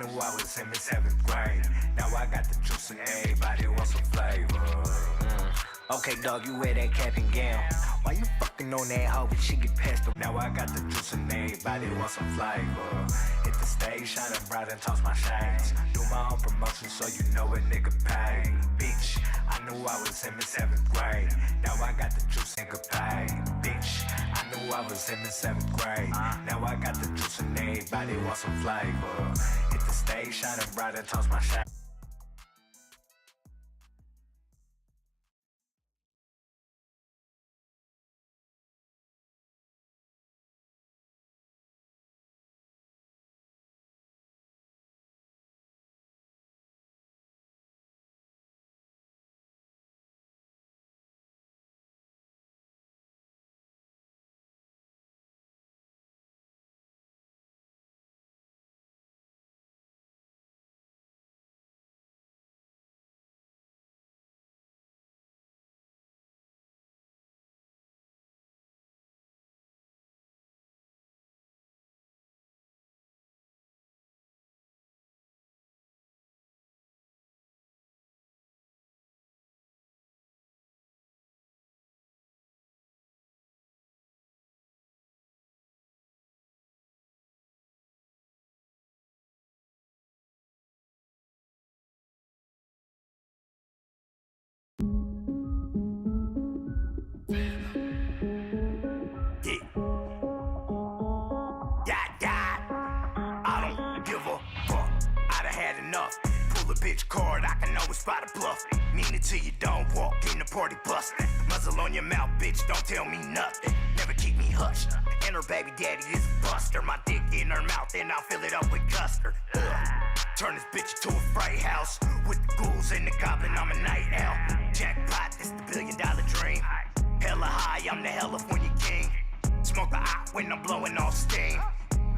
knew I was in the 7th grade. Now I got the juice and everybody wants some flavor. Okay, dog, you wear that cap and gown. Why you fucking on that hoe when she get past the... Now I got the juice and everybody wants some flavor. Hit the stage, shining bright and toss my shades. Do my own promotion so you know a nigga pay. Bitch, I knew I was in the 7th grade. Now I got the juice and could pay. Bitch, I knew I was in the 7th grade. Now I got the juice and everybody wants some flavor. Hit the stage, shining bright and toss my shades. Card, I can always spot a bluff. Mean it till you don't walk in the party bustin'. Muzzle on your mouth, bitch, don't tell me nothing. Never keep me hushed. And her baby daddy is a buster. My dick in her mouth and I'll fill it up with custard. Turn this bitch into a fright house. With the ghouls and the goblin, I'm a night owl. Jackpot, this the $1 billion dream. Hella high, I'm the hell of when you king. Smoke the eye when I'm blowing off steam.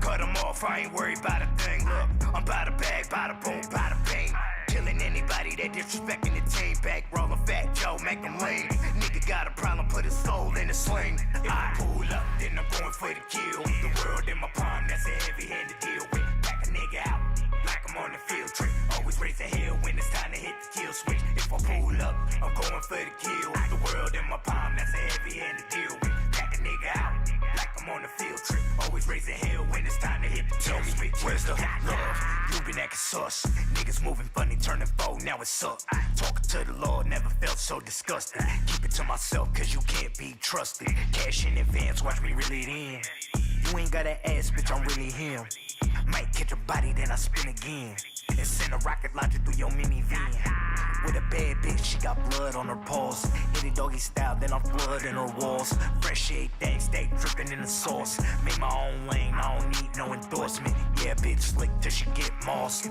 Cut them off, I ain't worried about a thing. Look, I'm by the bag, by the boom, by the bang. Killing anybody that disrespecting the team. Back rolling Fat Joe, make him lean. Nigga got a problem, put his soul in a sling. If I pull up, then I'm going for the kill. The world in my palm, that's a heavy-handed deal with. Back a nigga out, like I'm on the field trip. Always raise the hell when it's time to hit the kill switch. If I pull up, I'm going for the kill. The world in my palm, that's a heavy-handed deal with. Back a nigga out, like I'm on the field trip. Always raise the hell when it's time to hit the kill switch. Where's the love? You been acting sus. Niggas moving funny, turning fold, now it's up. Talking to the Lord, never felt so disgusted. Keep it to myself, cause you can't be trusted. Cash in advance, watch me reel it in. You ain't gotta ask, bitch, I'm really him. Might catch a body, then I spin again. And send a rocket launcher through your minivan. With a bad bitch, she got blood on her paws. Hit it doggy style, then I'm flood in her walls. Fresh everything, stay dripping in the sauce. Make my own lane, I don't need no endorsement. Yeah, bitch, slick till she get mossed.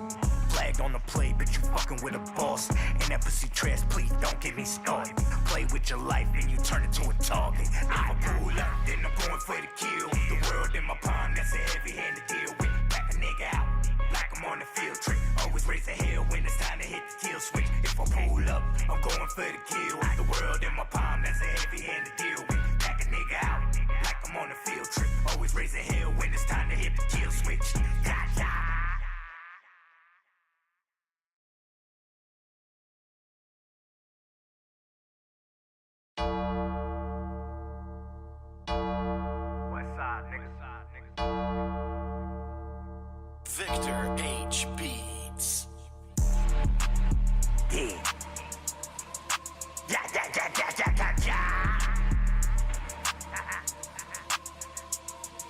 Flagged on the play, bitch, you fucking with a boss. And that pussy trash, please don't get me started. Play with your life, then you turn it to a target. If I pull up, then I'm going for the kill. The world in my palm, that's a heavy-handed deal with. Back a nigga out, like I'm on the field trip. Always raise the hell when it's time to hit the kill switch. If I pull up, I'm going for the kill. The world in my palm, that's a heavy-handed deal with. Back a nigga out, like I'm on the field trip. Always raise the hell when it's time to hit the kill switch. Yeah, yeah. Victor H. Beats. Yeah. Yeah.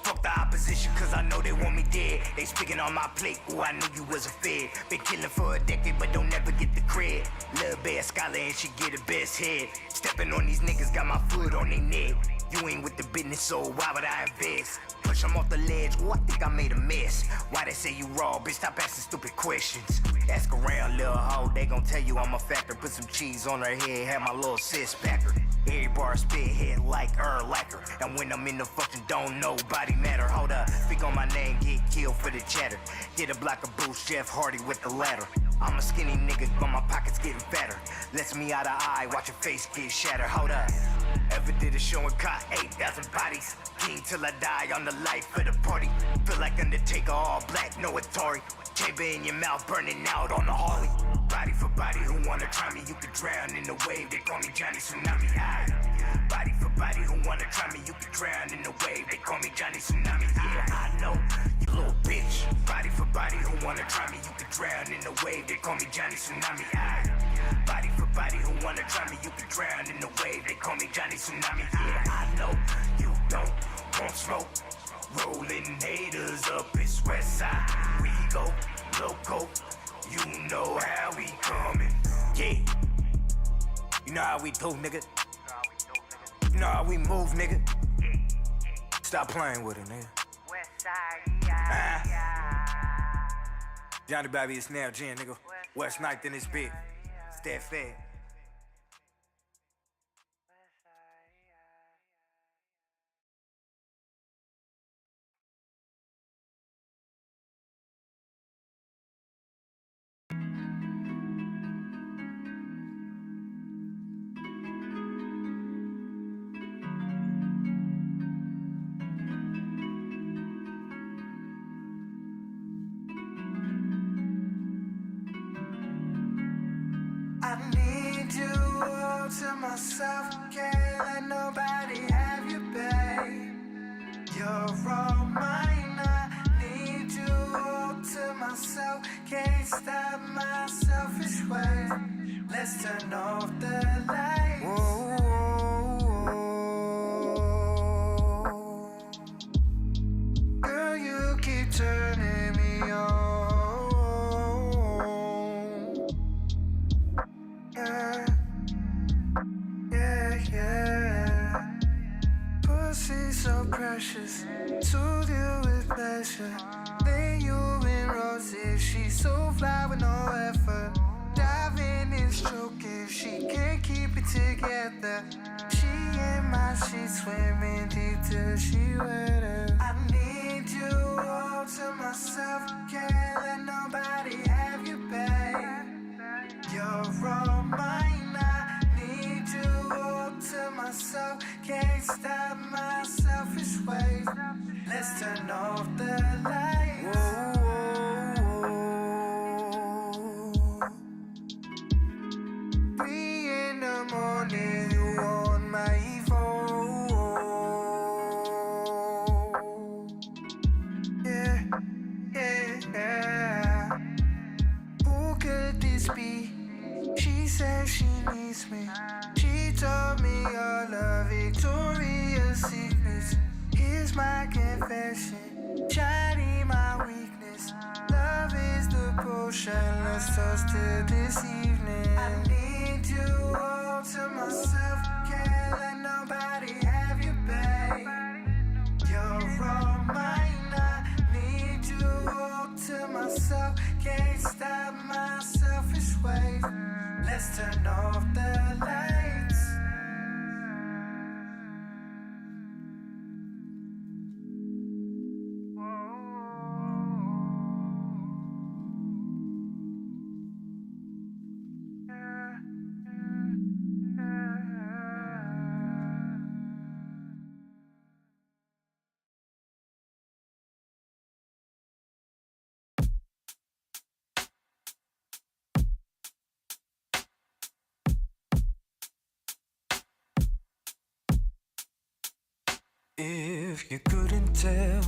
Fuck the opposition, cause I know they want me dead. They speaking on my plate, ooh, I knew you was a fed. Been killing for a decade, but don't never get the cred. Little bad scholar and she get the best head. Stepping on these niggas, got my foot on their neck. You ain't with the business, so why would I invest? Push them off the ledge, ooh, I think I made a mess. Why they say you raw, bitch, stop asking stupid questions. Ask around, little hoe, they gon' tell you I'm a factor. Put some cheese on her head, have my little sis back her. Every bar spit head like her. And when I'm in the function, don't nobody matter. Hold up, speak on my name, get killed for the chatter. Get a block of boost, Jeff Hardy with the ladder. I'm a skinny nigga, but my pockets getting fatter. Lets me out of eye, watch your face get shattered. Hold up. Ever did a show and caught 8,000 bodies. King till I die on the life of the party. Feel like Undertaker, all black, no authority. Chamber in your mouth, burning out on the Harley. Body for body, who wanna try me? You could drown in the wave, they call me Johnny Tsunami. Body for body, who wanna try me? You could drown in the wave, they call me Johnny Tsunami. Yeah, I know, you little bitch. Body for body, who wanna try me? You could drown in the wave, they call me Johnny Tsunami. Body for body, who wanna try me? You could drown in the wave, they call me Johnny Tsunami. Yeah, I know, you don't want smoke. Rolling haters up, it's west side. We go loco, you know how we coming. Yeah, you know how we do, nigga. You know how we move, nigga. Stop playing with it, nigga. West side, Johnny Baby, it's now Jen, nigga. West Ninth in this bit. It's that fat. I need you all to myself. Can't let nobody have you, babe. You're all mine. I need you all to myself. Can't stop my selfish ways. Let's turn off the lights. Whoa, whoa, whoa. Girl, you keep turning me on. Yeah. Pussy so precious, soothe you with pleasure. Lay you in roses, she's so fly with no effort. Diving and stroking, she can't keep it together. She in my sheets, swimming deep till she wetter. I need you all to myself, can't let nobody have you, babe. You're all mine. To myself, can't stop my selfish ways. Let's turn off the lights. Whoa. 3 in the morning, you on my phone. Yeah. Who could this be? She says she needs me. She told me all of Victoria's secrets. Here's my confession, shining my weakness. Love is the potion, let's toast to this evening. I need you all to myself, can't let nobody have you, babe. You're all mine, I need you all to myself. Can't stop my selfish ways. Let's turn off the lights. If you couldn't tell,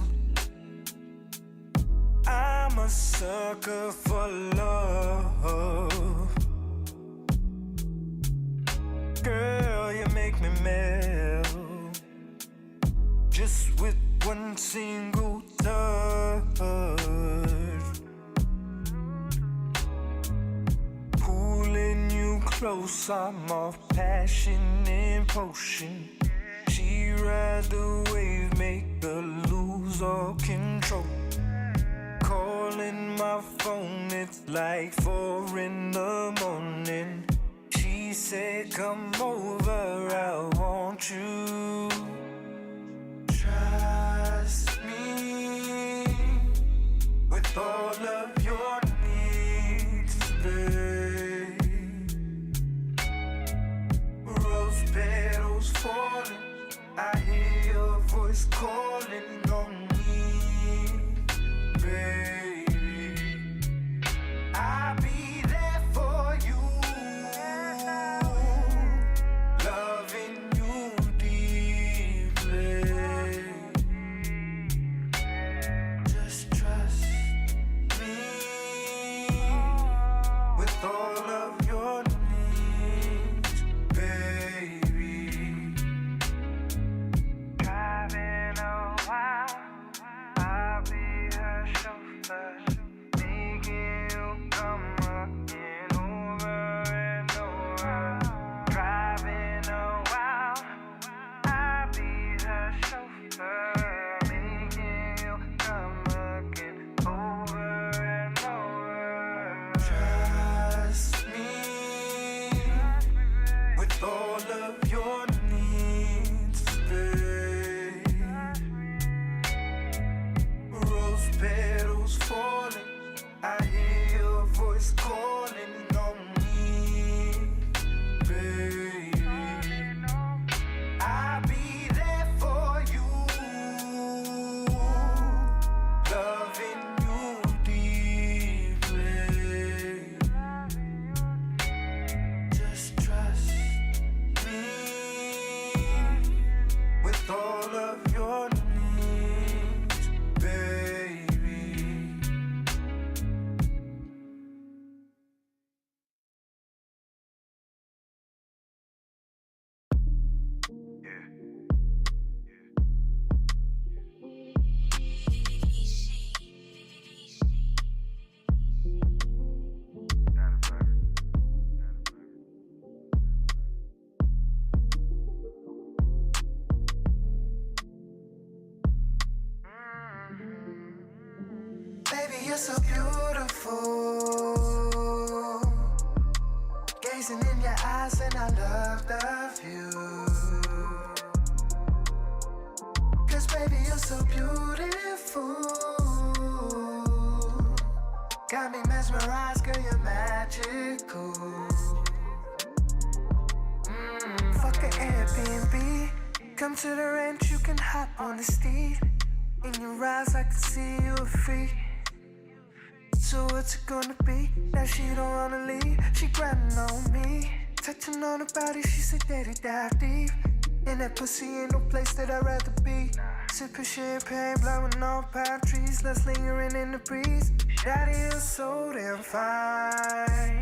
I'm a sucker for love. Girl, you make me melt just with one single touch. Pulling you close, I'm off passion and potion. She ride the wave, make her lose all control. Calling my phone, it's like 4 in the morning. She said, come over, I want you. Trust me with all of your needs, babe. Rose petals falling. I hear your voice calling on me, baby. I'll be there for you, loving you deeply. Just trust me with all of your needs, baby. Driving a while, I'll be her chauffeur, making you come again over and over. Driving a while, I'll be her chauffeur, making you come again over and over. Trust me with all of your needs, babe. Rose petals falling, I hear your voice calling on me, baby. I'll be there for you, loving you deeply. Just trust me with all of your needs, baby. Baby, you're so beautiful. Gazing in your eyes and I love the view. 'Cause baby, you're so beautiful. Got me mesmerized, girl, you're magical. Fuck an Airbnb. Come to the ranch, you can hop on the steed. In your eyes, I can see you are free. So what's it gonna be? Now she don't wanna leave. She grinding on me, touching on her body. She said, "Daddy, dive deep." And that pussy ain't no place that I'd rather be. Sipping champagne, blowing on pine trees. Let's lingering in the breeze. Daddy, you're so damn fine.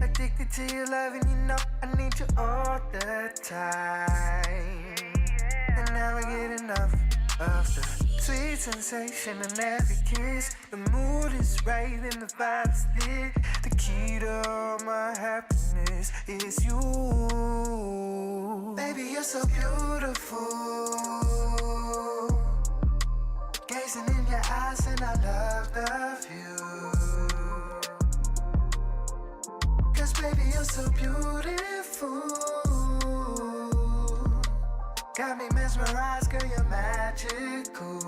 Addicted to your love and you know I need you all the time. And never get enough of the sweet sensation and every kiss. The mood is right and the vibe's lit. The key to all my happiness is you. Baby, you're so beautiful. Gazing in your eyes and I love the view. 'Cause baby, you're so beautiful. Got me mesmerized, girl, you're magical.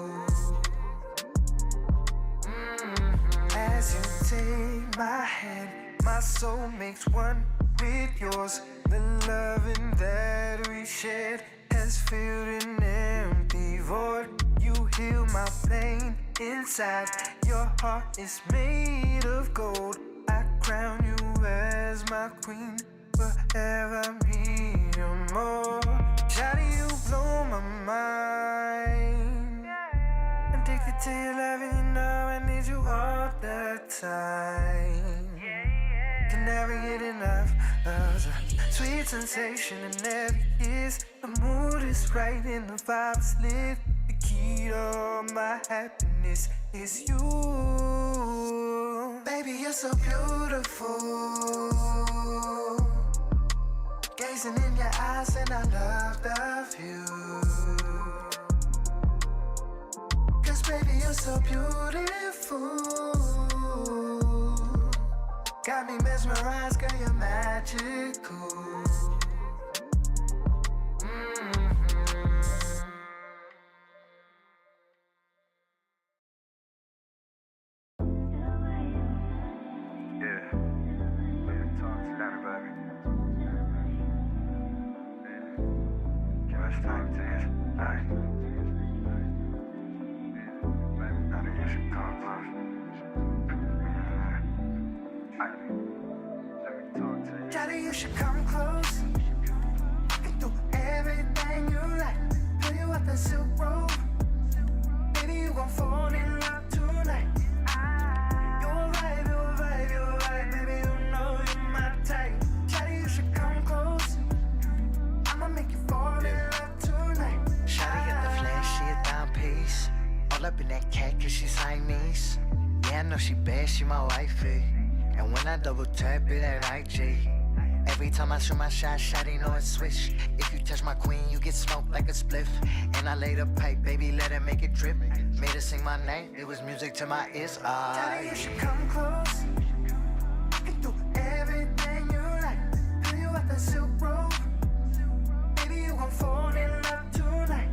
As you take my hand, my soul makes one with yours. The loving that we shared has filled an empty void. You heal my pain inside. Your heart is made of gold. I crown you as my queen, forever me no more. Shawty, you blow my mind. Addicted to your love and you know I need you all the time. Can never get enough of the sweet sensation and every kiss. The mood is right and the vibe's lit. The key to all my happiness is you. Baby, you're so beautiful. Gazing in your eyes and I love the view. 'Cause baby, you're so beautiful. Got me mesmerized, girl, you're magical. Yeah, talk to that, baby. Yeah. Daddy, you should come close. I can do everything you like. Tell you what the silk road. Baby, you gon' fall in love tonight. You're right, you're right, you're right. Baby, you know you're my type. Daddy, you should come close. I'ma make you fall in love tonight. Shawty got the flash, she a dime piece. All up in that cat, cause she Siamese. Yeah, I know she bad, she my wifey. And when I double tap it at IG, every time I shoot my shot, shawty know it's switch. If you touch my queen, you get smoked like a spliff. And I laid a pipe, baby, let her make it drip. Made her sing my name, it was music to my ears. Daddy, you should come close. I can do everything you like. Tell you what the silk road. Baby, you gon' fall in love tonight.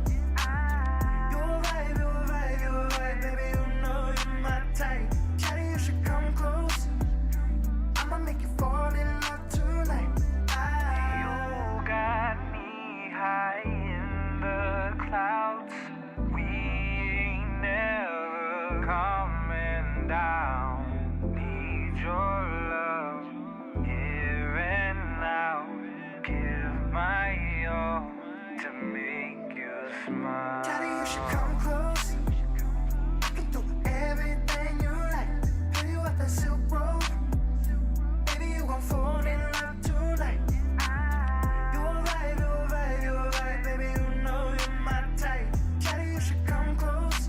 You're right, you're right, you're right. Baby, you know you're my type. Daddy, you should come close. I'ma make you fall in love tonight. You got me high in the clouds. We ain't never coming down. Need your love here and now. Give my all to make you smile. Daddy, you should come close. I can do everything you like. Tell you what the silk road. Baby, you gon' fall in love tonight. You're right, you're right, you're right. Baby, you know you're my type. Daddy, you should come close.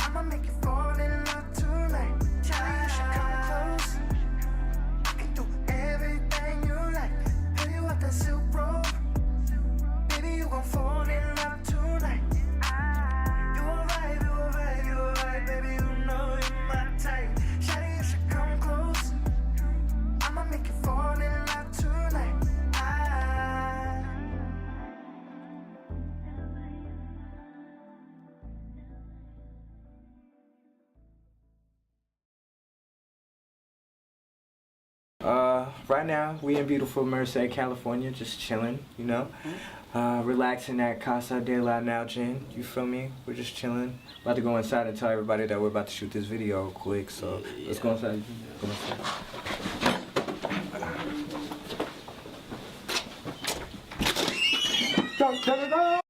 I'ma make you fall in love tonight. Daddy, you should come close. I can do everything you like. Tell you what the silk road. Baby, you gon' fall in love tonight. You're right, you're right, you're right. Baby, you know you're my type. Daddy, you should come close. I'ma make you fall in love tonight. Right now we in beautiful Merced, California, just chilling, you know, relaxing at Casa de la Nalgin, you feel me? We're just chilling. About to go inside and tell everybody that we're about to shoot this video real quick, so let's go inside. Go inside. Don't turn it on!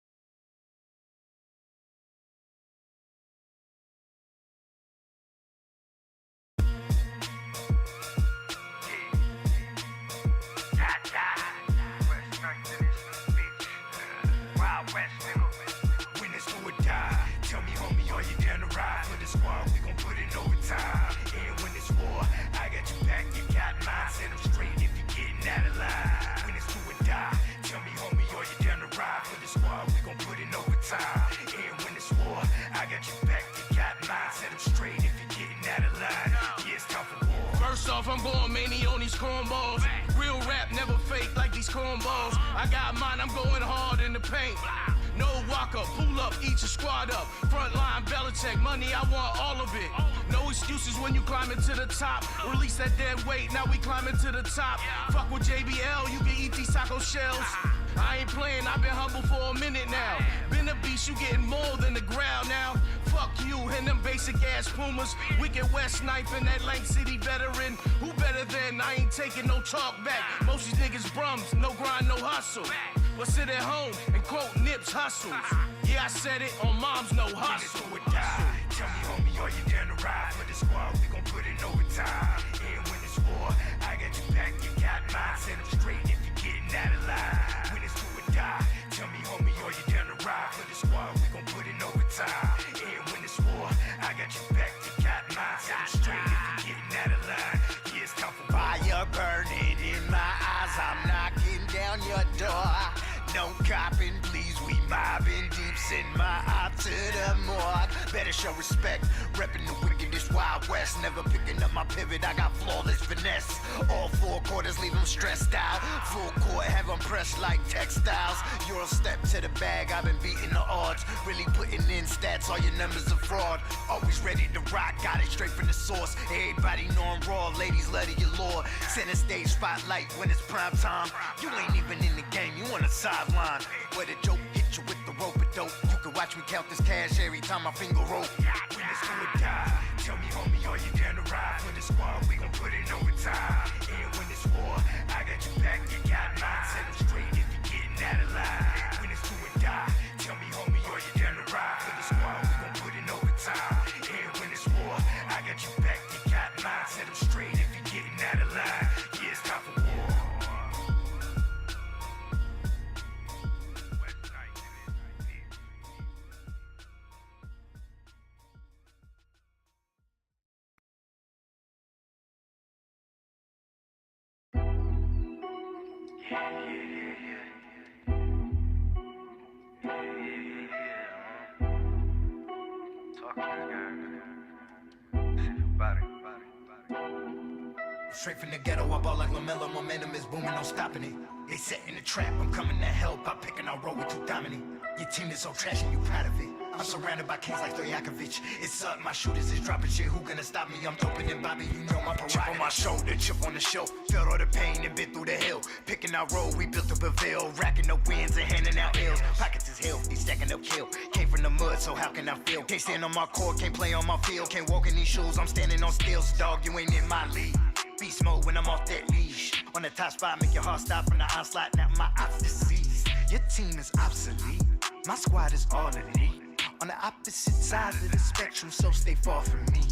When it's do or die, tell me, homie, are you down to ride? For the squad, we gon' put in overtime. And when it's war, I got you back, you got mine. Set them straight if you're getting out of line. When it's do or die, tell me, homie, are you down to ride? For the squad, we gon' put in overtime. And when it's war, I got you back, you got mine. Set them straight if you're getting out of line. Yeah, it's time for war. First off, I'm going many on these cornballs. Real rap never fake like these cornballs. I got mine, I'm going hard in the paint. No walk up, pull up, eat your squad up. Frontline, Belichick, money, I want all of it. No excuses when you climbing to the top. Release that dead weight, now we climbing to the top. Fuck with JBL, you can eat these taco shells. I ain't playing, I've been humble for a minute now. Been a beast, you getting more than the ground now. Fuck you and them basic ass Pumas. Wicked West knife and that Lake City veteran. Who better than? I ain't taking no talk back. Most these niggas brums, no grind, no hustle. But sit at home and quote Nips hustles. Yeah, I said it on Mom's no hustle. When it's do or die, tell me, homie, are you down to ride? For the squad, we gon' put in overtime. And when it's war, I got you back, you got mine. Set them straight if you're getting out of line. When it's do or die, tell me, homie, are you down to ride? For the squad, we gon' put in overtime. And when it's war, I got you back, you got mine. Set them straight if you're getting out of line. Yeah, it's time for fire burning in my eyes. I'm knocking down your door. No copping, please, we mobbing deep. Send my eye to the morgue. better show respect. Reppin' the wickedest Wild West, never picking up my pivot, I got flawless finesse. All four quarters leave them stressed out. Full court have them pressed like textiles. Euro step to the bag, I've been beating the odds. Really putting in stats, all your numbers are fraud. Always ready to rock, got it straight from the source. Everybody know I'm raw, ladies love your lore. Center stage spotlight when it's prime time. You ain't even in the game, you on the sideline. Where the joke hit you with the rope of dope. You can watch me count this cash every time I finger roll. When it's do or die, tell me homie, are you down to ride? When it's squad, we gon' put in overtime. And when it's war, I got you back, you got mine. Set them straight if you're getting out of line. When it's do or die, tell me homie, are you down to ride? When it's squad, we gon' put in overtime. And when it's war, I got you back, you got mine. Set them straight if you're getting out of line. Yeah, it's time for war. Straight from the ghetto, I ball like LaMelo, momentum is booming, no stopping it. They set in the trap, I'm coming to help, I'm picking out roll with you dominant. Your team is so trash and you proud of it. I'm surrounded by kings like Stojakovic. It's up, my shooters is dropping shit, who gonna stop me? I'm doping and Bobby, you know my prerogative. Chip on my shoulder, chip on the show, felt all the pain and been through the hell. Picking out roll, we built to prevail, racking up wins and handing out L's. Pockets is healthy, stacking up kill. Came from the mud, so how can I feel? Can't stand on my court, can't play on my field. Can't walk in these shoes, I'm standing on stills, dog, you ain't in my league. Beast mode when I'm off that leash. On the top spot, make your heart stop from the onslaught. Now my ops disease. Your team is obsolete. My squad is all elite. On the opposite sides of the spectrum, so stay far from me.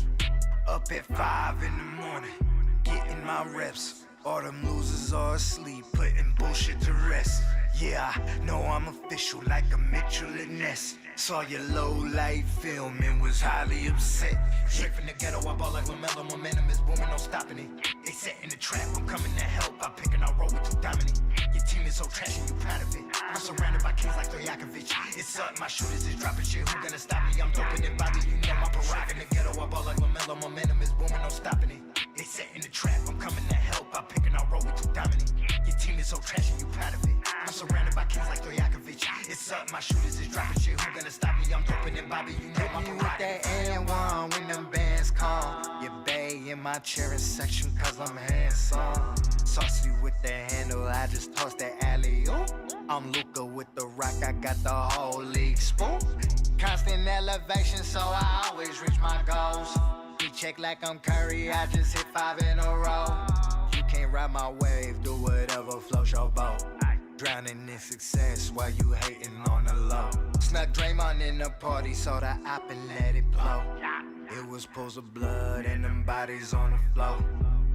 Up at 5 in the morning, getting my reps. All them losers are asleep, putting bullshit to rest. Yeah, I know I'm official like a Mitchell and Ness. Saw your low light film and was highly upset. Straight from the ghetto, I ball like LaMelo, momentum is booming, no stopping it. They set in the trap, I'm coming to help, I'm picking out roll with you dominant. Your team is so trash and you proud of it. I'm surrounded by kings like Stojakovic. It's up, my shooters is dropping shit, who gonna stop me? I'm doping and Bobby, you know my prerogative. In the ghetto, I ball like LaMelo, momentum is booming, no stopping it. They set in the trap, I'm coming to help, I'm picking out roll with you dominant. Your team is so trash and you proud of it. I'm surrounded by kings like Stojakovic. It's up, my shooters is dropping shit, who gonna stop me? I'm doping and Bobby, you know my prerogative. With that and1 when them bands come. Your bay in my cheering section cause I'm handsome. Saucy with the handle, I just tossed that alley-oop. I'm Luka with the rock, I got the whole league spoon. Constant elevation, so I always reach my goals. He check like I'm Curry, I just hit 5 in a row. You can't ride my wave, do whatever floats your boat. Drowning in success while you hating on the low. Snuck Draymond in the party, so the op and let it blow. It was pools of blood and them bodies on the floor.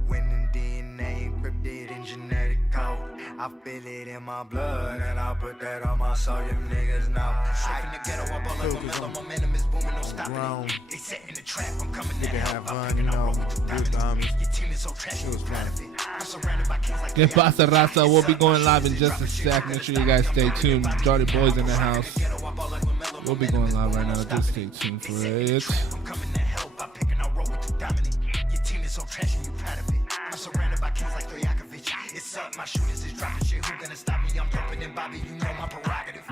Winning DNA encrypted in genetic code. I feel it in my blood and I put that on my soul. You niggas know. Straight from the ghetto, I ball like LaMelo, momentum is booming, no stopping it. They set in the trap, I'm coming to help. I'm picking out roll with you dominant. Your team is so trash, you was proud of it. I'm surrounded by kings like Que pasa, raza? We'll be going live in just a sec. Make sure you guys stay tuned. Dirty Boys in the house. We'll be going live right now. Just stay tuned for it. I'm coming to help, I'm picking out roll with you dominant. Your team is so trash and you proud of it. I'm surrounded by kings like Stojakovic. It's up, my shooters is dropping shit, who gonna stop me? I'm doping and Bobby, you know my prerogative.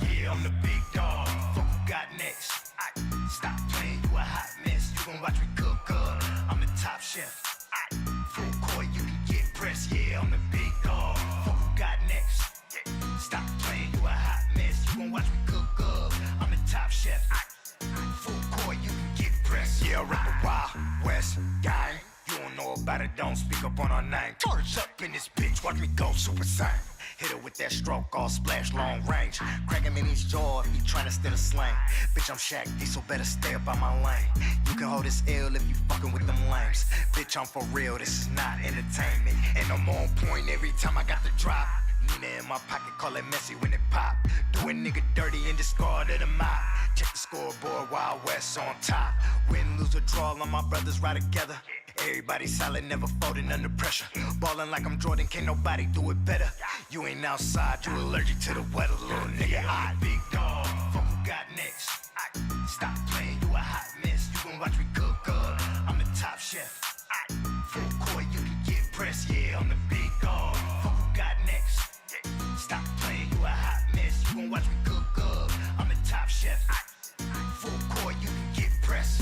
Yeah, I'm the big dog. Fuck who got next? Stop playing, you a hot mess. You gon' watch me cook up. I'm the top chef. Full court, you can get pressed. Yeah, I'm the big dog. Fuck who got next? Stop playing, you a hot mess. You gon' watch me cook up. I'm the top chef. Full court, you can get pressed. Yeah, I rap the Wild West guy. You don't know about it, don't speak up on our name. Charge up in this bitch, watch me go super saiyan. Hit her with that stroke, all splash, long range. Crack him in his jaw if he tryna steal a slang. Bitch, I'm Shaq D, so better stay up by my lane. You can hold this L if you fucking with them lames. Bitch, I'm for real, this is not entertainment. And I'm on point every time I got the drop. Nina in my pocket, call it messy when it pop. Do a nigga dirty and discard of the mop. Check the scoreboard, Wild West on top. Win, lose, or draw, all my brothers ride together. Everybody solid, never folding under pressure. Ballin' like I'm Jordan, can't nobody do it better. You ain't outside, you allergic to the weather, little nigga. I big dog, fuck who got next. Stop playing, you a hot mess. You gon' watch me cook up, I'm the top chef. Full court, you can get pressed, yeah, I'm the big dog. Fuck who got next. Stop playing, you a hot mess. You gon' watch me cook up, I'm the top chef. Full court, you can get pressed.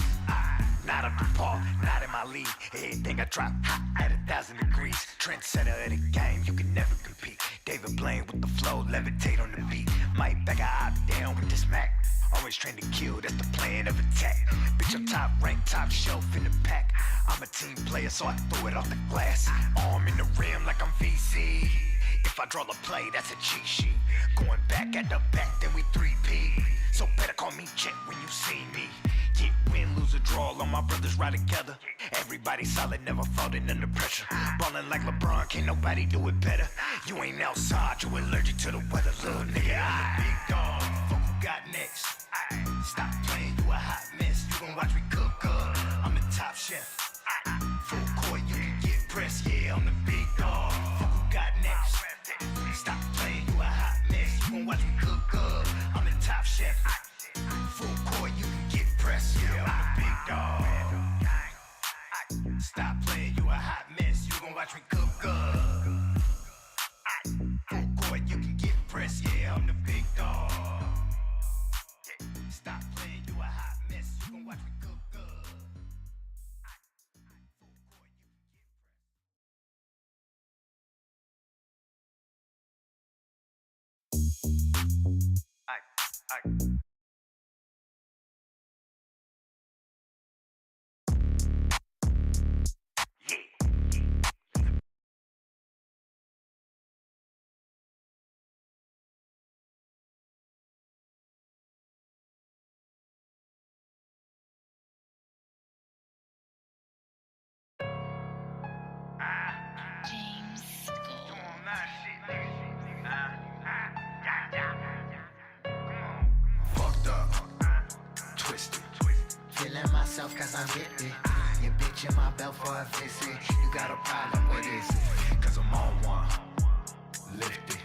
Not up to par, not in my league. Everything I drop hot at 1,000 degrees. Trendsetter of the game, you can never compete. David Blaine with the flow, levitate on the beat. Might back a hop down with this Mac. Always trained to kill, that's the plan of attack. Bitch, I'm top ranked, top shelf in the pack. I'm a team player, so I throw it off the glass. Arm in the rim like I'm VC. If I draw the play, that's a cheat sheet. Going back at the back, then we 3P. So better call me Jet when you see me. Get win, lose or draw, all my brothers ride together. Everybody solid, never folding under pressure. Ballin' like LeBron, can't nobody do it better. You ain't outside, you allergic to the weather, little nigga. I'm the big dog, fuck who got next. Stop playing, you a hot mess. You gon' watch me cook up, I'm the top chef. Full court, you can get pressed, yeah, I'm the big dog. Fuck who got next. Stop playing, you a hot mess. You gon' watch me cook up, I'm the top chef. Full court, you can get pressed, yeah, I'm the big dog. Stop playing, you a hot mess. You gon' watch me cook up. Full court, you can get pressed, yeah, I'm the big dog. Stop playing, you a hot mess. You gon' watch me cook up. Feeling myself cause I'm gifted. Your bitch in my belt for a visit. You got a problem, what is it? Cause I'm on one. Lift it.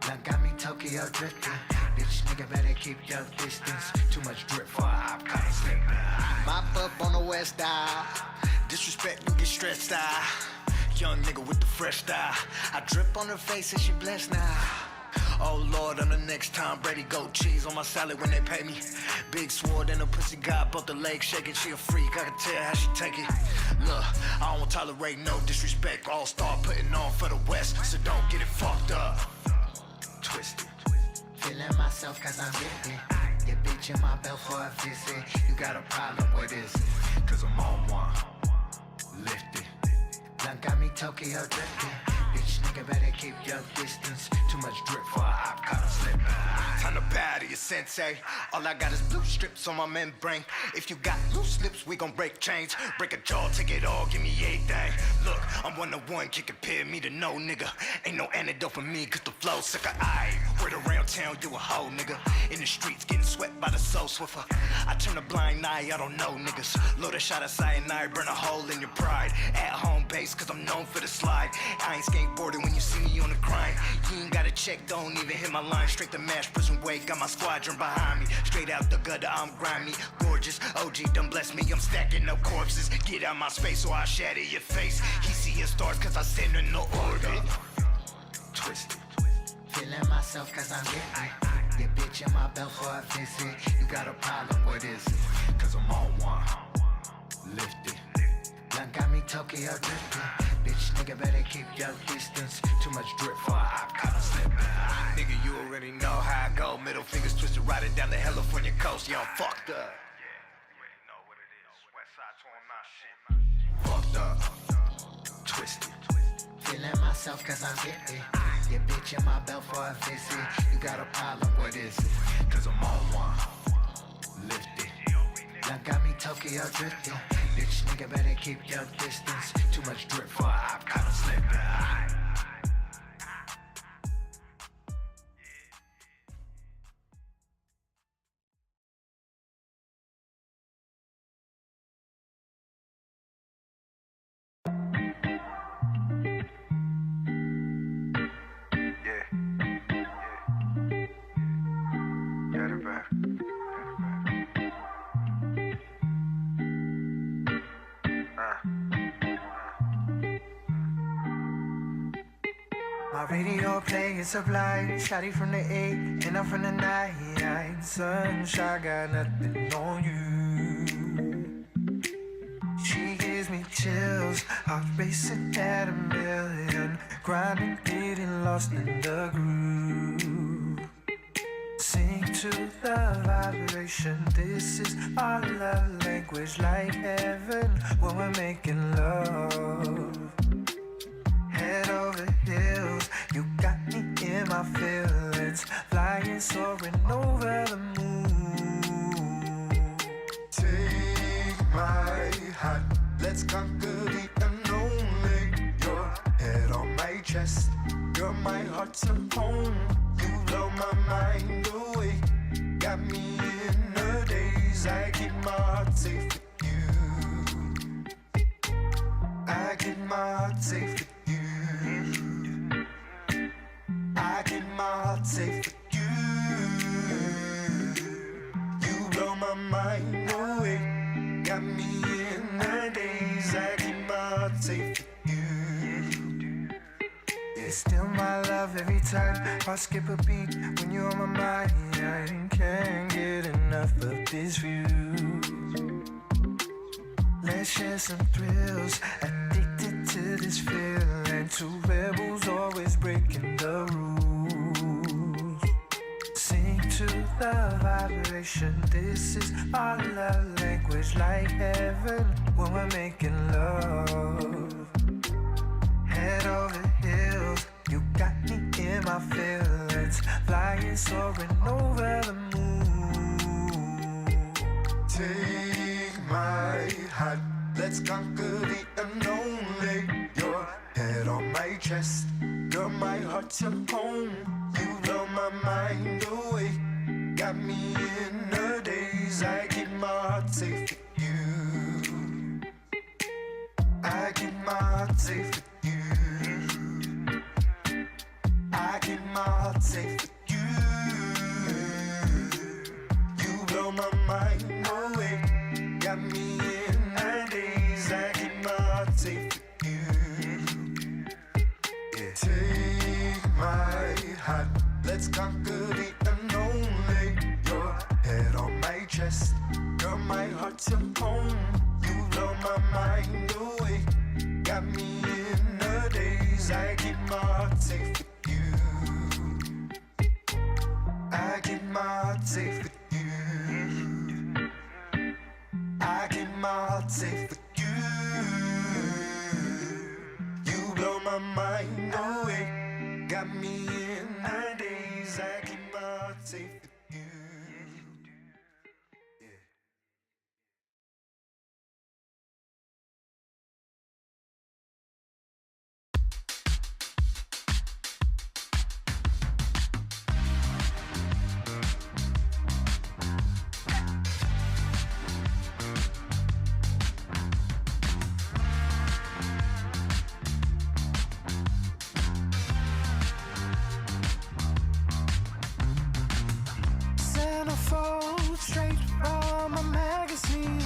Done got me Tokyo drifting. Bitch nigga better keep your distance. Too much drip for a hop, kinda slipping. Mop up on the west side. Disrespect, you get stressed out. Young nigga with the fresh style. I drip on her face and she blessed now. Oh Lord, I'm the next Tom Brady. Goat cheese on my salad when they pay me. Big sword and a pussy got both the legs shaking. She a freak, I can tell how she take it. Look, I don't tolerate no disrespect. All-star putting on for the West, so don't get it fucked up. Twisted. Feeling myself cause I'm gifted. Your bitch in my belt for a visit. You got a problem, what is it? Cause I'm on one. Lift it. Done got me Tokyo drifting. Bitch nigga better keep your distance. Too much drip for a hop, kinda slipping. Time to bow to your sensei. All I got is blue strips on my membrane. If you got loose lips, we gon' break chains. Break a jaw, take it all, give me everything. Look, I'm 1-on-1, can't compare me to no nigga. Ain't no antidote for me, cause the flow sucker. Word around town, you a hoe nigga. In the streets, getting swept by the soul swiffer. I turn a blind eye, I don't know niggas. Load a shot of cyanide, burn a hole in your pride. At home base, cause I'm known for the slide. I ain't skateboarding when you see me on the grind. You ain't gotta check, don't even hit my line. Straight to match, prison way, got my squadron behind me. Straight out the gutter, I'm grimy. Gorgeous, OG done bless me, I'm stacking up corpses. Get out my space or I shatter your face. He seeing stars cause I send in no order. Twisted. Feeling myself cause I'm gifted. Your bitch in my belt for a visit. You got a problem, what is it? Cause I'm on one. Lift it. Done got me Tokyo drifting. Bitch nigga better keep your distance. Too much drip for a hop, kinda slipping. Nigga, you already know how I go. Middle fingers twisted, riding down the California coast. Yo, I'm fucked up. Fucked up. Twisted. Feeling myself cause I'm gifted. Yeah, bitch, in my belt for a visit. You got a problem, what is it? Cause I'm on one. Lift it. Now got me Tokyo drifting. Bitch, nigga better keep your distance. Too much drip for I'm kinda slipping. My radio playing sublime, shawty from the 8 and I'm from the 9. Sunshine got nothing on you. She gives me chills, heart racing at a million, grinding, getting lost in the groove. Sing to the vibration, this is our love language, like heaven when we're making love. Head over heels, you got me in my feelings, flying, soaring over the moon. Take my hand, let's conquer the unknown. Your head on my chest, girl, my heart's a home. You blow my mind away, got me in a daze. I keep my heart safe with you. I keep my heart safe with you. I keep my heart safe with you. You blow my mind away, got me in a daze. I keep my heart safe with you. It's still my love every time I skip a beat when you're on my mind. I can't get enough of this view. Let's share some thrills, addicted to this feeling. Two rebels always breaking the rules. Sing to the vibration, this is our love language, like heaven when we're making love. Head over heels, you got me in my feelings, flying, soaring over the moon. Take my hand, let's conquer the unknown. Lay your head on my chest, girl, my heart's your home. You blow my mind away, got me in a daze. I keep my heart safe with you. I keep my heart safe with you. I keep my heart safe with you. You blow my mind away, got me in a daze. I keep my heart safe with you. Yeah. Take my hand, let's conquer the unknown. Lay your head on my chest, girl, my heart's your home. You blow my mind away, got me in a daze. I keep my heart safe with you. I keep my heart safe with you. I keep my heart safe with you. You blow my mind away, got me in a daze. I keep my heart safe with you. Yeah. Centerfold, straight from a magazine.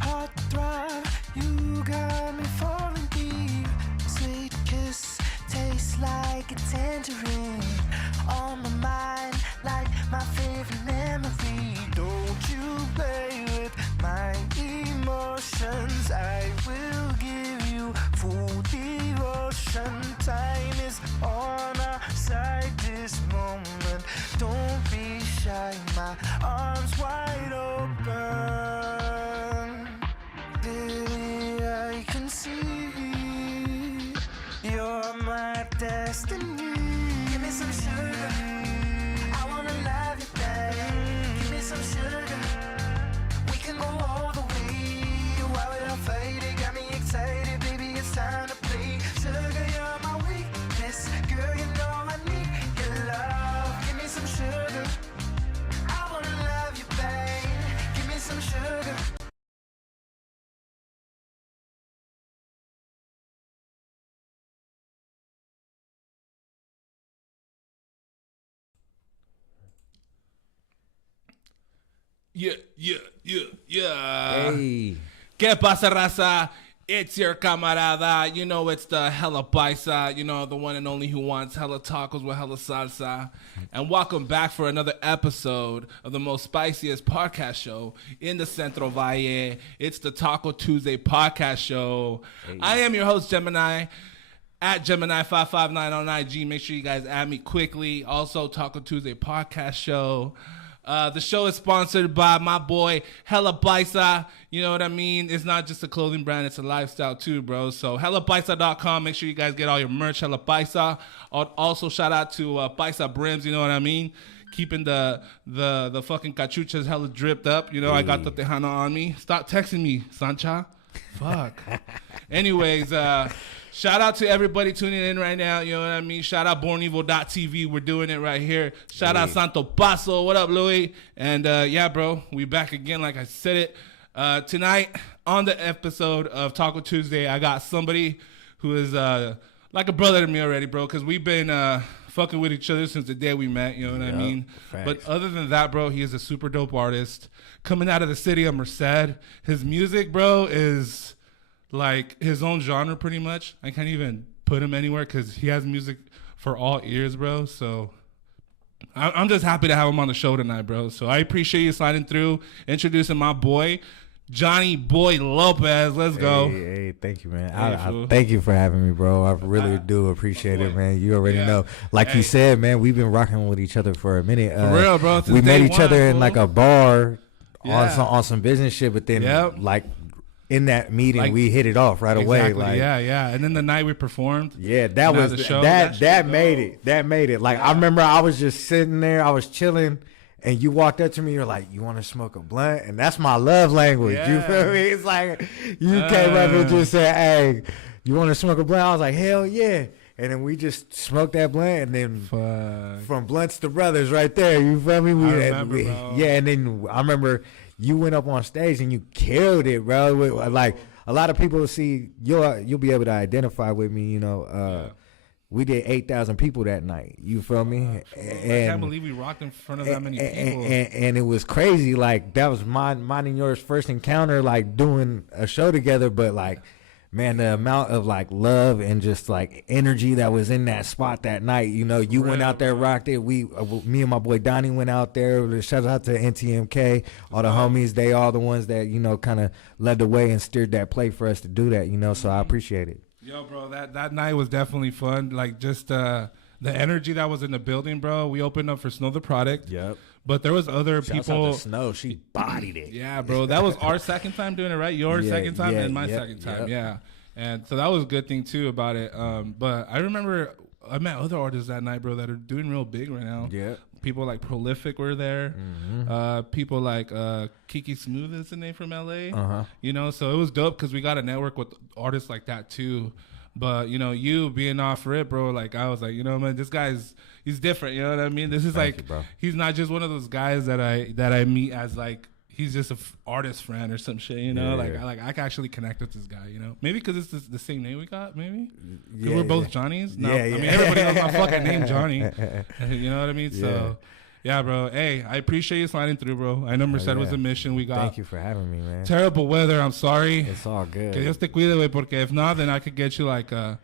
Heart throb, you got me falling deep. Sweet kiss, tastes like a tangerine. On my mind, like my favorite memory. Don't you play with my emotions. I will give you full devotion. Time is on our side this moment. Don't be shy, my arms wide open. Baby, I can see you're my destiny. Yeah. Hey. ¿Qué pasa, raza? It's your camarada. You know it's the hella paisa. You know, the one and only who wants hella tacos with hella salsa. And welcome back for another episode of the most spiciest podcast show in the Central Valle. It's the Taco Tuesday podcast show. Hey. I am your host, Gemini. At Gemini559 on IG. Make sure you guys add me quickly. Also, Taco Tuesday podcast show. The show is sponsored by my boy Hella Paisa. You know what I mean? It's not just a clothing brand, it's a lifestyle too, bro. So hellapaisa.com. Make sure you guys get all your merch, Hella Paisa. Also shout out to Paisa Brims, you know what I mean? Keeping the fucking cachuchas hella dripped up. You know, I got the Tejana on me. Stop texting me, Sancha. Fuck. Anyways, shout out to everybody tuning in right now. You know what I mean? Shout out BornEvil.tv. We're doing it right here. Shout out Santo Paso. What up, Louis? And yeah, bro, we back again like I said it. Tonight on the episode of Taco Tuesday, I got somebody who is like a brother to me already, bro, because we've been fucking with each other since the day we met. You know what I mean? Facts. But other than that, bro, he is a super dope artist coming out of the city of Merced. His music, bro, is like his own genre pretty much. I can't even put him anywhere because he has music for all ears, bro. So I'm just happy to have him on the show tonight, bro. So I appreciate you sliding through, introducing my boy, Johnny Boy Lopez. Let's go. Hey, thank you, man. I thank you for having me, bro. I really do appreciate it, man. You already know. Like you said, man, we've been rocking with each other for a minute. For real, bro. We met each other in like a bar on some business shit, but then like in that meeting, we hit it off right away. Like, yeah. And then the night we performed, that was the show. That made it. That made it. Like I remember, I was just sitting there, I was chilling, and you walked up to me. You're like, "You want to smoke a blunt?" And that's my love language. You feel me? It's like you came up and just said, "Hey, you want to smoke a blunt?" I was like, "Hell yeah!" And then we just smoked that blunt, and then from blunts to brothers, right there. You feel me? I remember, bro. Yeah, and then I remember. You went up on stage and you killed it, bro. Like a lot of people see you'll be able to identify with me. You know, we did 8,000 people that night. You feel me? And I can't believe we rocked in front of that many people. And it was crazy. Like that was mine and yours first encounter, like doing a show together. But like, man, the amount of like love and just like energy that was in that spot that night. You know, you went out there, rocked it. Me and my boy Donnie went out there. Shout out to NTMK, all the homies. They all the ones that, you know, kind of led the way and steered that play for us to do that, you know, so I appreciate it. Yo, bro, that night was definitely fun. Like just the energy that was in the building, bro. We opened up for Snow the Product. Yep. But there was other people. Out to Snow, she bodied it. Yeah, bro. That was our second time doing it, right? Your second time and my second time. Yeah. And so that was a good thing too about it. But I remember I met other artists that night, bro, that are doing real big right now. Yeah. People like Prolific were there. Mm-hmm. People like Kiki Smooth is the name from LA. You know, so it was dope because we got to network with artists like that too. But you know, you being off rip, bro, like I was like, you know, man, this guy's he's different. You know what I mean? This is like he's not just one of those guys that I meet as like he's just a artist friend or some shit. You know, I can actually connect with this guy. You know, maybe because it's the same name we got. Maybe because we're both Johnnies. No, I mean everybody knows my fucking name, Johnny. You know what I mean? So. Yeah, bro. Hey, I appreciate you sliding through, bro. I know Merced was a mission. We got. Thank you for having me, man. Terrible weather. I'm sorry. It's all good. Que Dios te cuide, güey, porque if not, then I could get you like I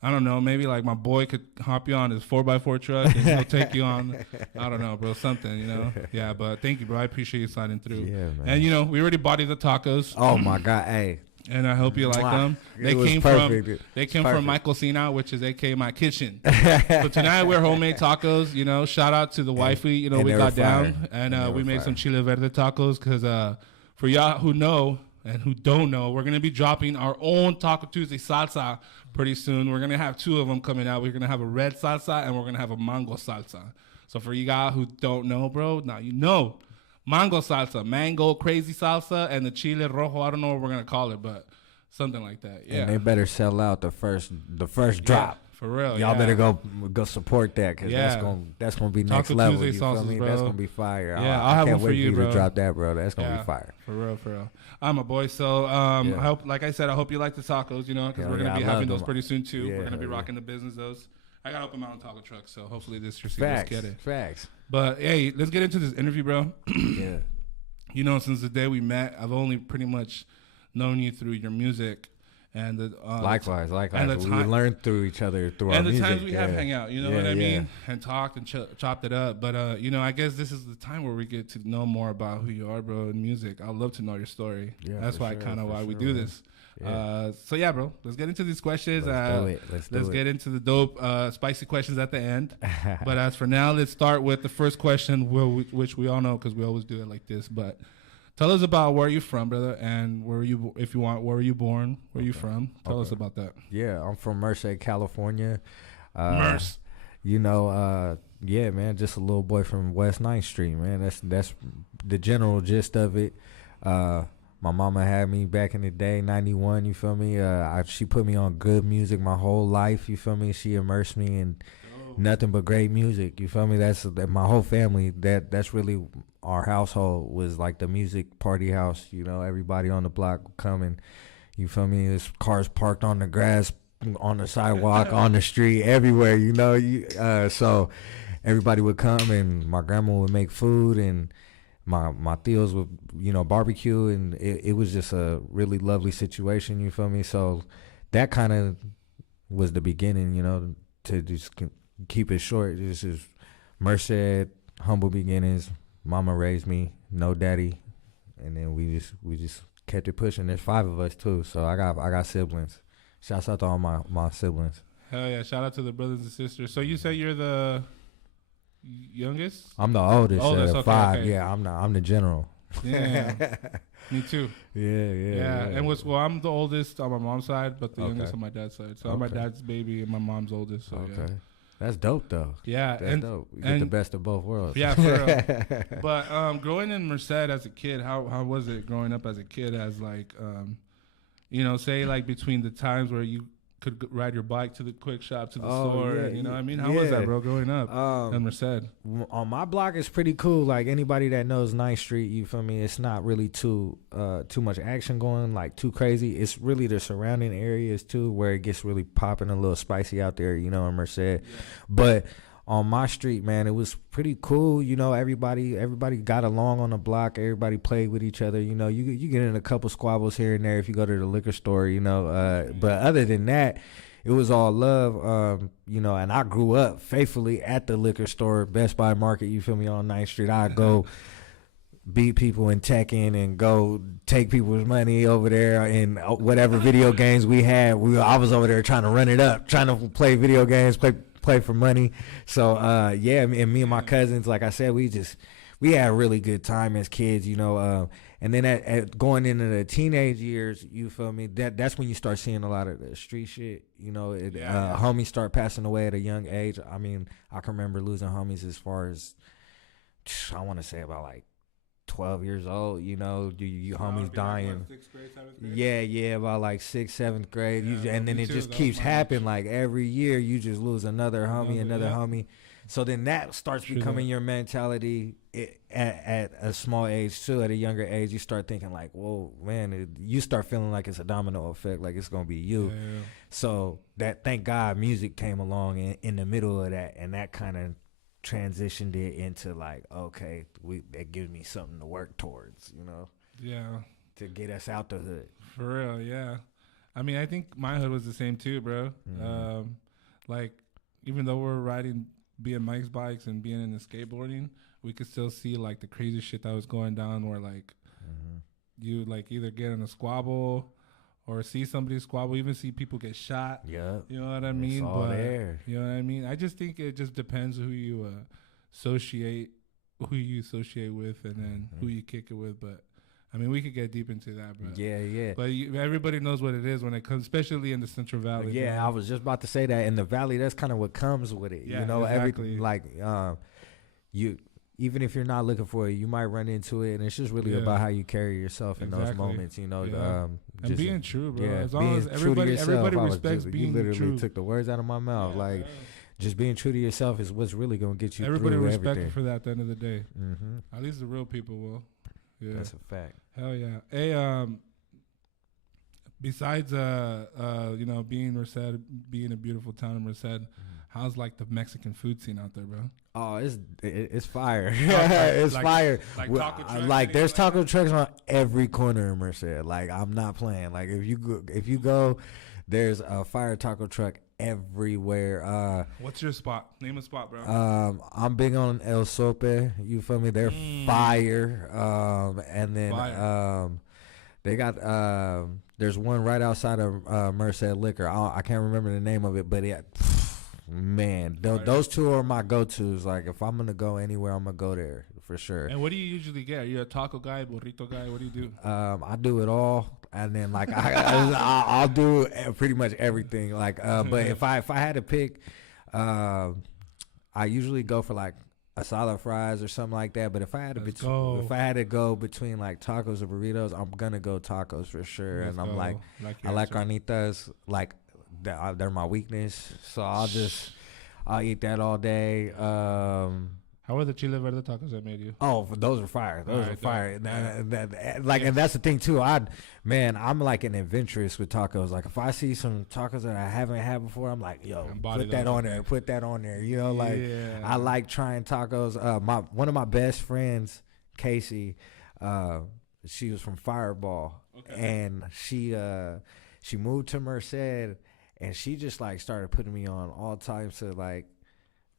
don't know, maybe like my boy could hop you on his 4x4 truck and he'll take you on, I don't know, bro, something, you know? Yeah, but thank you, bro. I appreciate you sliding through. Yeah, man. And, you know, we already bought you the tacos. Oh, my God. Hey. And I hope you like them. They came from my cocina, which is a.k.a. my kitchen. So tonight we're homemade tacos. You know, shout out to the wifey. You know, we got down and we made some chile verde tacos because for y'all who know and who don't know, we're gonna be dropping our own Taco Tuesday salsa pretty soon. We're gonna have two of them coming out. We're gonna have a red salsa and we're gonna have a mango salsa. So for you guys who don't know, bro, now you know. Mango salsa, mango crazy salsa, and the chile rojo. I don't know what we're gonna call it, but something like that. Yeah. And they better sell out the first drop. For real. Y'all better go support that because that's gonna be next Taco level. Tuesday you feel sauces, me? bro. That's gonna be fire. Yeah, I'll have one for you, bro. To drop that, bro. That's gonna be fire. For real. I'm a boy. So I hope, like I said, I hope you like the tacos. You know, because we're gonna be having those pretty soon too. We're gonna be rocking the business those. I gotta open my own taco truck, so hopefully this year get it. Facts. But hey, let's get into this interview, bro. Yeah. you know, since the day we met, I've only pretty much known you through your music. And the, likewise. And the We learned through each other through our music. And the times we have hang out, you know what I yeah. mean? And talked and chopped it up. But, you know, I guess this is the time where we get to know more about who you are, bro, in music. I'd love to know your story. Yeah, that's why we do this. Yeah. So, yeah, bro, let's get into these questions. Let's get into the dope, spicy questions at the end. But as for now, let's start with the first question, which we all know because we always do it like this. But tell us about where you're from, brother, and where you, if you want, where were you born? Where are you from? Tell us about that. Yeah, I'm from Merced, California. Merce. You know, yeah, man, just a little boy from West 9th Street, man. That's the general gist of it. My mama had me back in the day, 91, you feel me? She put me on good music my whole life, you feel me? She immersed me in nothing but great music, you feel me? That's my whole family. That's really our household was like the music party house, you know. Everybody on the block would come and, you feel me? There's cars parked on the grass, on the sidewalk, on the street, everywhere, you know. So everybody would come and my grandma would make food and my tios would, you know, barbecue, and it was just a really lovely situation, you feel me? So that kind of was the beginning, you know, to just keep it short. This is Merced, humble beginnings. Mama raised me, no daddy, and then we just kept it pushing. There's 5 of us too, so I got siblings. Shouts out to all my siblings. Hell yeah! Shout out to the brothers and sisters. So you say you're the youngest? I'm the oldest. Okay, 5. okay. Yeah, I'm the general. Yeah, me too. Yeah. And I'm the oldest on my mom's side, but the youngest on my dad's side. So I'm my dad's baby and my mom's oldest. So yeah. That's dope though. Yeah, that's dope. You get the best of both worlds. Yeah, for real. But growing in Merced as a kid, how was it growing up as a kid? As like, you know, say like between the times where you could ride your bike to the quick shop to the store, you know what I mean? How was that, bro, growing up in Merced? On my block, it's pretty cool. Like anybody that knows 9th Street, you feel me? It's not really too much action going, like too crazy. It's really the surrounding areas too, where it gets really popping, a little spicy out there, you know, in Merced. Yeah. But on my street, man, it was pretty cool. You know, everybody got along on the block. Everybody played with each other. You know, you get in a couple squabbles here and there if you go to the liquor store, you know. But other than that, it was all love. You know, and I grew up faithfully at the liquor store, Best Buy Market, you feel me, on 9th Street. I'd go beat people in Tekken and go take people's money over there and whatever video games we had. I was over there trying to run it up, trying to play video games, play for money. So yeah, and me and my cousins, like I said, we had a really good time as kids, you know. And then at going into the teenage years, you feel me, that's when you start seeing a lot of the street shit, you know. Homies start passing away at a young age. I mean, I can remember losing homies as far as, I want to say about like 12 years old, you know, you homies dying. Like 6th grade, 7th grade? Yeah, about like 6th, 7th grade. And then it just keeps happening. Like every year you just lose another homie. So then that starts becoming your mentality at a small age too. At a younger age, you start thinking like, whoa, man, you start feeling like it's a domino effect, like it's going to be you. Yeah. So thank God music came along in the middle of that, and that kind of transitioned it into like, okay, that gives me something to work towards, you know. Yeah. To get us out the hood. For real, yeah. I mean, I think my hood was the same too, bro. Mm-hmm. Like, even though we're riding BMX bikes and being in the skateboarding, we could still see like the crazy shit that was going down where like you like either get in a squabble or see somebody squabble, even see people get shot. Yeah. You know what I mean? It's all there. You know what I mean? I just think it just depends who you associate with and then who you kick it with. But I mean, we could get deep into that, bro. Yeah. But everybody knows what it is when it comes, especially in the Central Valley. Yeah, I was just about to say that in the Valley, that's kind of what comes with it. Yeah, you know, exactly. everything like you. Even if you're not looking for it, you might run into it, and it's just really about how you carry yourself in those moments, you know. And being true, bro. Yeah, as long as everybody respects being true. You literally took the words out of my mouth. Just being true to yourself is what's really going to get you everybody through respect everything. you for that at the end of the day. Mm-hmm. At least the real people will. Yeah. That's a fact. Hell yeah. Hey, besides, you know, being Merced, being a beautiful town in Merced, How's like the Mexican food scene out there, bro? Oh, it's fire. Okay, It's like- fire. like Well, taco trucks, like there's anything like taco trucks on every corner in Merced. Like I'm not playing. Like if you go, there's a fire taco truck everywhere. What's your spot? Name a spot, bro. I'm big on El Sope. You feel me? They're fire. And then Fire. they got there's one right outside of Merced Liquor. I can't remember the name of it, but man, those two are my go-tos. Like if I'm gonna go anywhere, I'm gonna go there for sure. And what do you usually get? Are you a taco guy, burrito guy? What do you do? I do it all, and then like I'll do pretty much everything. Like, but if I had to pick, I usually go for like asada fries or something like that. But if I had to go between like tacos or burritos, I'm gonna go tacos for sure. Let's and I'm go. like your I like answer. carnitas. Like they're my weakness, so I'll eat that all day. How are the chile verde tacos I made you? Oh, those are fire. Those Alright, are fire. dope. And that's the thing too. I'm like an adventurous with tacos. Like if I see some tacos that I haven't had before, I'm like, yo, Embody put that those, on okay. there. Put that on there. You know, like Yeah. I like trying tacos. One of my best friends, Casey, she was from Fireball, and she moved to Merced, and she just like started putting me on all types of like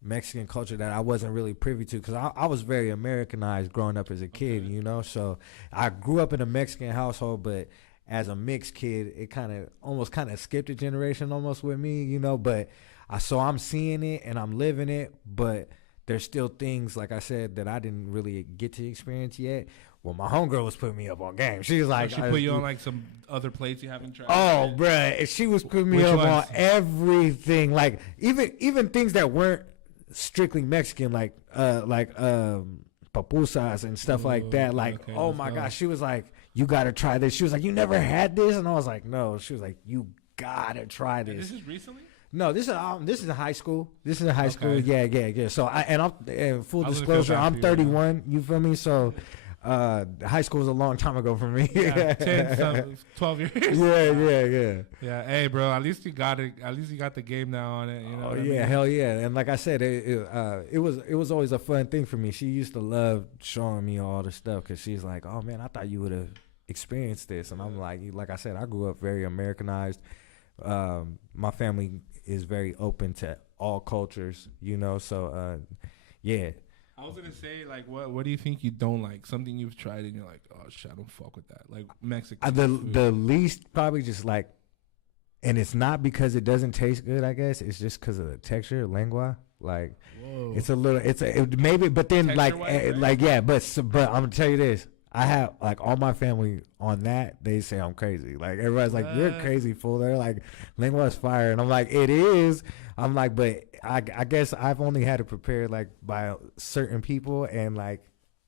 Mexican culture that I wasn't really privy to, because I was very Americanized growing up as a kid, you know. So I grew up in a Mexican household, but as a mixed kid, it almost skipped a generation almost with me, you know. But so I'm seeing it and I'm living it, but there's still things, like I said, that I didn't really get to experience yet. Well, my homegirl was putting me up on game. She was like, She put you on like some other plates you haven't tried. oh, bruh, she was putting me Which up ones? on everything, like even things that weren't strictly Mexican, like papusas and stuff like that. Like, okay, oh let's my go. gosh, she was like, you gotta try this. She was like, you never had this, and I was like, no. She was like, you gotta try And this. this is recently? No, this is a high school. This is a high school. Yeah. So I'm full I was gonna feel disclosure, bad I'm for you right 31. You feel me? So high school was a long time ago for me. Yeah, 12 years. Yeah. Yeah, hey, bro. At least you got it. At least you got the game now on it. You know. Oh what I yeah, mean? hell yeah! And like I said, it was always a fun thing for me. She used to love showing me all the stuff because she's like, "Oh man, I thought you would have experienced this," and I'm like I said, I grew up very Americanized. My family is very open to all cultures, you know. So yeah. I was gonna say, like, what do you think you don't like? Something you've tried and you're like, oh shit, I don't fuck with that. Like Mexican. food. The least probably just like, and it's not because it doesn't taste good. I guess it's just because of the texture, lengua. Like, Whoa. it's a little, maybe, but then Texture-wise, right? like yeah, but I'm gonna tell you this. I have like all my family on that. They say I'm crazy. Like everybody's like, you're a crazy fool. They're like, lengua is fire, and I'm like, it is. I'm like, but I guess I've only had to prepare like by certain people, and like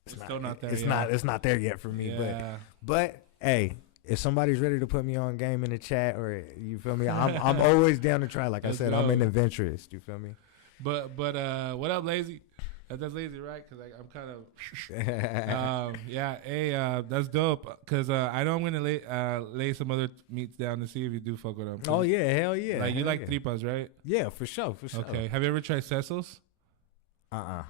It's still not there It's yet. It's not there yet for me. Yeah. But hey, if somebody's ready to put me on game in the chat, or you feel me, I'm always down to try. Like I Let's said, go. I'm an adventurous. You feel me? But what up, Lazy? That's Lazy, right? Because I'm kind of yeah. Hey, that's dope. Because I know I'm gonna lay some other meats down to see if you do fuck with them. Oh yeah, hell yeah. Like you hell like yeah. tripas, right? Yeah, for sure. Okay. Have you ever tried sesos? I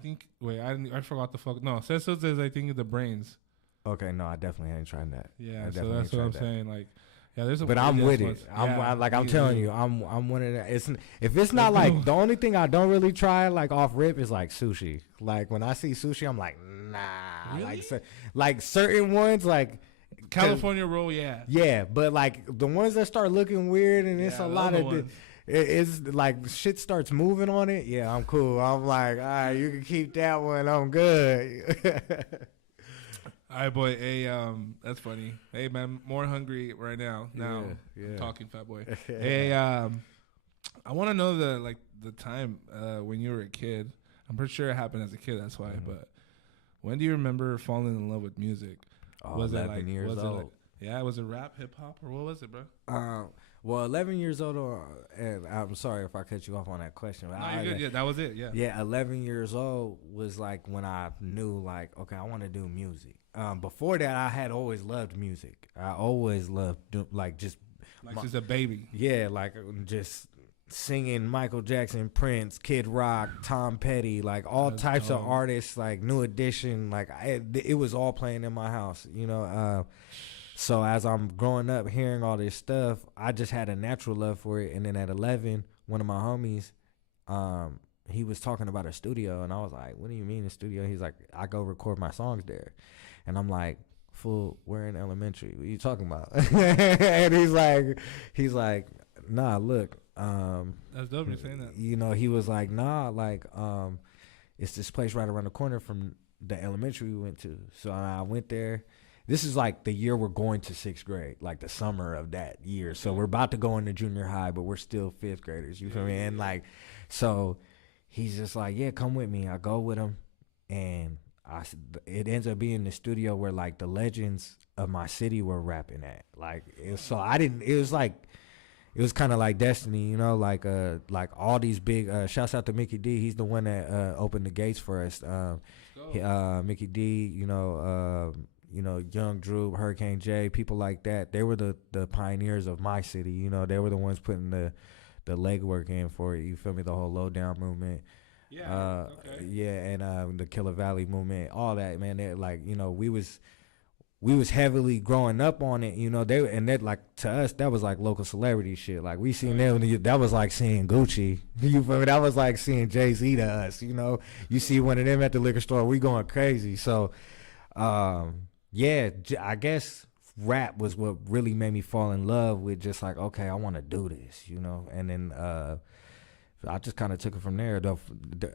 think. Wait, I forgot the fuck. No, sesos is I think the brains. Okay, no, I definitely ain't trying that. Yeah, I so definitely that's what ain't I'm tried that. saying. Like, yeah, there's a. But I'm with it. ones. I'm me telling too. you, I'm one of that. If it's not like the only thing I don't really try like off rip is like sushi. Like when I see sushi, I'm like nah. Really? Like certain ones like California roll, yeah. yeah, but like the ones that start looking weird and it's Yeah, a lot those of ones. it's like shit starts moving on it. Yeah, I'm cool. I'm like, all right, you can keep that one. I'm good. All right, boy. Hey, that's funny. Hey, man, more hungry right now. Now, Yeah. I'm talking, fat boy. Hey, I want to know the time when you were a kid. I'm pretty sure it happened as a kid. That's why. But when do you remember falling in love with music? Oh, 11 years old. Yeah, was it rap, hip hop, or what was it, bro? Well, 11 years old, and I'm sorry if I cut you off on that question. But No, you're good. Yeah, that was it. Yeah. Yeah, 11 years old was like when I knew, like, okay, I want to do music. Before that, I had always loved music. I always loved, just Like just a baby. yeah, like just singing Michael Jackson, Prince, Kid Rock, Tom Petty, like all types of artists, like New Edition, like it was all playing in my house, you know. So as I'm growing up hearing all this stuff, I just had a natural love for it. And then at 11, one of my homies, he was talking about a studio, and I was like, what do you mean a studio? He's like, I go record my songs there. And I'm like, fool, we're in elementary. What are you talking about? And he's like, nah, look. That's dope you're saying that. You know, he was like, nah, like, it's this place right around the corner from the elementary we went to. So I went there. This is like the year we're going to 6th grade, like the summer of that year. So we're about to go into junior high, but we're still 5th graders. You feel me? And like, so he's just like, yeah, come with me. I go with him, and it ends up being the studio where like the legends of my city were rapping at. Like, so I didn't. It was like, it was kind of like destiny, you know. Like all these big. Shouts out to Mickey D. He's the one that opened the gates for us. Mickey D. You know, Young Drew, Hurricane J, people like that. They were the pioneers of my city. You know, they were the ones putting the legwork in for it. You feel me? The whole Low Down movement. Yeah. Okay. Yeah, and the Killer Valley movement, all that, man. They, like, you know, we was heavily growing up on it. You know, that like to us that was like local celebrity shit. Like we seen them, that was like seeing Gucci. You feel me? That was like seeing Jay-Z to us. You know, you see one of them at the liquor store, we going crazy. So. Yeah, I guess rap was what really made me fall in love with just like, okay, I want to do this, you know? And then I just kind of took it from there.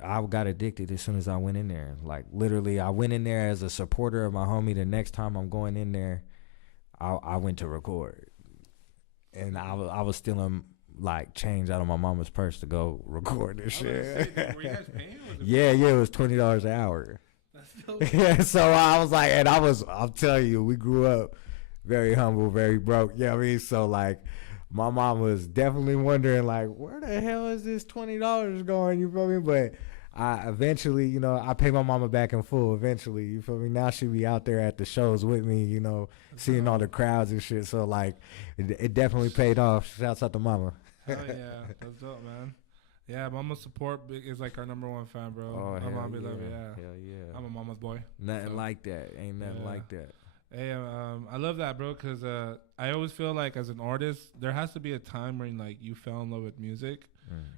I got addicted as soon as I went in there. Like, literally, I went in there as a supporter of my homie. The next time I'm going in there, I went to record. And I was stealing, like, change out of my mama's purse to go record this shit. Were you guys paying? Yeah, it was $20 an hour. Yeah, so I was like, and I'll tell you, we grew up very humble, very broke. You know what I mean? So like, my mom was definitely wondering like, where the hell is this $20 going? You feel me? But I eventually, you know, I pay my mama back in full eventually. You feel me? Now she be out there at the shows with me, you know, seeing all the crowds and shit. So like, it definitely paid off. Shouts out to mama. Oh yeah, that's dope, man. Yeah, mama's support is like our number one fan, bro. Oh, my mom, yeah. Love it, yeah. Hell yeah. I'm a mama's boy. Nothing like that. Ain't nothing like that. Hey, I love that, bro, because I always feel like as an artist, there has to be a time when like you fell in love with music,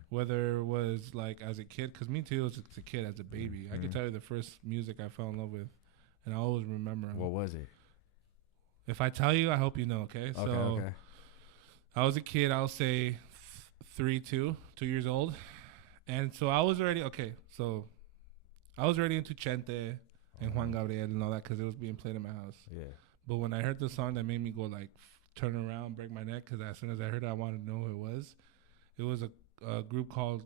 whether it was like as a kid, because me too, as a kid, as a baby. I can tell you the first music I fell in love with, and I always remember. What was it? If I tell you, I hope you know, okay? Okay. I was a kid, I'll say 2 years old. And so I was already into Chente and Juan Gabriel and all that because it was being played in my house. Yeah. But when I heard the song that made me go like turn around, break my neck, because as soon as I heard it, I wanted to know who it was. It was a group called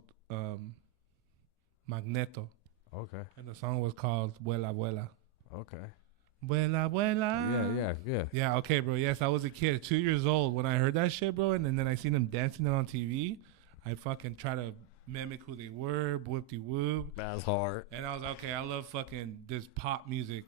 Magneto. Okay. And the song was called Vuela Vuela. Okay. Vuela Vuela. Yeah. Yeah, okay, bro. Yes, I was a kid, 2 years old when I heard that shit, bro. And then I seen them dancing it on TV. I fucking try to mimic who they were, whoop-de-whoop. That's hard. And I was like, okay, I love fucking this pop music.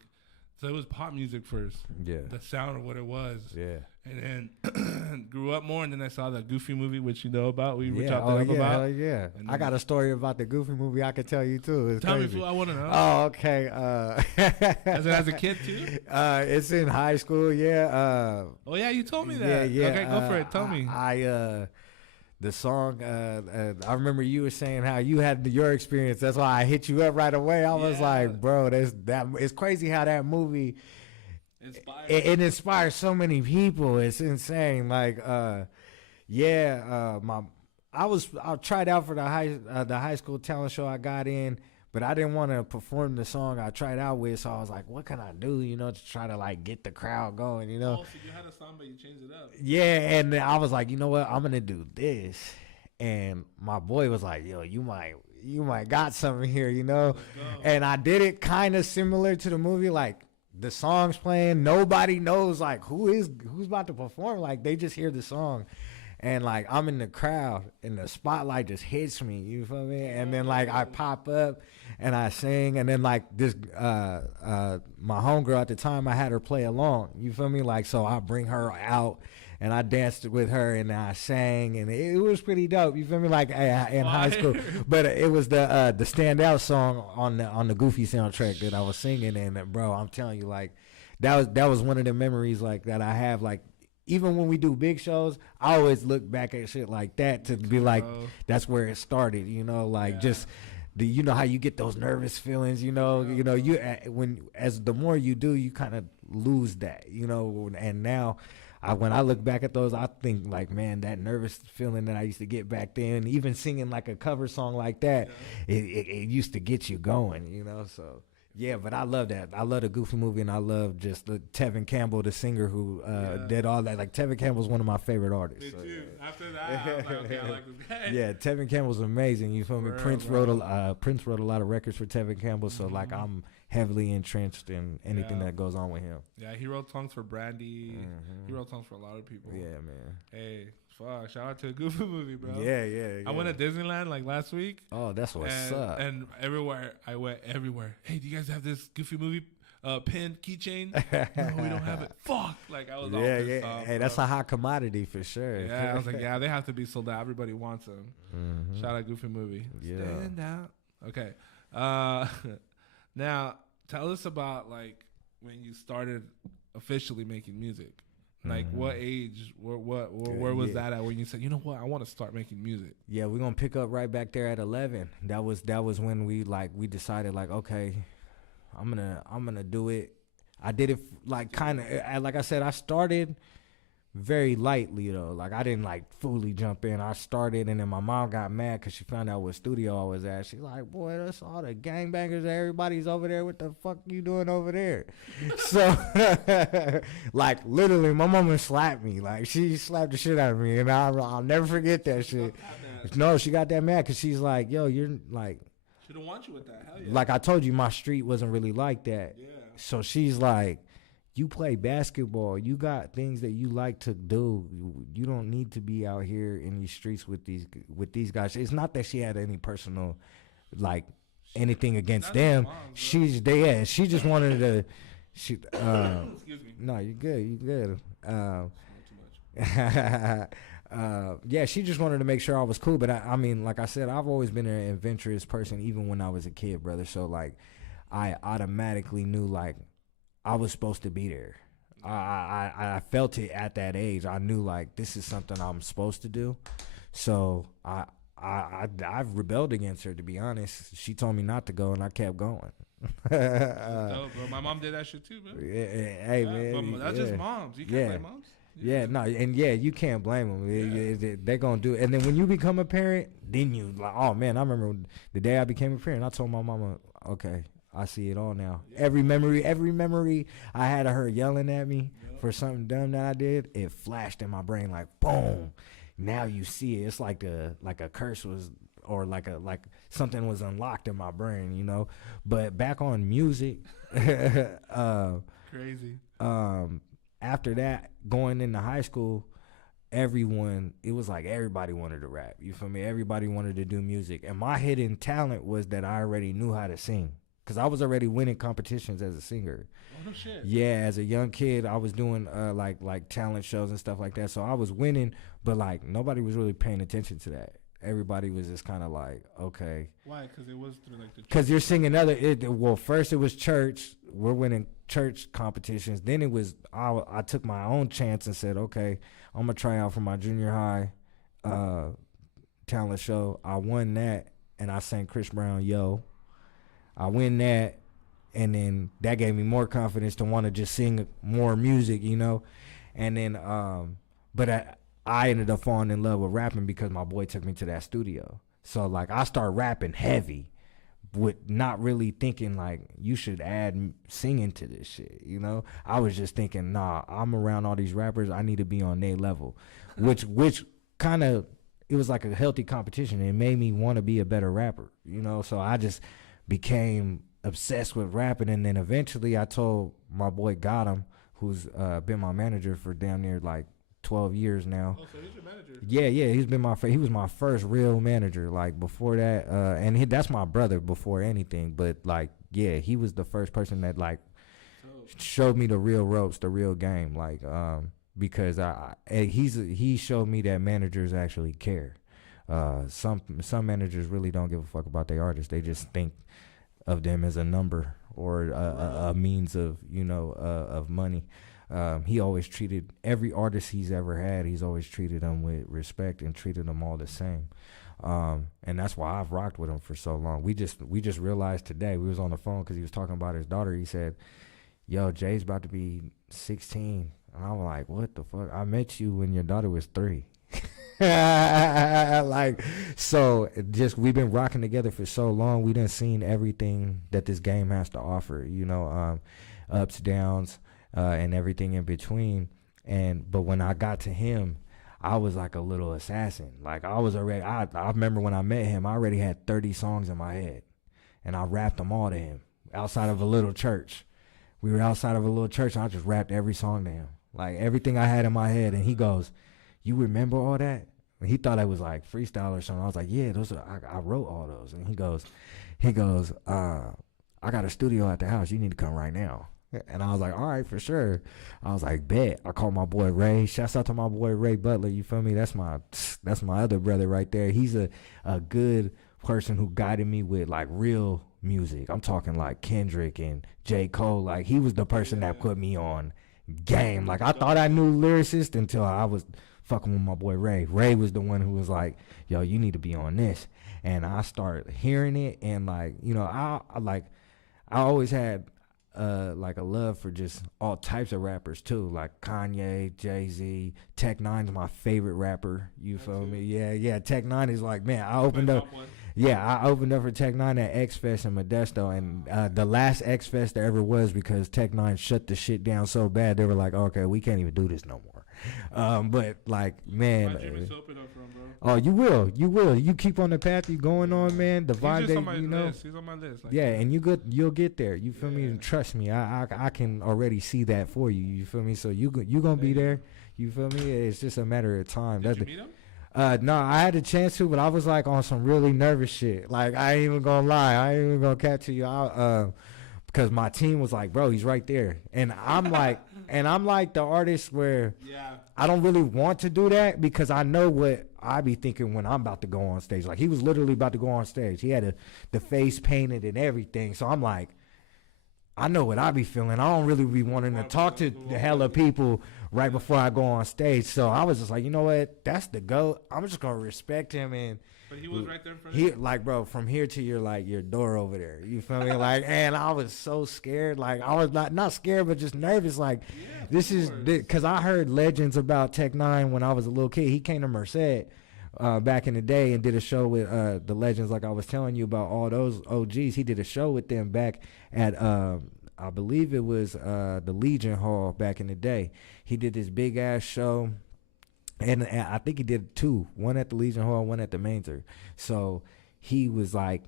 So it was pop music first. Yeah. The sound of what it was. Yeah. And then grew up more, and then I saw the Goofy movie, which you know about. We were talking about. Hell yeah. I got a story about the Goofy movie I could tell you, too. It's tell crazy. me, I want to know. Oh, okay. As a kid, too? It's in high school, yeah. Oh, yeah, you told me that. Yeah. Okay, go for it. Tell me. The song, I remember you were saying how you had your experience. That's why I hit you up right away. I was like, bro, it's crazy how that movie it inspires so many people. It's insane. Like, I tried out for the high school talent show I got in, but I didn't want to perform the song I tried out with, so I was like, what can I do, you know, to try to, like, get the crowd going, you know? Oh, so you had a song, but you changed it up. Yeah, and I was like, you know what, I'm going to do this. And my boy was like, yo, you might got something here, you know? And I did it kind of similar to the movie, like, the song's playing, nobody knows, like, who's about to perform, like, they just hear the song. And, like, I'm in the crowd, and the spotlight just hits me, you feel me? And then, like, I pop up, and I sing, and then, like, this, my homegirl at the time, I had her play along, you feel me? Like, so I bring her out, and I danced with her and I sang, and it was pretty dope. You feel me? Like in high school, but it was the standout song on the Goofy soundtrack that I was singing, and bro, I'm telling you, like that was one of the memories like that I have. Like even when we do big shows, I always look back at shit like that to be like, that's where it started. You know, like just. You know how you get those nervous feelings, you know, when as the more you do, you kind of lose that, you know. And now, when I look back at those, I think like, man, that nervous feeling that I used to get back then, even singing like a cover song like that, it used to get you going, you know. So yeah, but I love that. I love the Goofy movie, and I love just the Tevin Campbell, the singer who did all that. Like Tevin Campbell's one of my favorite artists. Me so, too. yeah. After that, I was like, okay, I like this guy. Yeah, Tevin Campbell's amazing. You feel me? Real, Prince wrote a lot of records for Tevin Campbell, so like I'm heavily entrenched in anything that goes on with him. Yeah, he wrote songs for Brandy. He wrote songs for a lot of people. Yeah, man. Hey, fuck! Shout out to the Goofy movie, bro. Yeah. I went to Disneyland like last week. Oh, that's what's up. And everywhere I went, everywhere. Hey, do you guys have this Goofy movie pin keychain? No, we don't have it. Fuck! Like I was all pissed off. Hey, that's a hot commodity for sure. Yeah, I was like, yeah, they have to be sold out. Everybody wants them. Shout out Goofy movie. Yeah. Stand out. Okay. Now tell us about like when you started officially making music. Like what age? Where was that at when you said, you know what, I want to start making music? Yeah, we're gonna pick up right back there at 11. That was when we decided like, okay, I'm gonna do it. I did it like kind of like I said, I started very lightly though. Like I didn't like fully jump in. I started, and then my mom got mad because she found out what studio I was at. She's like, boy, that's all the gangbangers. Everybody's over there. What the fuck you doing over there? So like literally my mama slapped me. Like she slapped the shit out of me, and I'll never forget that shit. No, she got that mad because she's like, yo, you're like, She don't want you with that. Hell yeah. like I told you, my street wasn't really like that. Yeah. So she's like, you play basketball. You got things that you like to do. You don't need to be out here in these streets with these guys. It's not that she had any personal, like, anything against them. Moms, She just wanted to. Excuse me. No, you're good. You're good. Not too much. Yeah, she just wanted to make sure I was cool. But I mean, like I said, I've always been an adventurous person, even when I was a kid, brother. So like, I automatically knew like I was supposed to be there. I felt it at that age. I knew like this is something I'm supposed to do. So I've rebelled against her, to be honest. She told me not to go, and I kept going. Dope, bro. My mom did that shit too, bro. Hey man, But that's just moms. You can't blame moms. Yeah, no, and yeah, you can't blame them. They're gonna do it. And then when you become a parent, then you like, oh man, I remember the day I became a parent. I told my mama, okay, I see it all now. Yeah. Every memory I had of her yelling at me for something dumb that I did, it flashed in my brain like boom. Now you see it. It's like a curse was, or like something was unlocked in my brain, you know. But back on music, crazy. After that, going into high school, it was like everybody wanted to rap. You feel me? Everybody wanted to do music. And my hidden talent was that I already knew how to sing. Because I was already winning competitions as a singer. Oh, no shit. Yeah, as a young kid, I was doing like talent shows and stuff like that. So I was winning, but like nobody was really paying attention to that. Everybody was just kind of like, okay. Why? Because it was through like the. Because you're singing first it was church. We're winning church competitions. Then it was I took my own chance and said, okay, I'm gonna try out for my junior high talent show. I won that, and I sang Chris Brown, Yo. I win that, and then that gave me more confidence to want to just sing more music, you know. And then, but I ended up falling in love with rapping because my boy took me to that studio. So like I started rapping heavy, with not really thinking like you should add singing to this shit, you know. I was just thinking, nah, I'm around all these rappers, I need to be on their level, which kind of, it was like a healthy competition. It made me want to be a better rapper, you know. So I just became obsessed with rapping, and then eventually I told my boy Gotham, who's been my manager for damn near like 12 years now. Oh, so he's your manager? Yeah, he was my first real manager. Like before that, and that's my brother before anything. But like, yeah, he was the first person that like showed me the real ropes, the real game. Like, because he showed me that managers actually care. Some managers really don't give a fuck about their artists. They just think of them as a number or a means of of money. He always treated every artist he's ever had. He's always treated them with respect and treated them all the same. And that's why I've rocked with him for so long. We just realized today, we was on the phone because he was talking about his daughter. He said, "Yo, Jay's about to be 16." And I was like, "What the fuck? I met you when your daughter was 3." Like, so just we've been rocking together for so long. We done seen everything that this game has to offer, ups, downs, and everything in between. But when I got to him, I was like a little assassin. Like I remember when I met him, I already had 30 songs in my head, and I rapped them all to him outside of a little church. We were outside of a little church, and I just rapped every song to him, like everything I had in my head. And he goes, "You remember all that?" And he thought I was like freestyle or something. I was like, "Yeah, those are, I wrote all those." And he goes, "I got a studio at the house. You need to come right now." And I was like, "All right, for sure." I was like, "Bet." I called my boy Ray. Shouts out to my boy Ray Butler. You feel me? That's my other brother right there. He's a good person who guided me with like real music. I'm talking like Kendrick and J. Cole. Like he was the person that put me on game. Like I thought I knew lyricists until I was fucking with my boy Ray. Ray was the one who was like, "Yo, you need to be on this." And I started hearing it, and like, I always had like a love for just all types of rappers too, like Kanye, Jay-Z. Tech Nine's my favorite rapper. You feel me? Yeah. Tech Nine is like, man, I opened up for Tech Nine at X Fest in Modesto, and the last X Fest there ever was, because Tech Nine shut the shit down so bad they were like, "Okay, we can't even do this no more." But like, man, my dream is to open up for him, bro. Oh, you will. You keep on the path you're going on, man. The vibe that list. He's on my list. Like, yeah, and you'll get there. You feel me? And trust me, I can already see that for you. You feel me? So you gonna be there. You feel me? It's just a matter of time. Did you meet him? No, I had a chance to, but I was like on some really nervous shit. Like I ain't even gonna lie. I ain't even gonna catch you. Because my team was like, "Bro, he's right there," and I'm like, the artist where I don't really want to do that, because I know what I be thinking when I'm about to go on stage. Like he was literally about to go on stage. He had the face painted and everything. So I'm like, I know what I be feeling. I don't really be wanting to talk to the hella people right before I go on stage. So I was just like, you know what? That's the GOAT. I'm just gonna respect him. And but he was right there in front of you. Like, bro, from here to your door over there. You feel me? Like, and I was so scared. Like, I was not scared, but just nervous. Like, this is because I heard legends about Tech Nine when I was a little kid. He came to Merced back in the day and did a show with the legends, like I was telling you about, all those OGs. He did a show with them back at I believe it was the Legion Hall back in the day. He did this big ass show. And I think he did 2, one at the Legion Hall, one at the Mainzer. So he was like,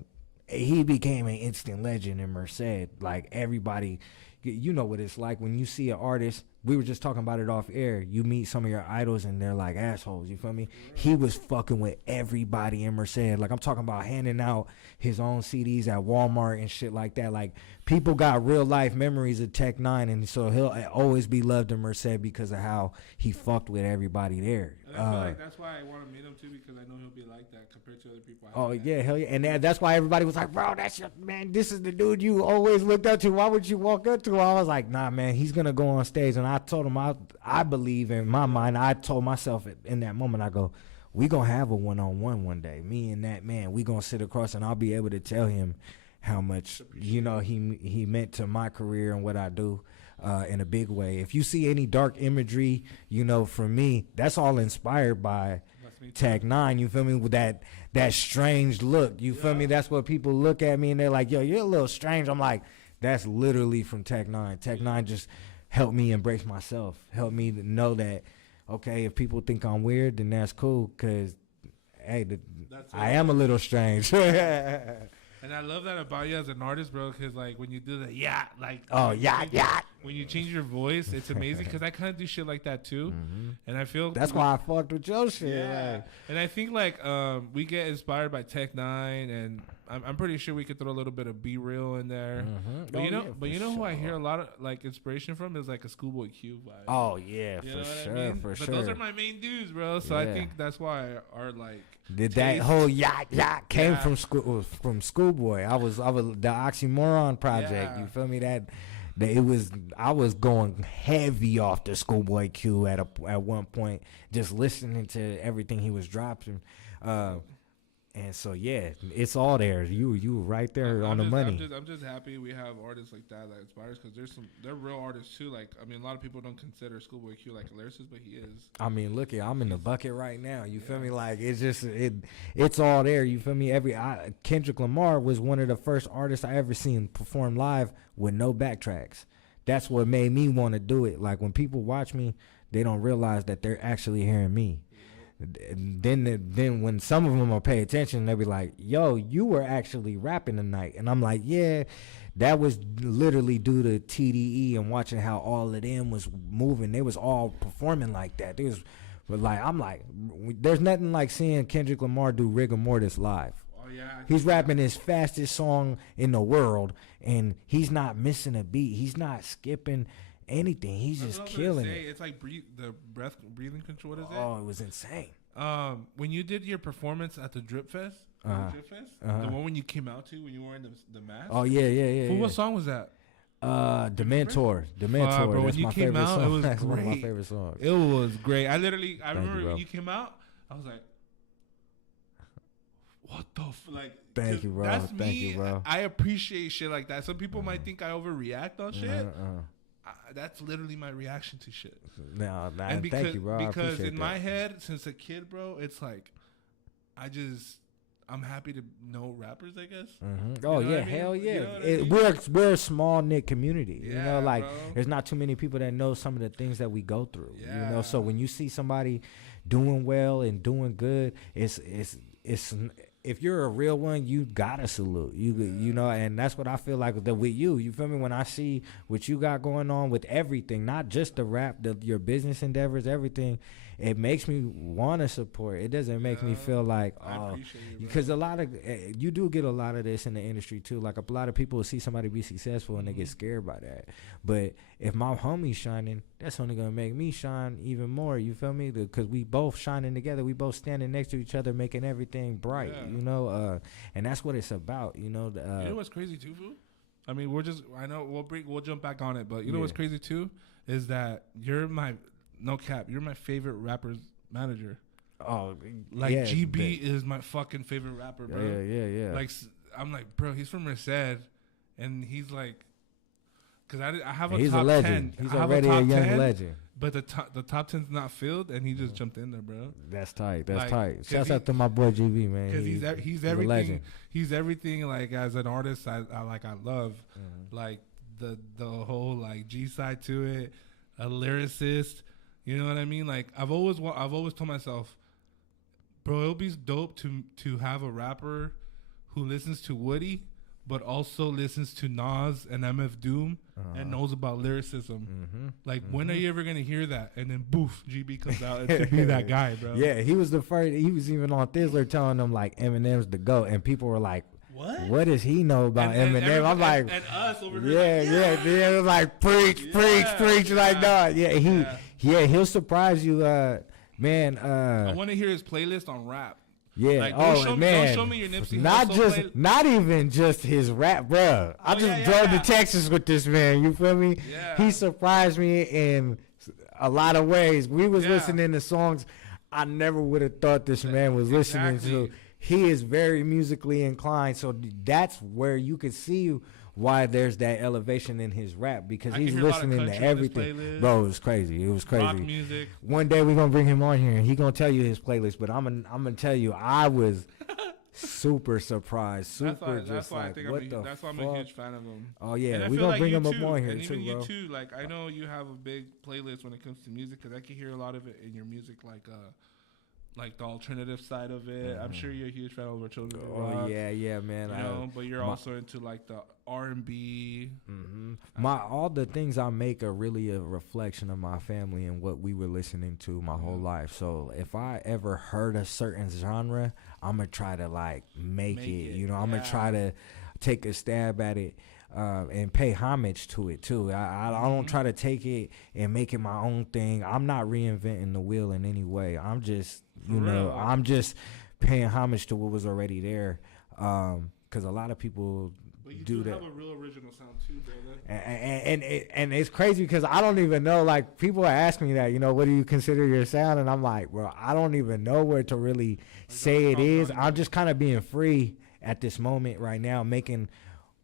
he became an instant legend in Merced. Like everybody, you know what it's like when you see an artist. We were just talking about it off air. You meet some of your idols and they're like assholes. You feel me? He was fucking with everybody in Merced. Like I'm talking about handing out his own CDs at Walmart and shit like that. Like people got real life memories of Tech Nine, and so he'll always be loved in Merced because of how he fucked with everybody there. And I feel like that's why I want to meet him too, because I know he'll be like that compared to other people. Hell yeah, and that's why everybody was like, "Bro, that's your man. This is the dude you always looked up to. Why would you walk up to him?" I was like, "Nah, man, he's gonna go on stage." And I told him, I believe in my mind. I told myself in that moment, I go, "We gonna have a one-on-one one day. Me and that man, we gonna sit across, and I'll be able to tell him how much he meant to my career and what I do in a big way." If you see any dark imagery, from me, that's all inspired by Tech Nine. You feel me? With that strange look. You feel me? That's what people look at me and they're like, "Yo, you're a little strange." I'm like, that's literally from Tech Nine. Tech Nine just helped me embrace myself. Helped me to know that, okay, if people think I'm weird, then that's cool, because hey, I am a little strange. And I love that about you as an artist, bro, because like when you do the when you change your voice, it's amazing, because I kind of do shit like that too. Mm-hmm. And I feel that's why I fucked with your shit. Yeah. Like. And I think like we get inspired by Tech Nine, and I'm pretty sure we could throw a little bit of Be Real in there. Mm-hmm. But you know who I hear a lot of like inspiration from is like a Schoolboy Q vibe. Oh yeah, You know for what I sure, mean? for But sure. those are my main dudes, bro. So I Yeah. think that's why our like Did that taste- whole yacht came Yeah. from Schoolboy. I was the Oxymoron project. Yeah. You feel me? That I was going heavy off the Schoolboy Q at one point, just listening to everything he was dropping. And so yeah, it's all there. You were right there on the money. I'm just happy we have artists like that inspires because they're real artists too. Like I mean, a lot of people don't consider Schoolboy Q like a lyricist, but he is. I mean, look, I'm in the bucket right now. You feel me? Like it's just it's all there. You feel me? Kendrick Lamar was one of the first artists I ever seen perform live with no backtracks. That's what made me want to do it. Like when people watch me, they don't realize that they're actually hearing me. Then when some of them will pay attention, they'll be like, yo, you were actually rapping tonight. And I'm like, yeah, that was literally due to TDE and watching how all of them was moving. They was all performing like that. I'm like, there's nothing like seeing Kendrick Lamar do Rigor Mortis live. Oh yeah, He's rapping his fastest song in the world, and he's not missing a beat. He's not skipping anything. He's just killing it. It's like breathing control. What is it? Oh, it was insane. When you did your performance at the Drip Fest, the one when you came out to when you were in the mask. Oh yeah. What song was that? Dementor. Bro, That's when you my came favorite out, song. it was That's great. one of my favorite songs. It was great. I remember bro. when you came out, I was like, what the like? Thank you, bro. That's Thank me. you, bro. I appreciate shit like that. Some people might think I overreact on shit. That's literally my reaction to shit. No, And because, thank you, bro. I because appreciate in that. my head, since a kid, bro, it's like I'm happy to know rappers, I guess. Mm-hmm. Oh You know yeah, what I mean? hell yeah. You know what I mean? We're a small knit community. You Yeah, know, like bro. there's not too many people that know some of the things that we go through. You know, Yeah. so when you see somebody doing well and doing good, it's if you're a real one, you gotta salute. You know, and that's what I feel like with you. You feel me? When I see what you got going on with everything, not just the rap, your business endeavors, everything, it makes me want to support. It doesn't make me feel like, oh, because a lot of you do get a lot of this in the industry too. Like a lot of people see somebody be successful and they get scared by that. But if my homie's shining, that's only gonna make me shine even more. You feel me? Because we both shining together. We both standing next to each other, making everything bright. Yeah. You know, and that's what it's about. You know. You know what's crazy too, fool? I mean, I know we'll jump back on it, but you know what's crazy too is that you're my favorite rapper's manager. Oh, Like yeah, GB is my fucking favorite rapper, bro. Yeah. Like I'm like, bro, he's from Merced, and he's like, because I have a He's top a legend. 10. He's I have already a top young 10, legend. But the top 10's not filled, and he just jumped in there, bro. That's tight. That's Like, tight. Shouts out to my boy GB, man. Because he's everything. legend. He's everything. Like as an artist, I love Mm-hmm. like the whole like G side to it. A lyricist, you know what I mean? Like I've always told myself, bro, it'll be dope to have a rapper who listens to Woody, but also listens to Nas and MF Doom and knows about lyricism. Like, when are you ever gonna hear that? And then, boof, GB comes out and to be that guy, bro. Yeah, he was the first. He was even on Thizzler telling them like Eminem's the GOAT, and people were like, "What does he know about Eminem?" I'm like, and us over here, yeah. It was like preach. Like that. Yeah, he'll surprise you, man. I want to hear his playlist on rap. Yeah. Like, man. don't show me your Nipsey Not not even just his rap, bro. I just drove to Texas with this man. You feel me? Yeah. He surprised me in a lot of ways. We was listening to songs I never would have thought this man was listening to. He is very musically inclined, so that's where you could see why there's that elevation in his rap, because he's listening to everything. Bro, it was crazy. Rock music. One day we're gonna bring him on here and he gonna tell you his playlist, but I'm gonna tell you I was super surprised. That's why I'm a huge fan of him. Oh yeah, and we're gonna bring him up too. on here and too, even bro. you too. Like I know you have a big playlist when it comes to music, because I can hear a lot of it in your music. Like like the alternative side of it. I'm sure you're a huge fan of Where Children Oh Rock, yeah, man. you know, but you're also into like the R&B. All the things I make are really a reflection of my family and what we were listening to my whole life. So if I ever heard a certain genre, I'm gonna try to like make it. You know, I'm gonna try to take a stab at it. And pay homage to it too. I don't try to take it and make it my own thing. I'm not reinventing the wheel in any way. I'm just, I'm just paying homage to what was already there. Because a lot of people But you do that. have a real original sound too, brother. And it's crazy because I don't even know. Like, people are asking me that, what do you consider your sound? And I'm like, bro, I don't even know where to really say it is. I'm just kind of being free at this moment right now, making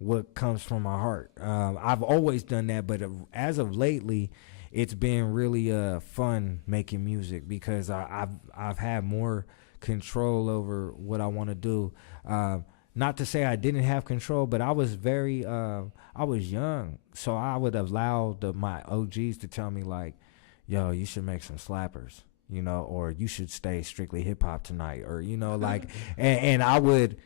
what comes from my heart. I've always done that, but as of lately, it's been really fun making music because I've had more control over what I want to do. Not to say I didn't have control, but I was very I was young, so I would allow my OGs to tell me like, "Yo, you should make some slappers." Or you should stay strictly hip hop tonight, or like, and I would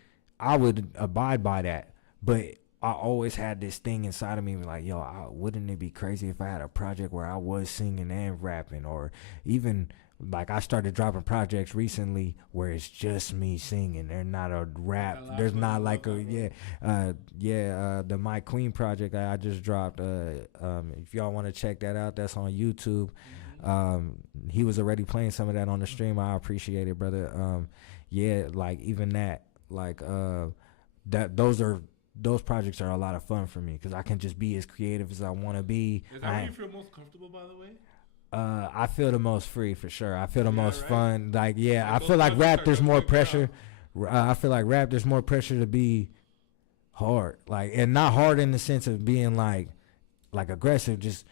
abide by that, but I always had this thing inside of me like, yo, wouldn't it be crazy if I had a project where I was singing and rapping, or even like I started dropping projects recently where it's just me singing. There's not a rap. There's not like the My Queen project I just dropped. If y'all want to check that out, that's on YouTube. He was already playing some of that on the stream. I appreciate it, brother. Like even that, like that those projects are a lot of fun for me because I can just be as creative as I want to be. Is that where you feel most comfortable, by the way? I feel the most free for sure. I feel the most fun. Like, I feel like rap, there's more pressure. I feel like rap, there's more pressure to be hard. Like, and not hard in the sense of being like aggressive, just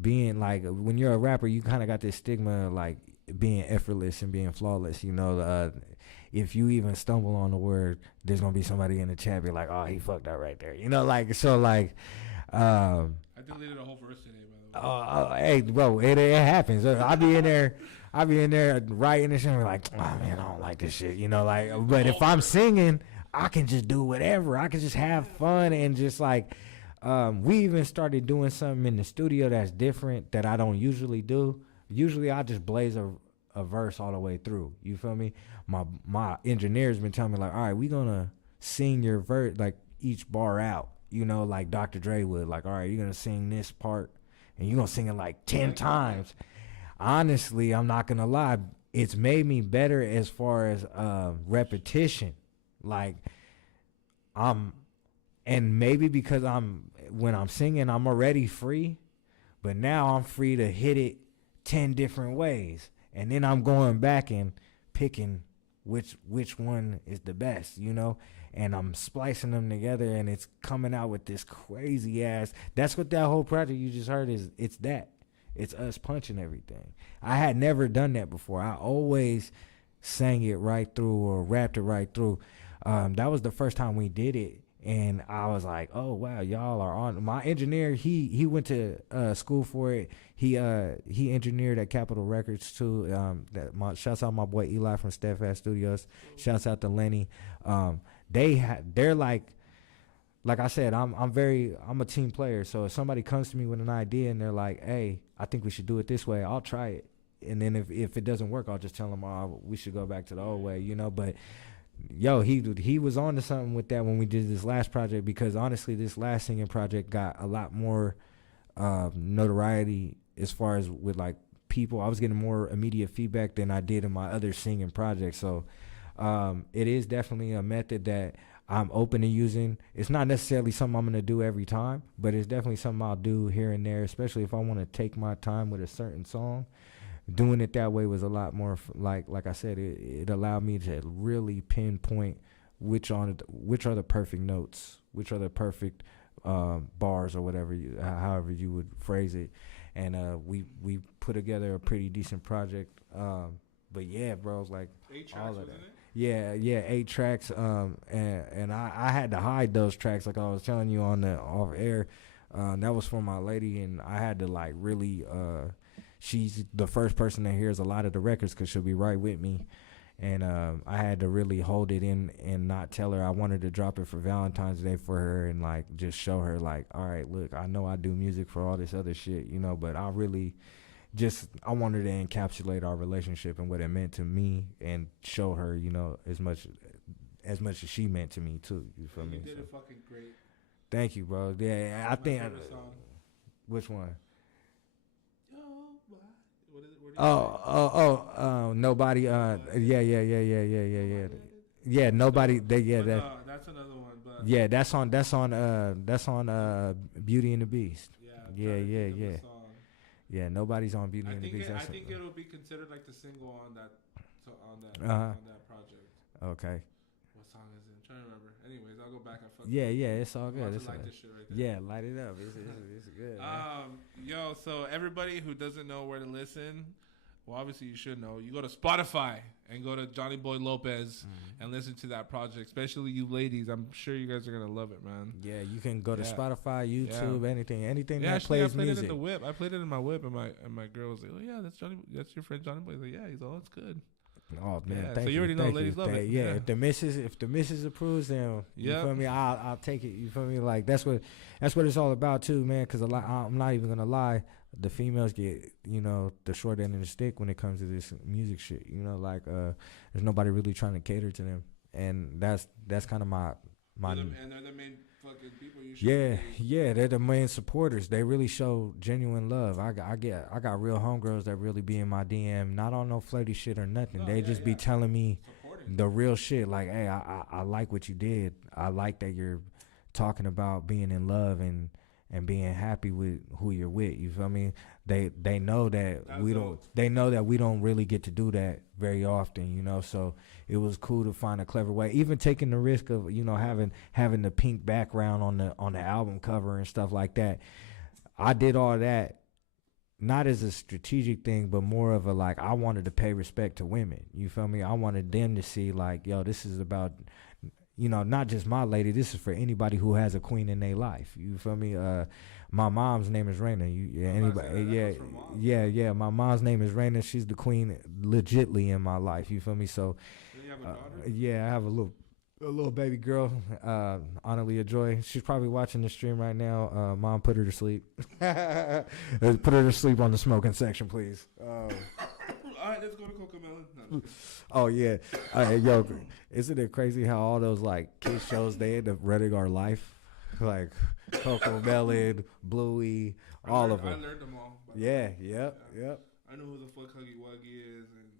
being like, when you're a rapper, you kind of got this stigma of like being effortless and being flawless. If you even stumble on the word, there's gonna be somebody in the chat be like, "Oh, he fucked up right there." I deleted a whole verse today, by the way. Hey, bro, it happens. I be in there writing and shit. And like, oh man, I don't like this shit. But if I'm singing, I can just do whatever. I can just have fun and just like. We even started doing something in the studio that's different that I don't usually do. Usually, I just blaze a verse all the way through. You feel me? My engineer's been telling me like, all right, we gonna sing your verse like each bar out. Like Dr. Dre would. Like, all right, you're gonna sing this part, and you're gonna sing it like 10 times. Honestly, I'm not gonna lie. It's made me better as far as repetition. Like, and maybe because when I'm singing, I'm already free, but now I'm free to hit it 10 different ways, and then I'm going back and picking which one is the best, and I'm splicing them together, and it's coming out with this crazy ass. That's what that whole project you just heard is. It's us punching everything. I had never done that before. I always sang it right through or rapped it right through. That was the first time we did it. And I was like, oh wow, y'all are on. My engineer, he went to school for it. He engineered at Capitol Records too. Shouts out my boy Eli from Steadfast Studios. Shouts out to Lenny. They're like I said, I'm a team player. So if somebody comes to me with an idea and they're like, hey, I think we should do it this way, I'll try it. And then if it doesn't work, I'll just tell them, oh, we should go back to the old way, But yo, he was on to something with that when we did this last project, because honestly, this last singing project got a lot more notoriety as far as with like people. I was getting more immediate feedback than I did in my other singing projects. So it is definitely a method that I'm open to using. It's not necessarily something I'm going to do every time, but it's definitely something I'll do here and there, especially if I want to take my time with a certain song. Doing it that way was a lot more like I said, it allowed me to really pinpoint which are the perfect notes, which are the perfect bars or whatever however you would phrase it, and we put together a pretty decent project. But yeah, bro, it's like 8 tracks, all of that. wasn't it? Yeah, 8 tracks. And I had to hide those tracks like I was telling you on the off air. That was for my lady, and I had to like really she's the first person that hears a lot of the records because she'll be right with me. And I had to really hold it in and not tell her. I wanted to drop it for Valentine's Day for her and like just show her like, all right, look, I know I do music for all this other shit, you know, but I really I wanted to encapsulate our relationship and what it meant to me and show her, you know, as much as she meant to me too. You feel me? You did it fucking great. Thank you, bro. Yeah, I think. Which one? What is it? Nobody. Yeah, nobody. That's another one. But yeah, that's on Beauty and the Beast. Yeah. Yeah, nobody's on Beauty and the Beast. I think it'll be considered like the single on that project. Okay. What song is it? I'm trying to remember. Anyways, I'll go back and fuck. Yeah, it's all good. It's like this shit right there. Yeah, light it up. It's good. Man. Yo, so everybody who doesn't know where to listen, well, obviously you should know. You go to Spotify and go to Johnny Boy Lopez and listen to that project. Especially you ladies, I'm sure you guys are gonna love it, man. Yeah, you can go to Spotify, YouTube, anything that actually, plays I played music. it in the whip. I played it in my whip, and my girl was like, "Oh yeah, that's your friend Johnny Boy." Like, yeah, he's all, it's good. Oh man, yeah, thank so you already know ladies love it. Yeah, if the missus approves, then you feel me. I'll take it. You feel me? Like that's what it's all about too, man. Because I'm not even gonna lie, the females get the short end of the stick when it comes to this music shit. You know, like there's nobody really trying to cater to them, and that's kind of my. And they're the main fucking people you should. Yeah, they're the main supporters. They really show genuine love. I got real homegirls that really be in my DM, not on no flirty shit or nothing. They just be telling me the real shit. Like, hey, I like what you did. I like that you're talking about being in love and being happy with who you're with. You feel me? They know that we don't really get to do that very often, so it was cool to find a clever way, even taking the risk of having the pink background on the album cover and stuff like that. I did all that not as a strategic thing, but more of a like, I wanted to pay respect to women. You feel me? I wanted them to see like, yo, this is about not just my lady. This is for anybody who has a queen in their life. You feel me? My mom's name is Raina. My mom's name is Raina. She's the queen, legitly in my life. You feel me? So, you have a daughter? Yeah, I have a little baby girl, Analia Joy. She's probably watching the stream right now. Mom, put her to sleep. Put her to sleep on the smoking section, please. All right, let's go to Cocomelon. No, oh yeah, yo, isn't it crazy how all those like kids shows they end up running our life, like Cocomelon, Bluey, all of them. I learned them all. Yep. I know who the fuck Huggy Wuggy is and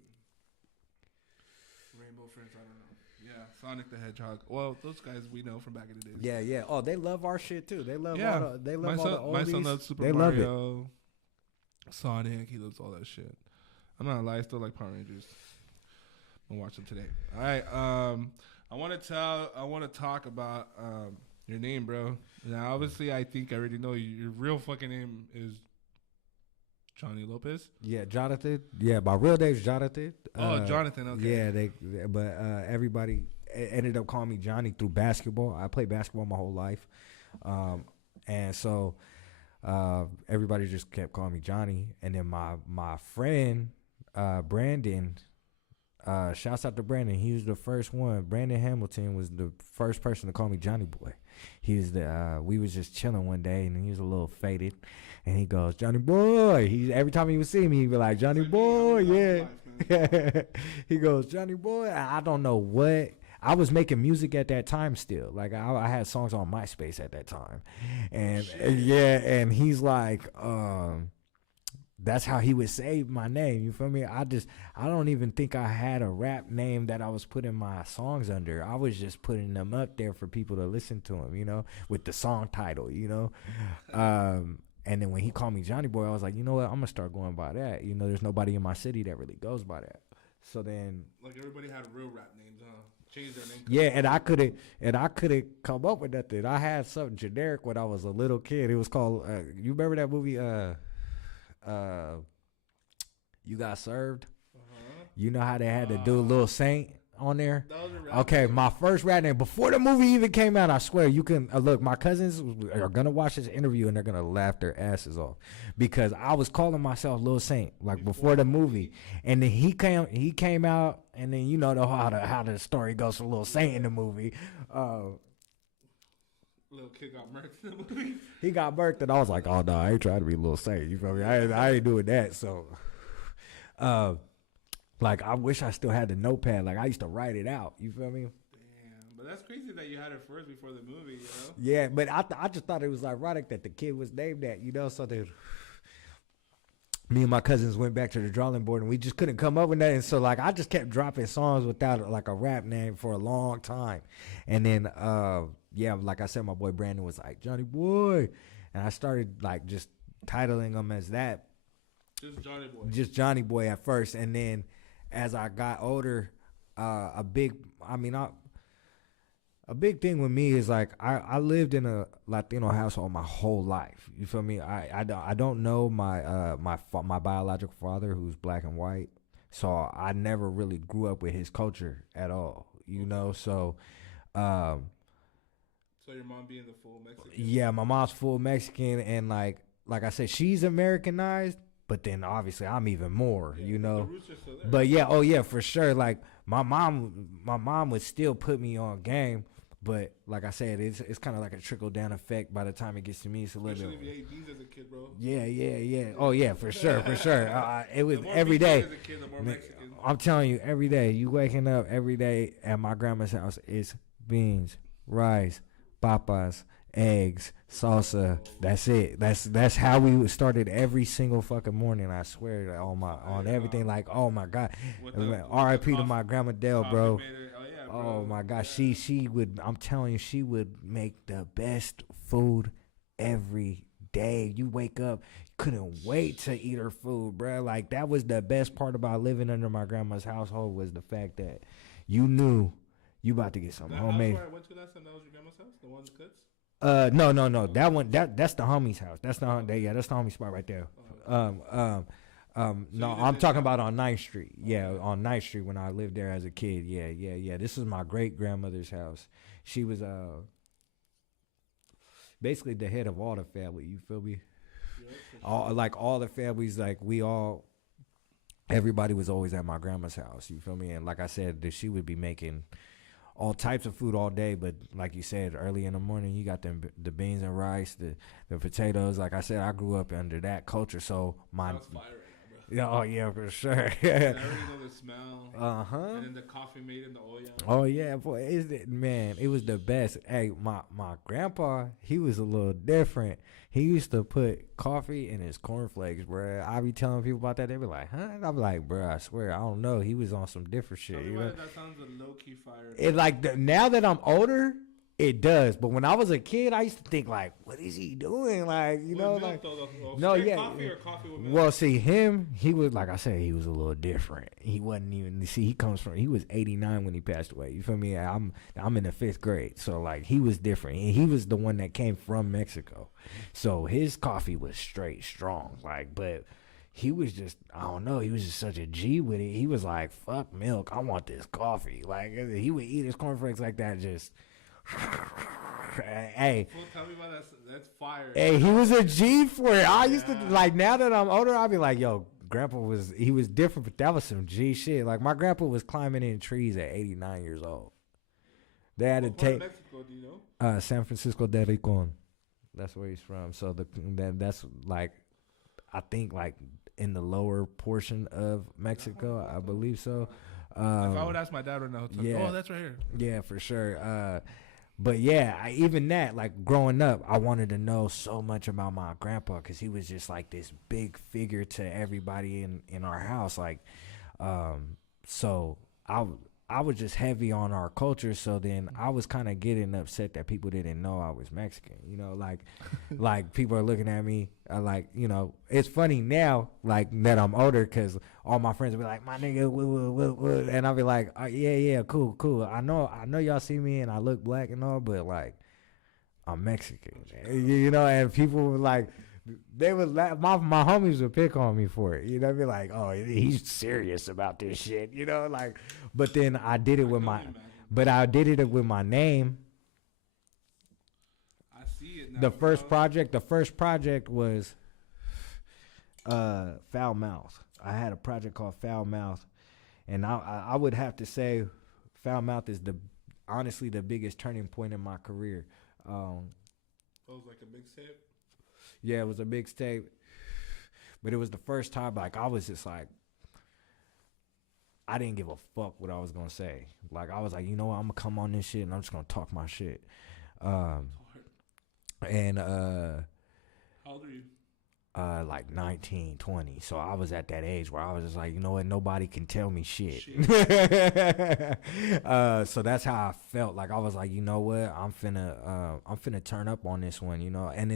Rainbow Friends. I don't know. Yeah, Sonic the Hedgehog. Well, those guys we know from back in the days. Yeah. Oh, they love our shit too. They love all the oldies. My son loves Super Mario, Sonic. He loves all that shit. I'm not gonna lie, I still like Power Rangers. I'm gonna watch them today. All right. I want to talk about your name, bro. Now, obviously, I think I already know your real fucking name is Johnny Lopez. Yeah, Jonathan. Yeah, my real name's Jonathan. Jonathan. Okay. Yeah, but everybody ended up calling me Johnny through basketball. I played basketball my whole life, and so everybody just kept calling me Johnny. And then my friend. Brandon, shouts out to Brandon. He was the first one. Brandon Hamilton was the first person to call me Johnny Boy. He was we was just chilling one day and he was a little faded, and he goes, Johnny Boy. Every time he would see me, he'd be like, Johnny Boy, yeah. He goes, Johnny Boy. I don't know what. I was making music at that time still. Like I had songs on MySpace at that time, and and he's like, that's how he would say my name. You feel me? I don't even think I had a rap name that I was putting my songs under. I was just putting them up there for people to listen to them, with the song title, And then when he called me Johnny Boy, I was like, you know what? I'm going to start going by that. There's nobody in my city that really goes by that. So then, like everybody had real rap names, huh? Changed their name. Yeah, and I couldn't come up with nothing. I had something generic when I was a little kid. It was called, you remember that movie, You Got Served? You know how they had to do Lil Saint on there. That was a rap Okay, name. my first rap name before the movie even came out. I swear you can look. My cousins are gonna watch this interview and they're gonna laugh their asses off because I was calling myself Lil Saint like before the movie, and then he came out, and then you know how the story goes for Lil Saint in the movie. Little kid got murked in the movie. He got murked, and I was like, oh no, I ain't trying to be Lil Saint. You feel me? I ain't doing that. So, like I wish I still had the notepad. Like I used to write it out. You feel me? Damn, but that's crazy that you had it first before the movie. You know? Yeah, but I just thought it was ironic that the kid was named that. You know, so that me and my cousins went back to the drawing board and we just couldn't come up with that. And so like I just kept dropping songs without like a rap name for a long time. And then yeah, like I said, my boy Brandon was like, Johnny Boy. And I started like just titling them as that. Just Johnny Boy. Just Johnny Boy at first. And then as I got older, a big thing with me is like I lived in a Latino household my whole life. You feel me? I don't know my biological father who's black and white, so I never really grew up with his culture at all. You know, so So your mom being the full Mexican? Yeah, my mom's full Mexican, and like I said, she's Americanized, but then obviously I'm even more, Yeah, you know. The roots are still there. But yeah, oh yeah, for sure. Like my mom would still put me on game, but like I said, it's kind of like a trickle down effect. By the time it gets to me, it's a little Especially bit. if you ate beans as a kid, bro. Yeah. Oh yeah, for sure. It was The more every beans day. you ate as a kid, the more Mexican. I'm telling you, every day you waking up every day at my grandma's house is beans, rice, papas, eggs, salsa. That's it. That's how we started every single fucking morning. I swear on everything. Like, oh my god, R.I.P. to my grandma Dell, bro. Oh my gosh, she would. I'm telling you, she would make the best food every day. You wake up, you couldn't wait to eat her food, bro. Like that was the best part about living under my grandma's household was the fact that you knew you about to get some homemade. That's where I went to last time. That was your grandma's house, the one that cuts. No. That one, that's the homie's house. That's the homie spot right there. No, I'm talking about on 9th Street. Yeah, on 9th Street when I lived there as a kid. Yeah. This is my great grandmother's house. She was basically the head of all the family. You feel me? All the families, like everybody was always at my grandma's house. You feel me? And like I said, she would be making all types of food all day, but like you said, early in the morning, you got the beans and rice, the potatoes. Like I said, I grew up under that culture, so my That's fire right now, bro. yeah, oh yeah, for sure. I already know the smell. Uh-huh. And then the coffee made in the oil. Oh yeah, boy, it was the best. Hey, my grandpa, he was a little different. He used to put coffee in his cornflakes, bro. I be telling people about that, they be like, huh? And I be like, bro, I swear, I don't know. He was on some different shit. You know? That sounds a low key fire. It like now that I'm older, it does. But when I was a kid, I used to think like, what is he doing? Like, you know, like no, yeah. Coffee or coffee with milk? Well, see him, he was like I said, he was a little different. He wasn't even he was 89 when he passed away. You feel me? I'm in the 5th grade, so like he was different. And he was the one that came from Mexico, so his coffee was straight strong. Like, but he was just, I don't know, he was just such a G with it. He was like, fuck milk, I want this coffee. Like he would eat his cornflakes like that, just. Hey, Well, tell me about that. That's fire. hey, he was a G for it. I used to like now that I'm older, I'll be like, yo, grandpa was different, but that was some G shit. Like my grandpa was climbing in trees at 89 years old. They had to What part of take Mexico, do you know? San Francisco de Ricon. That's where he's from. So that's like, I think like in the lower portion of Mexico, I believe so. If I would ask my dad right now, yeah. Oh, that's right here. Yeah, for sure. But yeah, even that, like growing up, I wanted to know so much about my grandpa because he was just like this big figure to everybody in our house. Like, so I was just heavy on our culture. So then I was kind of getting upset that people didn't know I was Mexican. You know, like people are looking at me like, you know, it's funny now, like that I'm older because all my friends will be like, my nigga, woo. And I'll be like, yeah, cool. I know y'all see me and I look black and all, but like I'm Mexican, you know. And people were like, they would laugh. My homies would pick on me for it. You know, be like, "Oh, he's serious about this shit." You know, like. But then I did it with my, I did it with my name. I see it now. The first project was Foul Mouth. I had a project called Foul Mouth, and I would have to say, Foul Mouth is honestly the biggest turning point in my career. It was like a mixtape. Yeah, it was a mixtape, but it was the first time like I was just like, I didn't give a fuck what I was gonna say. Like I was like, you know what, I'm gonna come on this shit and I'm just gonna talk my shit. How old are you? Like 19, 20. So I was at that age where I was just like, you know what, nobody can tell me shit. So that's how I felt. Like I was like, you know what, I'm finna turn up on this one, you know. And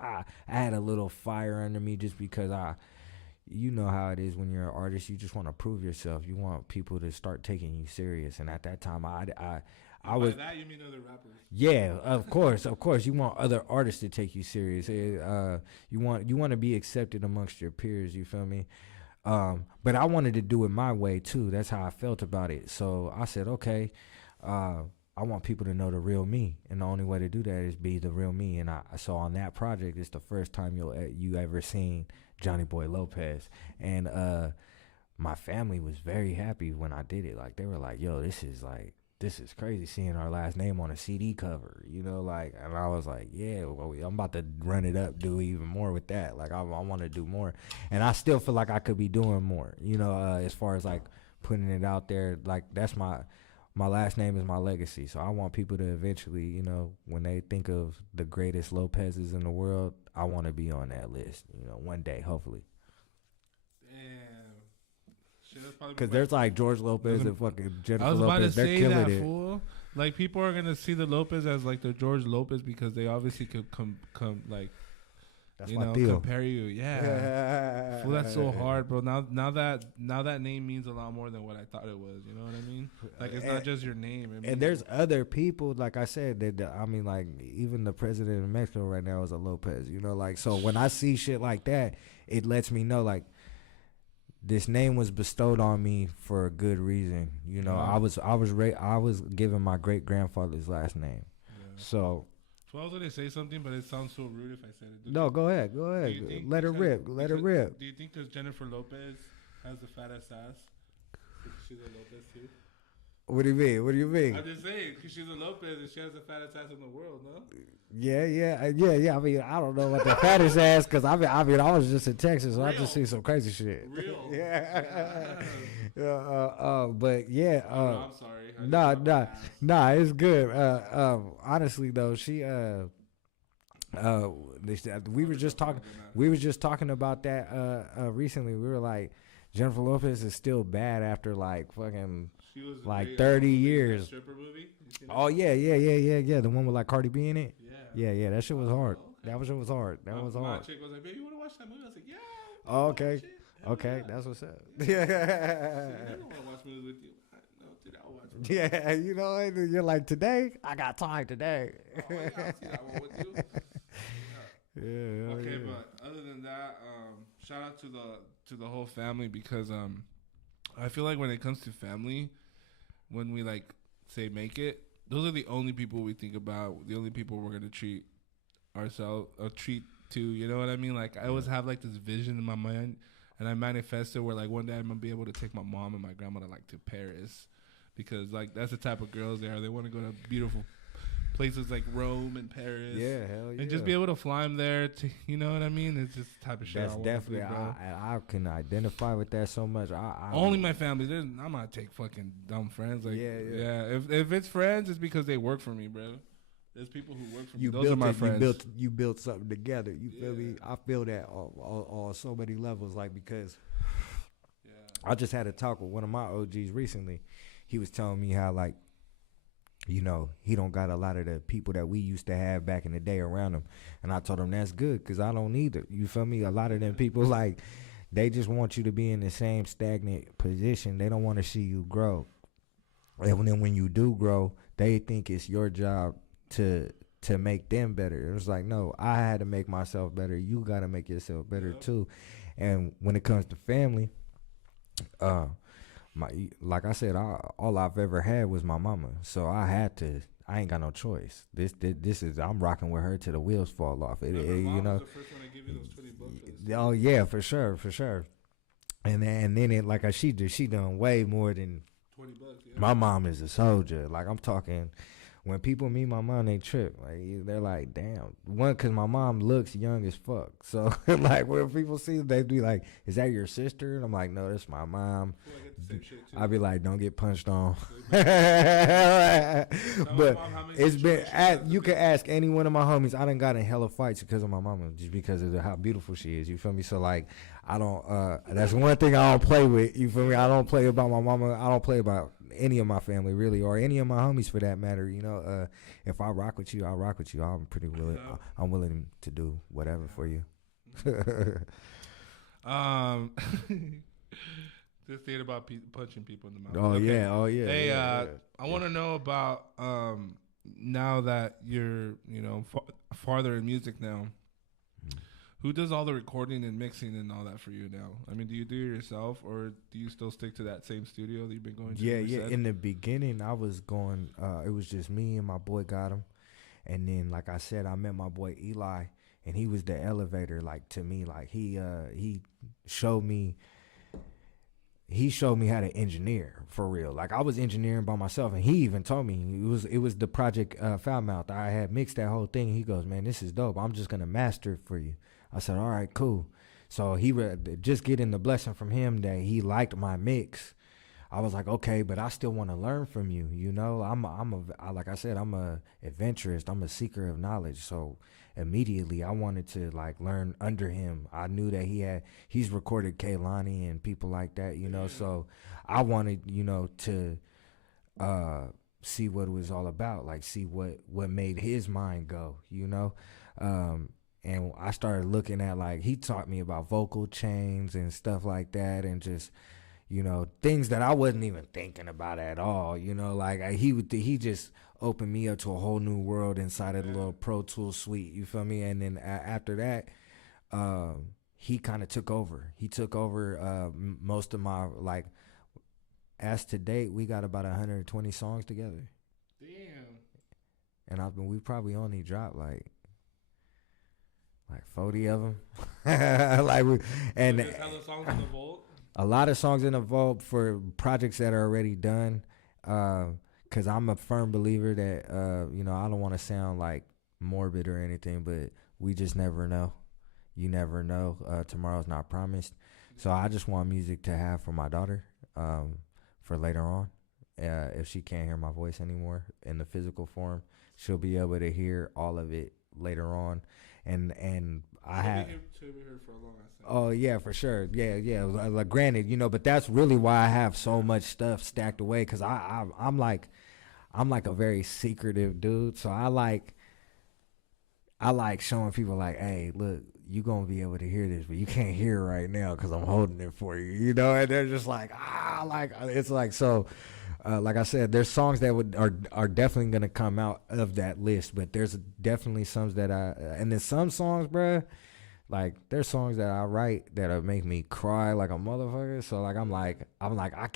I had a little fire under me just because you know how it is when you're an artist. You just want to prove yourself. You want people to start taking you serious. And at that time, I was. By that you mean other rappers? Yeah, of course. You want other artists to take you serious. You want to be accepted amongst your peers. You feel me? But I wanted to do it my way too. That's how I felt about it. So I said, okay, I want people to know the real me, and the only way to do that is be the real me. And so on that project, it's the first time you ever seen Johnny Boy Lopez, and my family was very happy when I did it. Like they were like, yo, this is crazy seeing our last name on a CD cover, you know, like, and I was like, yeah, well, I'm about to run it up, do even more with that. Like, I want to do more. And I still feel like I could be doing more, you know, as far as like putting it out there. Like, that's my last name is my legacy. So I want people to eventually, you know, when they think of the greatest Lopez's in the world, I want to be on that list, you know, one day, hopefully. Damn. Because there's like George Lopez and fucking Jennifer Lopez. I was about to say killing that, it. fool. Like, people are gonna see the Lopez as like the George Lopez because they obviously could come like, that's you my know, deal. compare you. Yeah. Fool, that's so hard, bro. Now that name means a lot more than what I thought it was. You know what I mean? Like, it's not just your name. And there's other people, like I said, that I mean, like even the president of Mexico right now is a Lopez. You know, like, so when I see shit like that, it lets me know like, this name was bestowed on me for a good reason. You know, I was given my great grandfather's last name. Yeah. So I was gonna say something, but it sounds so rude if I said it. No, go ahead. Let her rip. Do you think because Jennifer Lopez has the fattest ass, she's a Lopez too? What do you mean? I'm just saying, because she's a Lopez and she has the fattest ass in the world, no? Yeah. I mean, I don't know about the fattest ass, because I was just in Texas, so I just see some crazy shit. Real? Yeah. But yeah. I'm sorry. Nah, it's good. Honestly though, she we were just talking about that recently. We were like, Jennifer Lopez is still bad after like fucking like 30 years. Stripper movie? Oh yeah. The one with like Cardi B in it. Yeah. That shit was hard. Okay. That shit was hard. My chick was like, "Baby, you want to watch that movie?" I was like, "Yeah." Oh, okay. Okay, that's what's up. Yeah. I don't want to watch movies with you. No, dude, I'll watch movies. Yeah, you know, you're like, today I got time today. Oh, yeah, I'll see that one with you. Yeah. Okay, but other than that, shout out to the whole family, because I feel like when it comes to family, when we like say make it, those are the only people we think about, the only people we're gonna treat ourselves or treat to. You know what I mean? Like, I always have like this vision in my mind, and I manifest it where like one day I'm gonna be able to take my mom and my grandma to Paris, because like that's the type of girls they are. They want to go to beautiful places like Rome and Paris. Yeah, hell yeah. And just be able to fly them there. You know what I mean? It's just the type of shit. That's definitely. I can identify with that so much. Only my family. I'm not take fucking dumb friends. Like, yeah. If it's friends, it's because they work for me, bro. There's people who work for me. Those are my friends. You built something together. You feel me? I feel that on so many levels. Like, because I just had a talk with one of my OGs recently. He was telling me how, like, you know, he don't got a lot of the people that we used to have back in the day around him. And I told him that's good, because I don't need it. You feel me? A lot of them people, like, they just want you to be in the same stagnant position. They don't want to see you grow. And then when you do grow, they think it's your job to to make them better. It was like, no, I had to make myself better. You got to make yourself better too. And when it comes to family, like I said, all I've ever had was my mama. So I ain't got no choice. This is, I'm rocking with her till the wheels fall off. You know. Was the first one to give you those $20 Oh yeah, for sure. And then it, like she done way more than $20. Yeah. my mom is a soldier. Like I'm talking, when people meet my mom, they trip. Like they're like, damn. One, cause my mom looks young as fuck. So like when people see her, they be like, is that your sister? And I'm like, no, that's my mom. Well, I get the same shit too. I'd be like, don't get punched on. But Mom, it's been, you can ask any one of my homies. I done got in hella fights because of my mama, just because of how beautiful she is. You feel me? So like, I don't, that's one thing I don't play with. You feel me? I don't play about my mama. I don't play about any of my family really, or any of my homies for that matter. You know, if I rock with you, I'll rock with you. I'm pretty willing. Yeah. I'm willing to do whatever for you. Just thinking about punching people in the mouth. Oh Okay. yeah, oh yeah. Hey, yeah. I want to know about now that you're farther in music now. Who does all the recording and mixing and all that for you now? I mean, do you do it yourself, or do you still stick to that same studio that you've been going to? Yeah. In the beginning, I was going. It was just me and my boy got him, and then like I said, I met my boy Eli, and he was the elevator. Like to me, like he showed me. He showed me how to engineer for real. Like I was engineering by myself, and he even told me it was the project Foul Mouth. I had mixed that whole thing. He goes, man, this is dope. I'm just gonna master it for you. I said, all right, cool. So he just getting the blessing from him that he liked my mix. I was like, okay, but I still want to learn from you. You know, like I said, I'm a adventurist. I'm a seeker of knowledge. So immediately I wanted to like learn under him. I knew that he's recorded Kaylani and people like that, you know. So I wanted, to see what it was all about, like see what made his mind go, you know. And I started looking at, like, he taught me about vocal chains and stuff like that, and just, things that I wasn't even thinking about at all, like he just opened me up to a whole new world inside of the little Pro Tools suite, you feel me? And then after that, he kind of took over. He took over most of my, like, as to date, we got about 120 songs together. Damn. And we probably only dropped like 40 of them. There's hella songs in the vault? A lot of songs in the vault for projects that are already done. Because I'm a firm believer that, I don't want to sound like morbid or anything, but we just never know. You never know. Tomorrow's not promised. So I just want music to have for my daughter for later on. If she can't hear my voice anymore in the physical form, she'll be able to hear all of it later on. And I have. She'll be here for a long time. Oh yeah, for sure. Yeah. Like, granted, but that's really why I have so much stuff stacked away, because I'm like a very secretive dude. So I like showing people, like, hey, look, you gonna be able to hear this, but you can't hear it right now because I'm holding it for you. And they're just like, it's like, so. Like I said, there's songs that are definitely gonna come out of that list, but there's definitely some that and then some songs, bruh, like there's songs that I write that make me cry like a motherfucker. So like I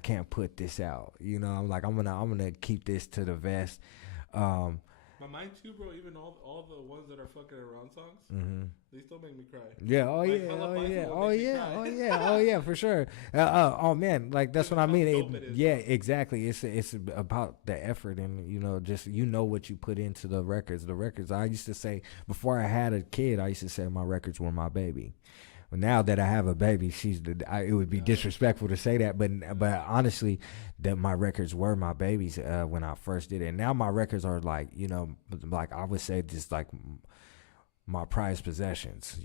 can't put this out. I'm gonna keep this to the vest. But mine too, bro. Even all the ones that are fucking around songs, they still make me cry. Yeah. Oh yeah. For sure. Oh man, like that's what I mean. Yeah, exactly. It's about the effort and just what you put into the records. The records. I used to say before I had a kid, I used to say my records were my baby. Now that I have a baby, it would be disrespectful to say that, but honestly, that my records were my babies when I first did it. And now my records are like, like I would say just like my prized possessions.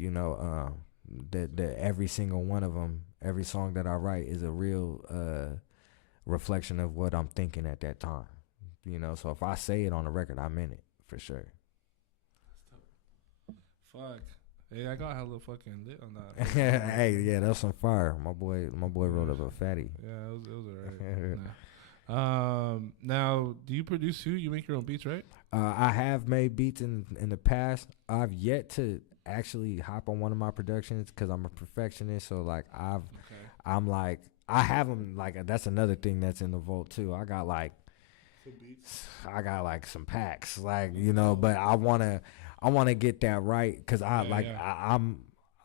That every single one of them, every song that I write is a real reflection of what I'm thinking at that time. So if I say it on a record, I meant it for sure. Fuck. Hey, I got hella fucking lit on that. Hey, yeah, that's some fire. My boy wrote up a fatty. Yeah, it was alright. Now, do you produce too? You make your own beats, right? I have made beats in the past. I've yet to actually hop on one of my productions because I'm a perfectionist. So like I'm like I have them like that's another thing that's in the vault too. I got like some packs like but I wanna get that right because I'm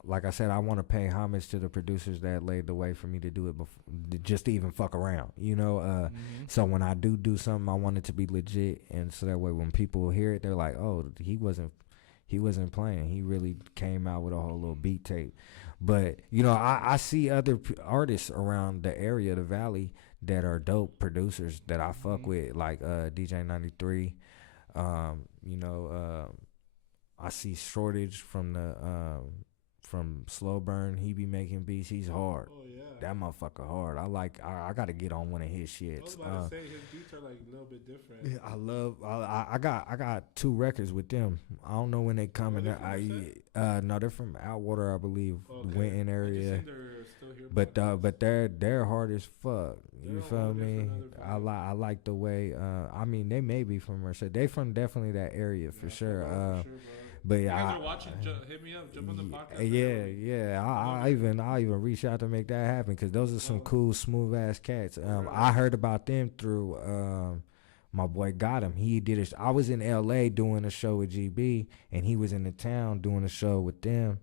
like I said, I want to pay homage to the producers that laid the way for me to do it before, just to even fuck around, So when I do something, I want it to be legit, and so that way when people hear it, they're like, "Oh, he wasn't playing. He really came out with a whole little beat tape." But I see other artists around the area, the Valley, that are dope producers that I fuck with, like DJ 93. I see Shortage from Slow Burn. He be making beats. He's hard. Oh yeah, that motherfucker hard. I gotta get on one of his shits. I was about to say his beats are like a little bit different. Yeah, I got 2 records with them. I don't know when they coming. No, they're from Outwater, I believe, the Winton area. But they're hard as fuck. You feel me? I like the way. I mean, they may be from Merced. They from definitely that area for sure. But you guys are watching, hit me up, jump on the podcast. Yeah. I even reach out to make that happen because those are some cool, smooth ass cats. I heard about them through my boy Got Him. He did it. I was in LA doing a show with GB, and he was in the town doing a show with them.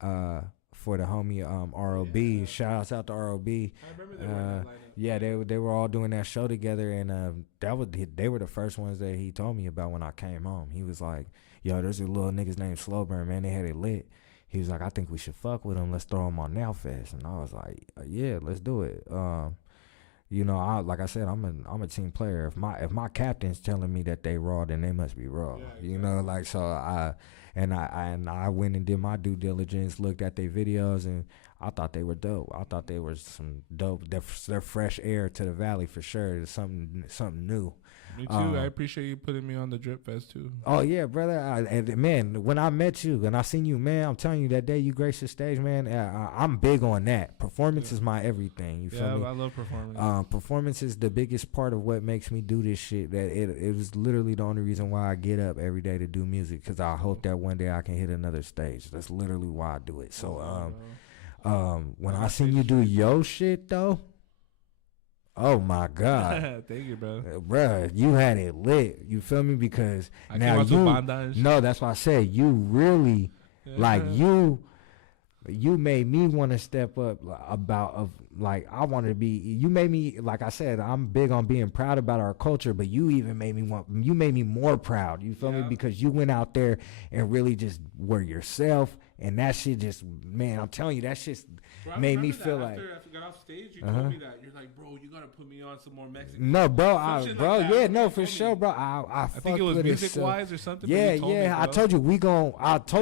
For the homie ROB. Yeah. Shout outs out to ROB. I remember they were yeah, they were all doing that show together, and they were the first ones that he told me about when I came home. He was like, "Yo, there's a little niggas named Slowburn, man. They had it lit." He was like, "I think we should fuck with him. Let's throw him on Now Fest." And I was like, "Yeah, let's do it." Like I said, I'm a team player. If my captain's telling me that they raw, then they must be raw. Yeah, exactly. So I went and did my due diligence, looked at their videos, and I thought they were dope. I thought they were some dope. They're fresh air to the Valley for sure. It's something new. Me too. I appreciate you putting me on the Drip Fest too. Oh yeah, brother. And man, when I met you and I seen you, man, I'm telling you that day you graced the stage, man. I'm big on that. Performance is my everything. You feel me? I love performance. Performance is the biggest part of what makes me do this shit. That it was literally the only reason why I get up every day to do music, because I hope that one day I can hit another stage. That's literally why I do it. So when I seen you do your shit though, oh my God! Thank you, bro. Bruh, you had it lit. You feel me? Because I now that's why I said you really you made me want to step up I wanted to be. You made me, like I said, I'm big on being proud about our culture, but you even made me more proud. You feel me? Because you went out there and really just were yourself, and that shit just, man, I'm telling you, that shit made me feel like. After I got off stage, you told me that you're like, bro, you gotta put me on some more Mexican. No, bro, for sure, bro. I think it was music wise or something. Yeah. I told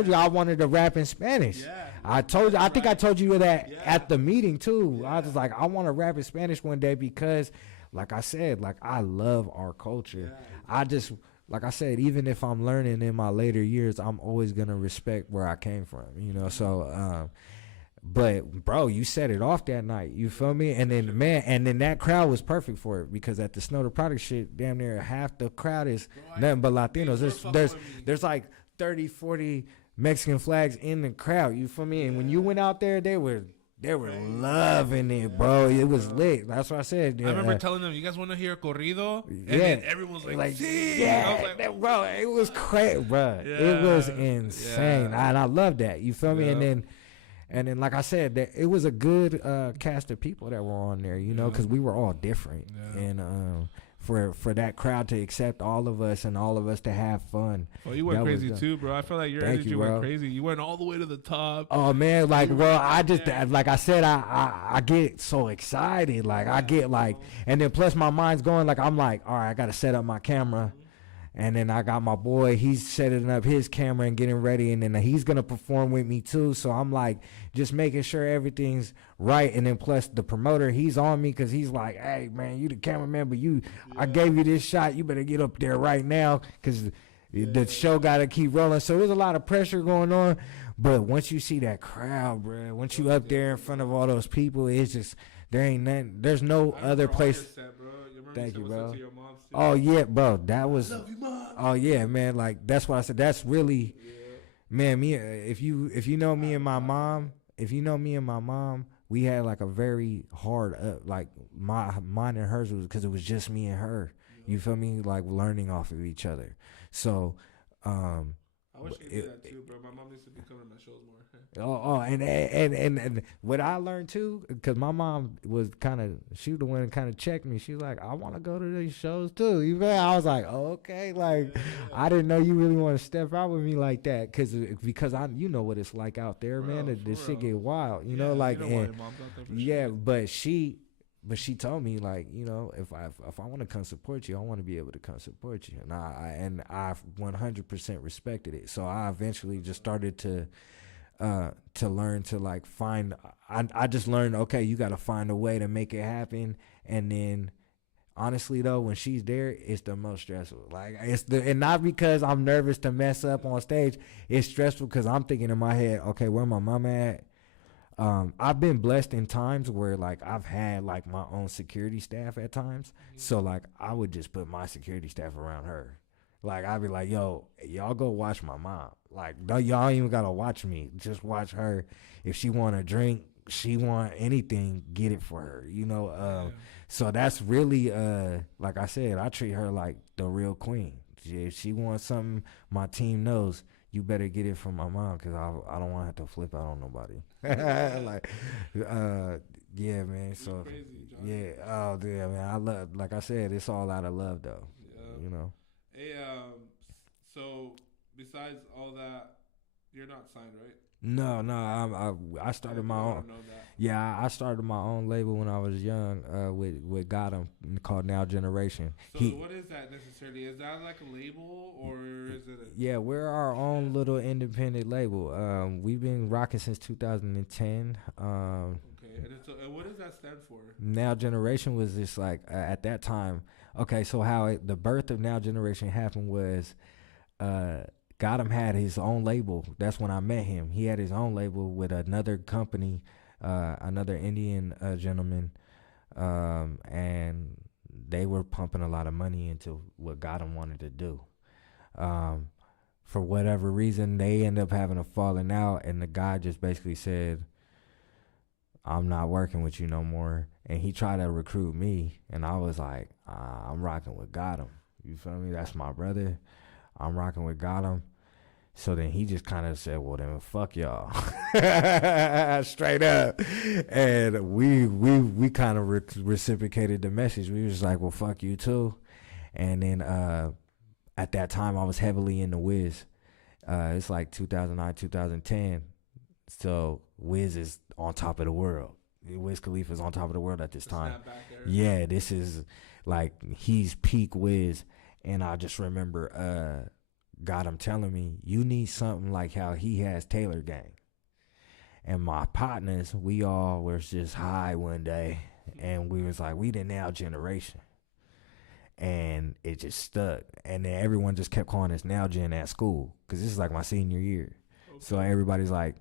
you I wanted to rap in Spanish. Yeah. I think I told you that at the meeting too. Yeah. I was like, I want to rap in Spanish one day because, like I said, like I love our culture. Yeah. Like I said, even if I'm learning in my later years, I'm always gonna respect where I came from. So. But bro, you set it off that night. You feel me? And then that crowd was perfect for it, because at the Snow the Product shit, damn near half the crowd is nothing but Latinos. There's like 30, 40 Mexican flags in the crowd. You feel me? And when you went out there, they were loving it, bro. It was lit. That's what I said. I remember telling them, "You guys want to hear corrido?" And then everyone was like yeah, bro. It was crazy, bro. It was insane, and I love that. You feel me? And then, like I said, that it was a good cast of people that were on there, because we were all different, and for that crowd to accept all of us and all of us to have fun. Well, you went crazy too, bro. I feel like your energy went crazy. You went all the way to the top. Oh man, like, bro, I just like I said, I get so excited, like I get like, and then plus my mind's going like, I'm like, all right, I got to set up my camera. And then I got my boy, he's setting up his camera and getting ready, and then he's going to perform with me too. So I'm like just making sure everything's right. And then plus the promoter, he's on me because he's like, "Hey man, you the cameraman, but I gave you this shot. You better get up there right now because the show got to keep rolling." So there's a lot of pressure going on. But once you see that crowd, bro, once you up there in front of all those people, it's just, there ain't nothing. There's no other place. Thank you, bro. To your moms too? Oh yeah, bro. That was. Love you, Mom. Oh yeah, man. Like that's what I said. That's really, man. Me, if you know me and my mom, we had like a very hard like mine and hers was because it was just me and her. You feel me? Like learning off of each other. So, I wish you could do that too, bro. My mom needs to be coming to my shows more. And what I learned too, because my mom was she was the one that kind of checked me. She was like, I want to go to these shows too. You know, I was like, oh, okay, like I didn't know you really want to step out with me like that, because I, you know what it's like out there, man. This shit get wild, you know, like but she told me, like, you know, if I want to come support you, I want to be able to come support you, and I 100% respected it. So I eventually just started to learn to like find. I just learned, okay, you got to find a way to make it happen, and then honestly though, when she's there, it's the most stressful. Like and not because I'm nervous to mess up on stage. It's stressful because I'm thinking in my head, okay, where my mama at? I've been blessed in times where like I've had like my own security staff at times. So like I would just put my security staff around her. Like I'd be like, yo, y'all go watch my mom. Like y'all ain't even gotta watch me. Just watch her. If she want a drink, she want anything, get it for her. You know. So that's really like I said, I treat her like the real queen. If she wants something, my team knows. You better get it from my mom, because I don't want to have to flip out on nobody. Like, yeah, man. So, crazy, yeah, oh, yeah, man. I love, like I said, it's all out of love, though. Yeah. You know. Hey, so besides all that, you're not signed, right? No, I started my own. Yeah, I started my own label when I was young. With Gotham, called Now Generation. So what is that necessarily? Is that like a label, or is it? Yeah, we're our own little independent label. We've been rocking since 2010. Okay, and what does that stand for? Now Generation was just like at that time. Okay, so how the birth of Now Generation happened was. Gotham had his own label. That's when I met him. He had his own label with another company, another Indian gentleman, and they were pumping a lot of money into what Gotham wanted to do. For whatever reason, they ended up having a falling out, and the guy just basically said, I'm not working with you no more. And he tried to recruit me, and I was like, I'm rocking with Gotham. You feel me? That's my brother. I'm rocking with Gotham. So then he just kind of said, well, then fuck y'all. Straight up. And we kind of reciprocated the message. We was just like, well, fuck you too. And then at that time, I was heavily into Wiz. It's like 2009, 2010. So Wiz is on top of the world. Wiz Khalifa's on top of the world at this time. Yeah, this is like, he's peak Wiz. And I just remember got him telling me, you need something like how he has Taylor Gang. And my partners, we all were just high one day, and we was like, we the Now Generation. And it just stuck. And then everyone just kept calling us Now Gen at school, because this is like my senior year. Okay. So everybody's like,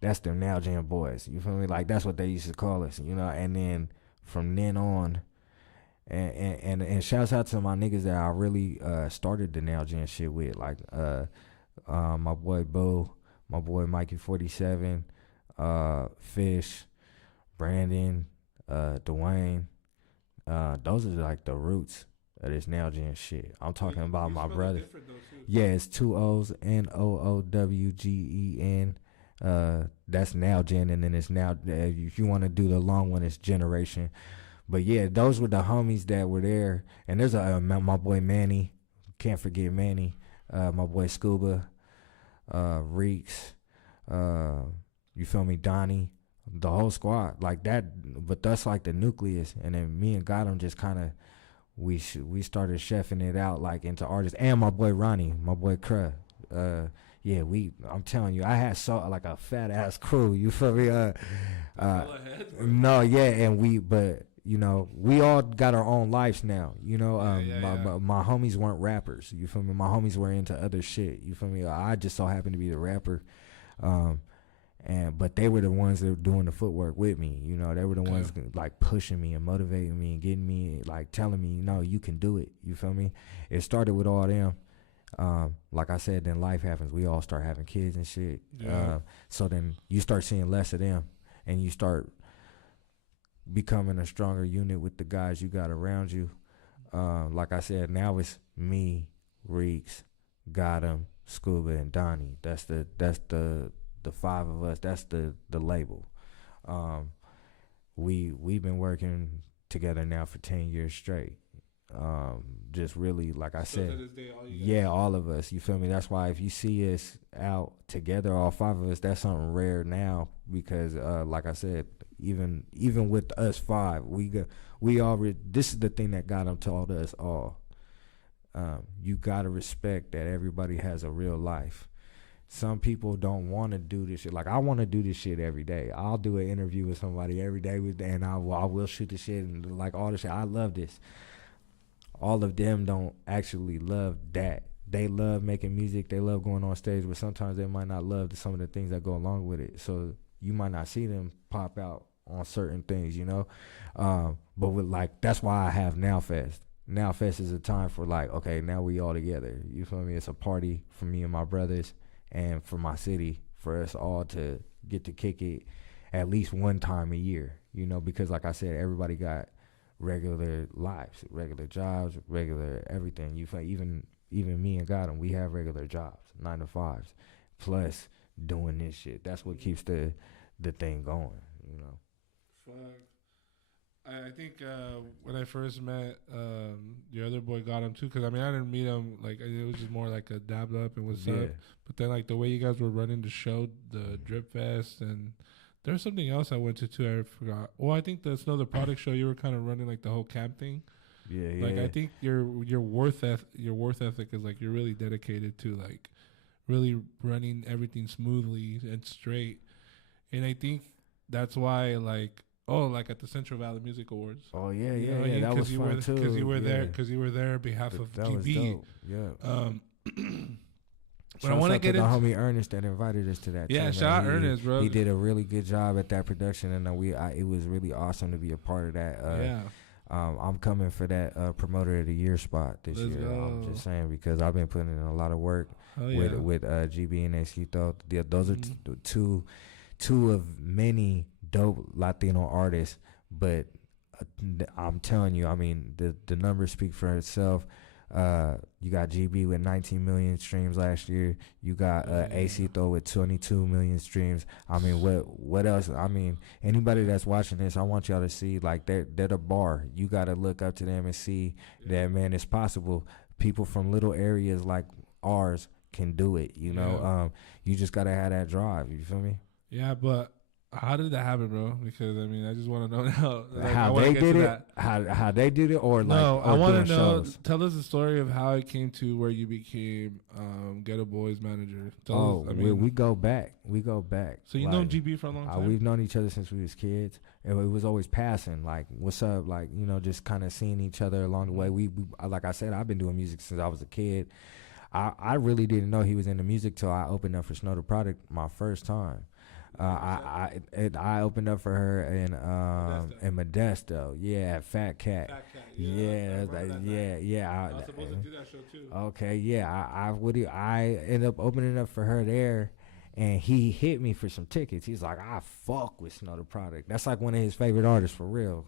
that's them Now Gen boys. You feel me? Like, that's what they used to call us, you know? And then from then on, and shouts out to my niggas that I really started the Now Gen shit with, like my boy Bo, my boy Mikey 47, Fish, Brandon, Dwayne. Those are like the roots of this Now Gen shit. I'm talking about my brother. Yeah, it's 2 O's, NOOWGEN. That's Now Gen, and then it's Now. If you want to do the long one, it's Generation. But yeah, those were the homies that were there. And there's my boy Manny, can't forget Manny. My boy Scuba, Reeks, you feel me, Donnie, the whole squad like that. But that's like the nucleus. And then me and Gotham just kind of we started chefing it out like into artists. And my boy Ronnie, my boy Cruh. Yeah, I'm telling you, I had like a fat ass crew. You feel me? No, yeah, and but you know, we all got our own lives now. You know, my homies weren't rappers. You feel me? My homies were into other shit. You feel me? I just so happened to be the rapper. But they were the ones that were doing the footwork with me. You know, they were the ones like pushing me and motivating me and getting me, like telling me, no, you can do it. You feel me? It started with all them. Like I said, then life happens. We all start having kids and shit. Yeah. So then you start seeing less of them, and you start becoming a stronger unit with the guys you got around you. Like I said, now it's me, Reeks, Gotham, Scuba, and Donnie. That's the 5 of us. That's the label. We've been working together now for 10 years straight. Just really, like I said, to this day, all you guys- yeah, all of us. You feel me? That's why if you see us out together, all 5 of us, that's something rare now because, like I said, even with us 5, we already. This is the thing that got them taught us all. You gotta respect that everybody has a real life. Some people don't want to do this shit. Like I want to do this shit every day. I'll do an interview with somebody every day, and I will shoot the shit and like all the shit. I love this. All of them don't actually love that. They love making music. They love going on stage, but sometimes they might not love some of the things that go along with it. So you might not see them pop out on certain things, you know. But with like that's why I have Now Fest. Now Fest is a time for like, okay, now we all together. You feel me? It's a party for me and my brothers and for my city, for us all to get to kick it at least one time a year, you know, because like I said, everybody got regular lives, regular jobs, regular everything. You feel even me and Gotham, we have regular jobs, 9 to 5s, plus doing this shit. That's what keeps the thing going, you know. Fuck. I think when I first met your other boy got him too, because I mean I didn't meet him like it was just more like a dab up and what's up. But then like the way you guys were running the show, the Drip Fest, and there's something else I went to too. I forgot. Well, I think the Snow the Product show you were kind of running like the whole camp thing. Yeah. Like I think your worth ethic is like you're really dedicated to like really running everything smoothly and straight, and I think that's why like. Oh, like at the Central Valley Music Awards. Oh yeah, that was fun too. Because you were there on behalf of that GB. Was dope. Yeah. But I want to get into into the homie Ernest that invited us to that. Yeah, too, shout out Ernest, bro. He did a really good job at that production, and it was really awesome to be a part of that. I'm coming for that Promoter of the Year spot this Let's year. go. I'm just saying because I've been putting in a lot of work with GB and Esquito. Those are two of many dope Latino artists, but I'm telling you, I mean, the numbers speak for itself. You got GB with 19 million streams last year. You got Acito with 22 million streams. I mean, what else? I mean, anybody that's watching this, I want y'all to see like they're the bar. You got to look up to them and see that, man, it's possible. People from little areas like ours can do it. You know, you just got to have that drive. You feel me? Yeah, but how did that happen, bro? Because I mean, I just want to know now. Like, how they did it, how they did it, or like no, I want to know. Shows. Tell us the story of how it came to where you became Ghetto Boys manager. We go back. So you know GB for a long time. We've known each other since we was kids, and it was always passing. Like, what's up? Like, you know, just kind of seeing each other along the way. We like I said, I've been doing music since I was a kid. I really didn't know he was into music till I opened up for Snow the Product my first time. I opened up for her in Modesto. Yeah, Fat Cat. Yeah. I was supposed to do that show too. Okay, yeah. I ended up opening up for her there, and he hit me for some tickets. He's like, I fuck with Snow the Product. That's like one of his favorite artists for real.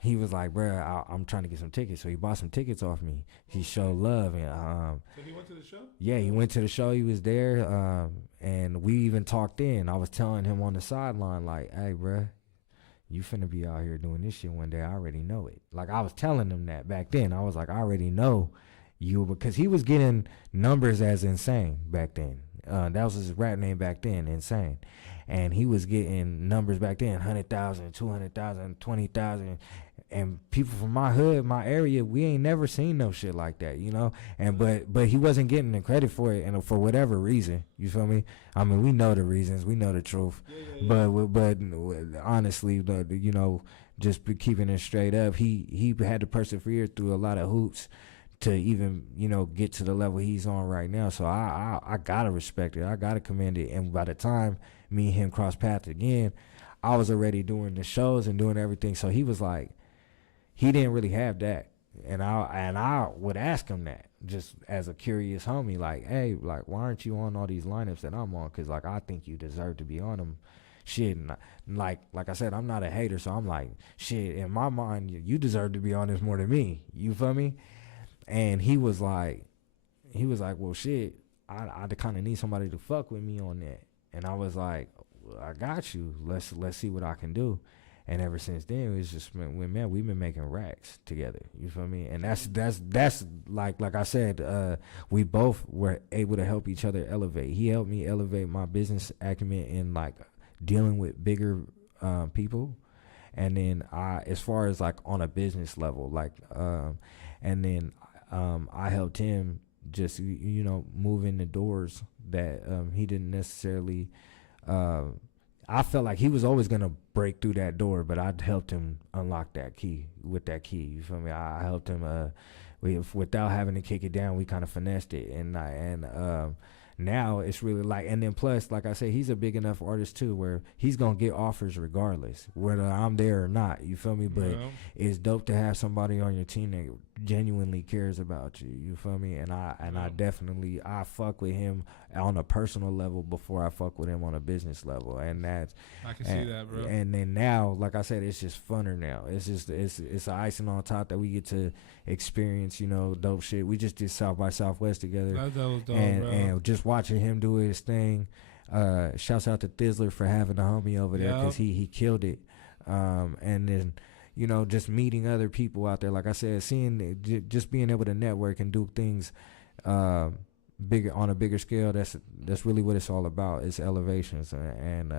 He was like, bro, I'm trying to get some tickets. So he bought some tickets off me. He showed love. And so he went to the show? Yeah, he went to the show. He was there. And we even talked in. I was telling him on the sideline, like, hey, bro, you finna be out here doing this shit one day. I already know it. Like, I was telling him that back then. I was like, I already know you. Because he was getting numbers as Insane back then. That was his rap name back then, Insane. And he was getting numbers back then, 100,000, 200,000, 20,000. And people from my hood, my area, we ain't never seen no shit like that, you know. And but he wasn't getting the credit for it, and for whatever reason, you feel me? I mean, we know the reasons, we know the truth. But honestly, you know, just keeping it straight up, he had to persevere through a lot of hoops to even, you know, get to the level he's on right now. So I gotta respect it. I gotta commend it. And by the time me and him crossed paths again, I was already doing the shows and doing everything. So he was like, he didn't really have that. And I would ask him that just as a curious homie, like, hey, like, why aren't you on all these lineups that I'm on? Because, like, I think you deserve to be on them. Shit, and like I said, I'm not a hater, so I'm like, shit, in my mind, you deserve to be on this more than me. You feel me? And he was like, well, shit, I kind of need somebody to fuck with me on that. And I was like, well, I got you. Let's see what I can do. And ever since then, it's just, man, we've been making racks together. You feel me? And that's like I said, we both were able to help each other elevate. He helped me elevate my business acumen in like dealing with bigger people. And then as far as like on a business level, like, and then I helped him just, you know, move in the doors that he didn't necessarily, I felt like he was always going to break through that door, but I helped him unlock that key with that key. You feel me? I helped him without having to kick it down. We kind of finessed it. And now it's really like, and then plus, like I said, he's a big enough artist too, where he's going to get offers regardless, whether I'm there or not. You feel me? But it's dope to have somebody on your team that genuinely cares about you. You feel me? And I definitely, I fuck with him on a personal level before I fuck with him on a business level. And that's, I can see that, bro. And then now, like I said, it's just funner now. It's just, it's icing on top that we get to experience, you know, dope shit. We just did South by Southwest together. That was dope, and, bro. And just watching him do his thing. Shouts out to Thizzler for having the homie over there, because he killed it. And then, you know, just meeting other people out there, like I said, just being able to network and do things bigger on a bigger scale. That's really what it's all about. It's elevations, and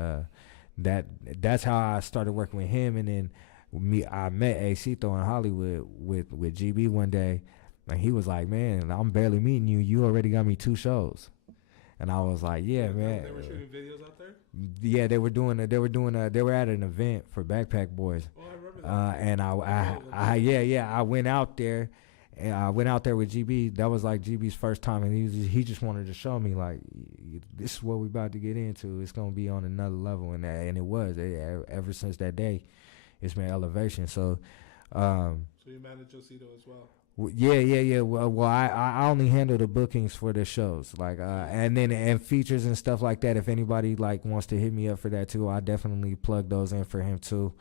that's how I started working with him. And then I met Acito in Hollywood with GB one day, and he was like, "Man, I'm barely meeting you. You already got me 2 shows." And I was like, "Yeah, man." They were shooting videos out there. Yeah, they were at an event for Backpack Boys. Oh, I remember that. And I went out there, and I went out there with GB. That was like GB's first time, and he just wanted to show me like, this is what we about to get into. It's gonna be on another level, and it was. Ever since that day, it's been elevation. So You manage Josito as well. Yeah. Well, I only handle the bookings for the shows, like, and features and stuff like that. If anybody like wants to hit me up for that too, I definitely plug those in for him too.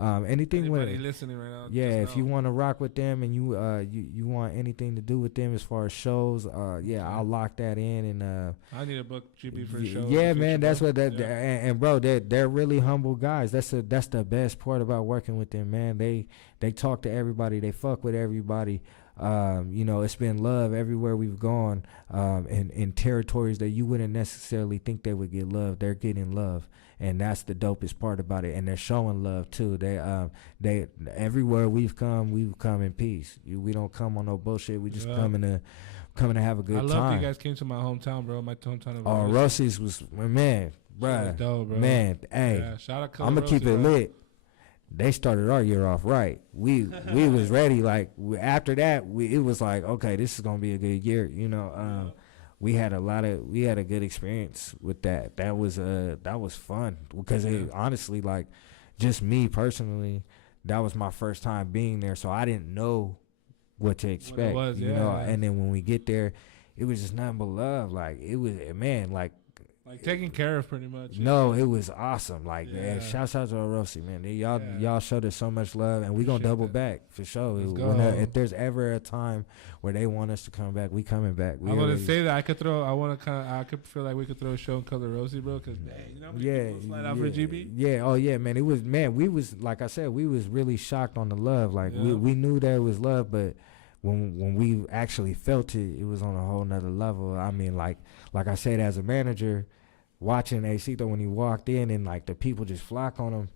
Anything Anybody listening right now? Yeah, if you want to rock with them and you want anything to do with them as far as shows, I'll lock that in. And I need a book GB for a show. Yeah, man, that's what that. And bro, they're really humble guys. That's the best part about working with them, man. They talk to everybody. They fuck with everybody. You know, it's been love everywhere we've gone, in territories that you wouldn't necessarily think they would get love. They're getting love, and that's the dopest part about it. And they're showing love too. They everywhere we've come in peace. We don't come on no bullshit. We just coming to have a good time. I love you guys came to my hometown, bro. My hometown. Oh, Rossi's was, man, bro, dope, bro. Man, hey, yeah, shout out. I'm gonna keep it lit. They started our year off right. We was ready. Like after that, it was like, okay, this is gonna be a good year. You know, we had a good experience with that. That was fun because it, honestly, like, just me personally, that was my first time being there, so I didn't know what to expect. What it was, you know, and then when we get there, it was just nothing but love. Like it was, man, like taken care of pretty much. No, it was awesome. Like, man, shouts out to Orosi, man. Y'all showed us so much love, and we gonna double back for sure. If there's ever a time where they want us to come back, we coming back. I want to say that I could feel like we could throw a show in Color Rosie, bro. Cause you know, slide out for GB. Yeah, oh yeah, man. It was, man. We was, like I said, we was really shocked on the love. Like we knew there was love, but when we actually felt it, it was on a whole nother level. I mean, like I said, as a manager, watching Acito when he walked in and like the people just flock on him,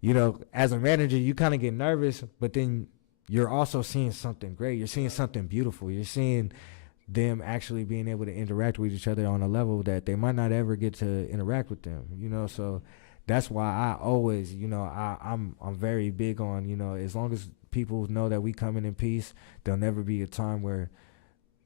you know, as a manager, you kind of get nervous, but then you're also seeing something great. You're seeing something beautiful. You're seeing them actually being able to interact with each other on a level that they might not ever get to interact with them, you know. So that's why I always, you know, I'm very big on, you know, as long as people know that we coming in peace, there'll never be a time where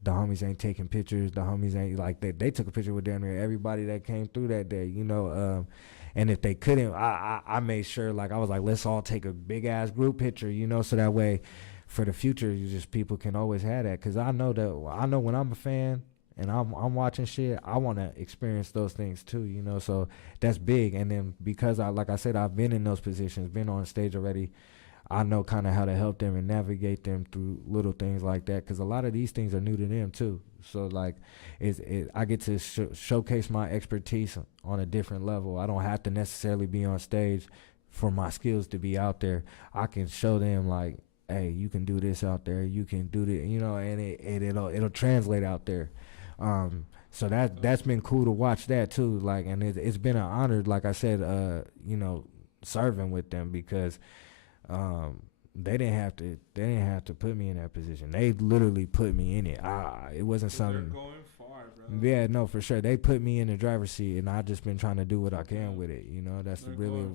the homies ain't taking pictures. The homies ain't like they took a picture with damn near everybody that came through that day, you know. And if they couldn't, I made sure, like, I was like, let's all take a big ass group picture, you know, so that way for the future, you just people can always have that. Cause I know when I'm a fan and I'm watching shit, I want to experience those things too, you know. So that's big. And then because like I said, I've been in those positions, been on stage already. I know kind of how to help them and navigate them through little things like that, because a lot of these things are new to them too. So like, I get to showcase my expertise on a different level. I don't have to necessarily be on stage for my skills to be out there. I can show them like, hey, you can do this out there, you can do this, you know, and it'll translate out there. So that's been cool to watch that too. Like, and it's been an honor, like I said, you know, serving with them, because they didn't have to put me in that position. They literally put me in it. It wasn't something. They're going far, bro. Yeah, no, for sure. They put me in the driver's seat, and I just been trying to do what I can with it. You know, that's really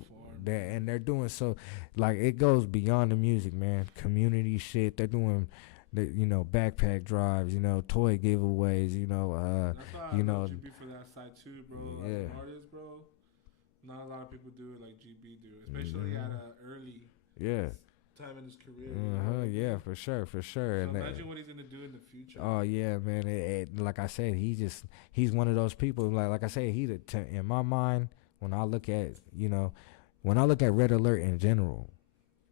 that, and they're doing so. Like, it goes beyond the music, man. Community shit. They're doing, you know, backpack drives. You know, toy giveaways. You know, that's why you know. GB for that side too, bro. Yeah. As an artist, bro. Not a lot of people do it like GB do, especially at an early. Yeah. Time in his career. Yeah, for sure. So and imagine what he's gonna do in the future. Oh yeah, man. Like I said, he's one of those people. Like I said, in my mind, when I look at Red Alert in general,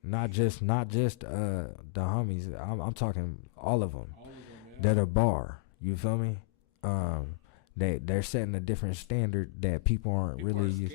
not just the homies. I'm talking all of them. That are bar. You feel me? They're setting a different standard that people aren't really used.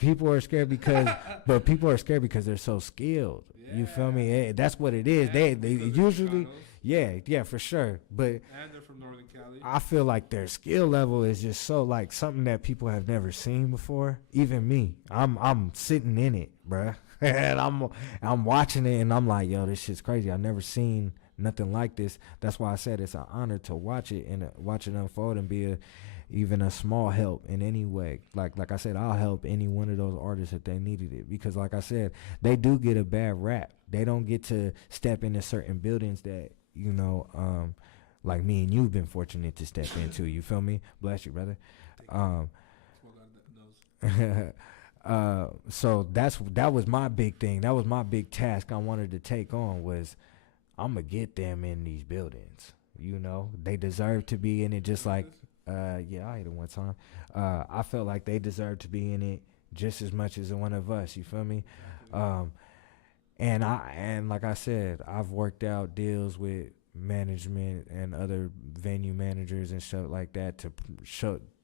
People are scared because, but people are scared because they're so skilled. Yeah. You feel me? That's what it is. They usually, yeah, for sure. But and they're from Northern Cali. I feel like their skill level is just so like something that people have never seen before. Even me, I'm sitting in it, bruh, and I'm watching it, and I'm like, yo, this shit's crazy. I've never seen nothing like this. That's why I said it's an honor to watch it and watch it unfold and be even a small help in any way. Like I said, I'll help any one of those artists if they needed it, because like I said, they do get a bad rap. They don't get to step into certain buildings that, you know, like me and you've been fortunate to step into. You feel me? Bless you, brother. So that was my big thing. That was my big task I wanted to take on, was I'm gonna get them in these buildings. You know, they deserve to be in it, just like yeah, I ate it one time. I felt like they deserve to be in it just as much as one of us. You feel me? And like I said, I've worked out deals with management and other venue managers and stuff like that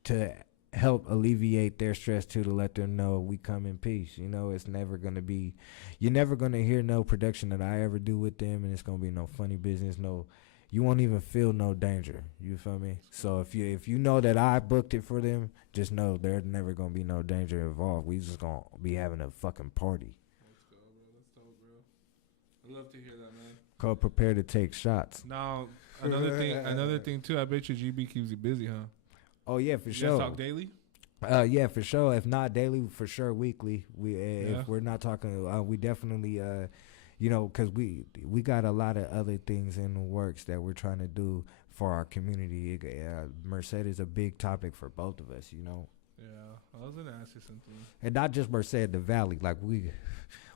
to help alleviate their stress too, to let them know we come in peace. You know, it's never gonna be, you're never gonna hear no production that I ever do with them, and it's gonna be no funny business, no, you won't even feel no danger. You feel me? So if you know that I booked it for them, just know there's never gonna be no danger involved. We just gonna be having a fucking party. Let's go, bro. That's dope, bro. I love to hear that, man. Call prepare to take shots. Now, another thing too. I bet you GB keeps you busy, huh? Oh yeah, for you sure. Guys talk daily? Yeah, for sure. If not daily, for sure weekly. If we're not talking, we definitely, you know, because we got a lot of other things in the works that we're trying to do for our community. Merced is a big topic for both of us, you know. Yeah, I was gonna ask you something. And not just Merced, the Valley. Like we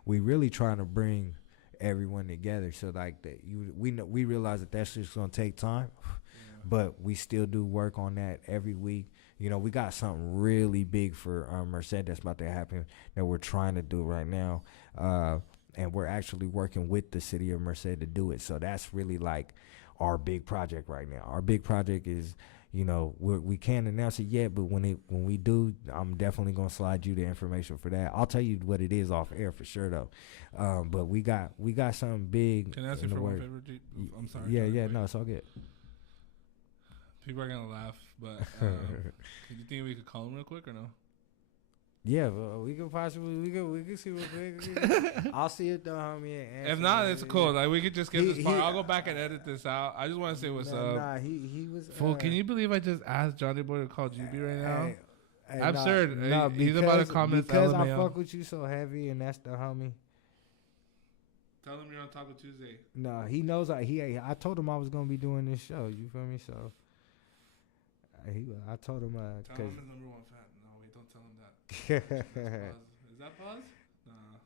really trying to bring everyone together. So like that, we realize that that's just gonna take time. But we still do work on that every week. You know, we got something really big for Merced that's about to happen that we're trying to do right now. And we're actually working with the city of Merced to do it. So that's really like our big project right now. Our big project is, you know, we can't announce it yet, but when we do, I'm definitely going to slide you the information for that. I'll tell you what it is off air for sure, though. But we got something big. Can I ask you for one favor? I'm sorry. Yeah, no, it's all good. People are gonna laugh, but do you think we could call him real quick or no? Yeah, well, we could possibly we could see real quick. I'll see it though, homie. If not, it's cool. Like we could just get this part. I'll go back and edit this out. I just want to say what's up. Nah, he was. Fool, can you believe I just asked Johnny Boy to call GB right now? Hey, absurd. Nah, He's about to comment. Because I fuck with you so heavy, and that's the homie. because I fuck with you so heavy, and that's the homie. Tell him you're on Taco Tuesday. No, he knows. I told him I was gonna be doing this show. You feel me? So I told him. Tell him his number one fan. No, wait, don't tell him that. Is that pause? Nah.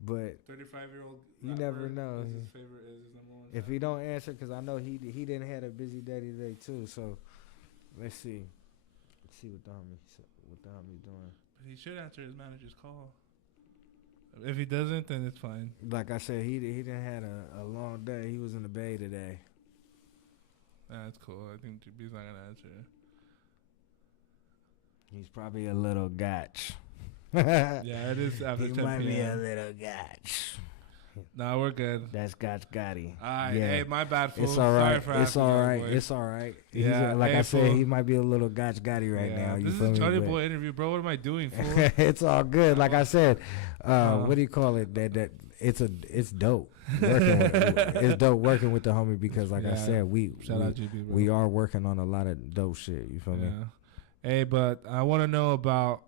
But 35-year-old. you never know. Is his favorite? Is his number one? If fan. he don't answer, because I know he didn't had a busy day today too. So let's see. Let's see what the homie doing. But he should answer his manager's call. If he doesn't, then it's fine. Like I said, he didn't had a long day. He was in the Bay today. That's cool. I think GB's not gonna answer. He's probably a little gotch. Yeah, it is after he 10 might p.m. be a little gotch. Nah, we're good. That's Gotch Gotti. All right. Yeah. Hey, my bad, fool. It's all right. Sorry for It's asking all that, right. boy. It's all right. Yeah, Like hey, I said, fool. he might be a little Gotch Gotti right now. You This feel is me? Johnny But- Boy interview, bro. What am I doing, fool? It's all good. Like I said, what do you call it? That it's dope. It's dope working with the homie because, like I Yeah. said, Shout out GB, bro. we are working on a lot of dope shit. You feel me? Yeah. Hey, but I want to know about.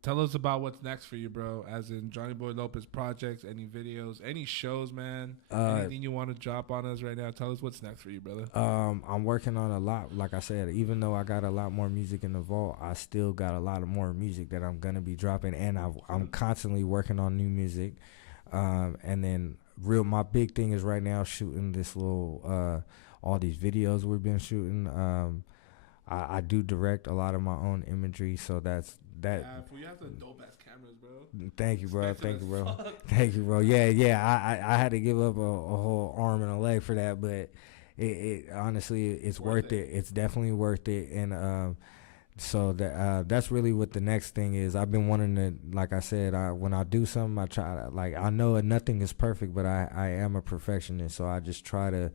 Tell us about what's next for you, bro. As in Johnny Boy Lopez projects, any videos, any shows, man. Anything you want to drop on us right now? Tell us what's next for you, brother. I'm working on a lot. Like I said, even though I got a lot more music in the vault, I still got a lot of more music that I'm gonna be dropping, and I'm constantly working on new music. And then my big thing is right now shooting this little all these videos we've been shooting. I do direct a lot of my own imagery, so that's that. Yeah, fool, you have the dope ass cameras, bro. Thank you, bro. Expensive Thank you, as bro. fuck. Thank you, bro. Yeah. I had to give up a whole arm and a leg for that, but it honestly, it's worth it. It's definitely worth it, and so that's really what the next thing is. I've been wanting to, like I said, when I do something, I try to, like, I know nothing is perfect, but I am a perfectionist, so I just try to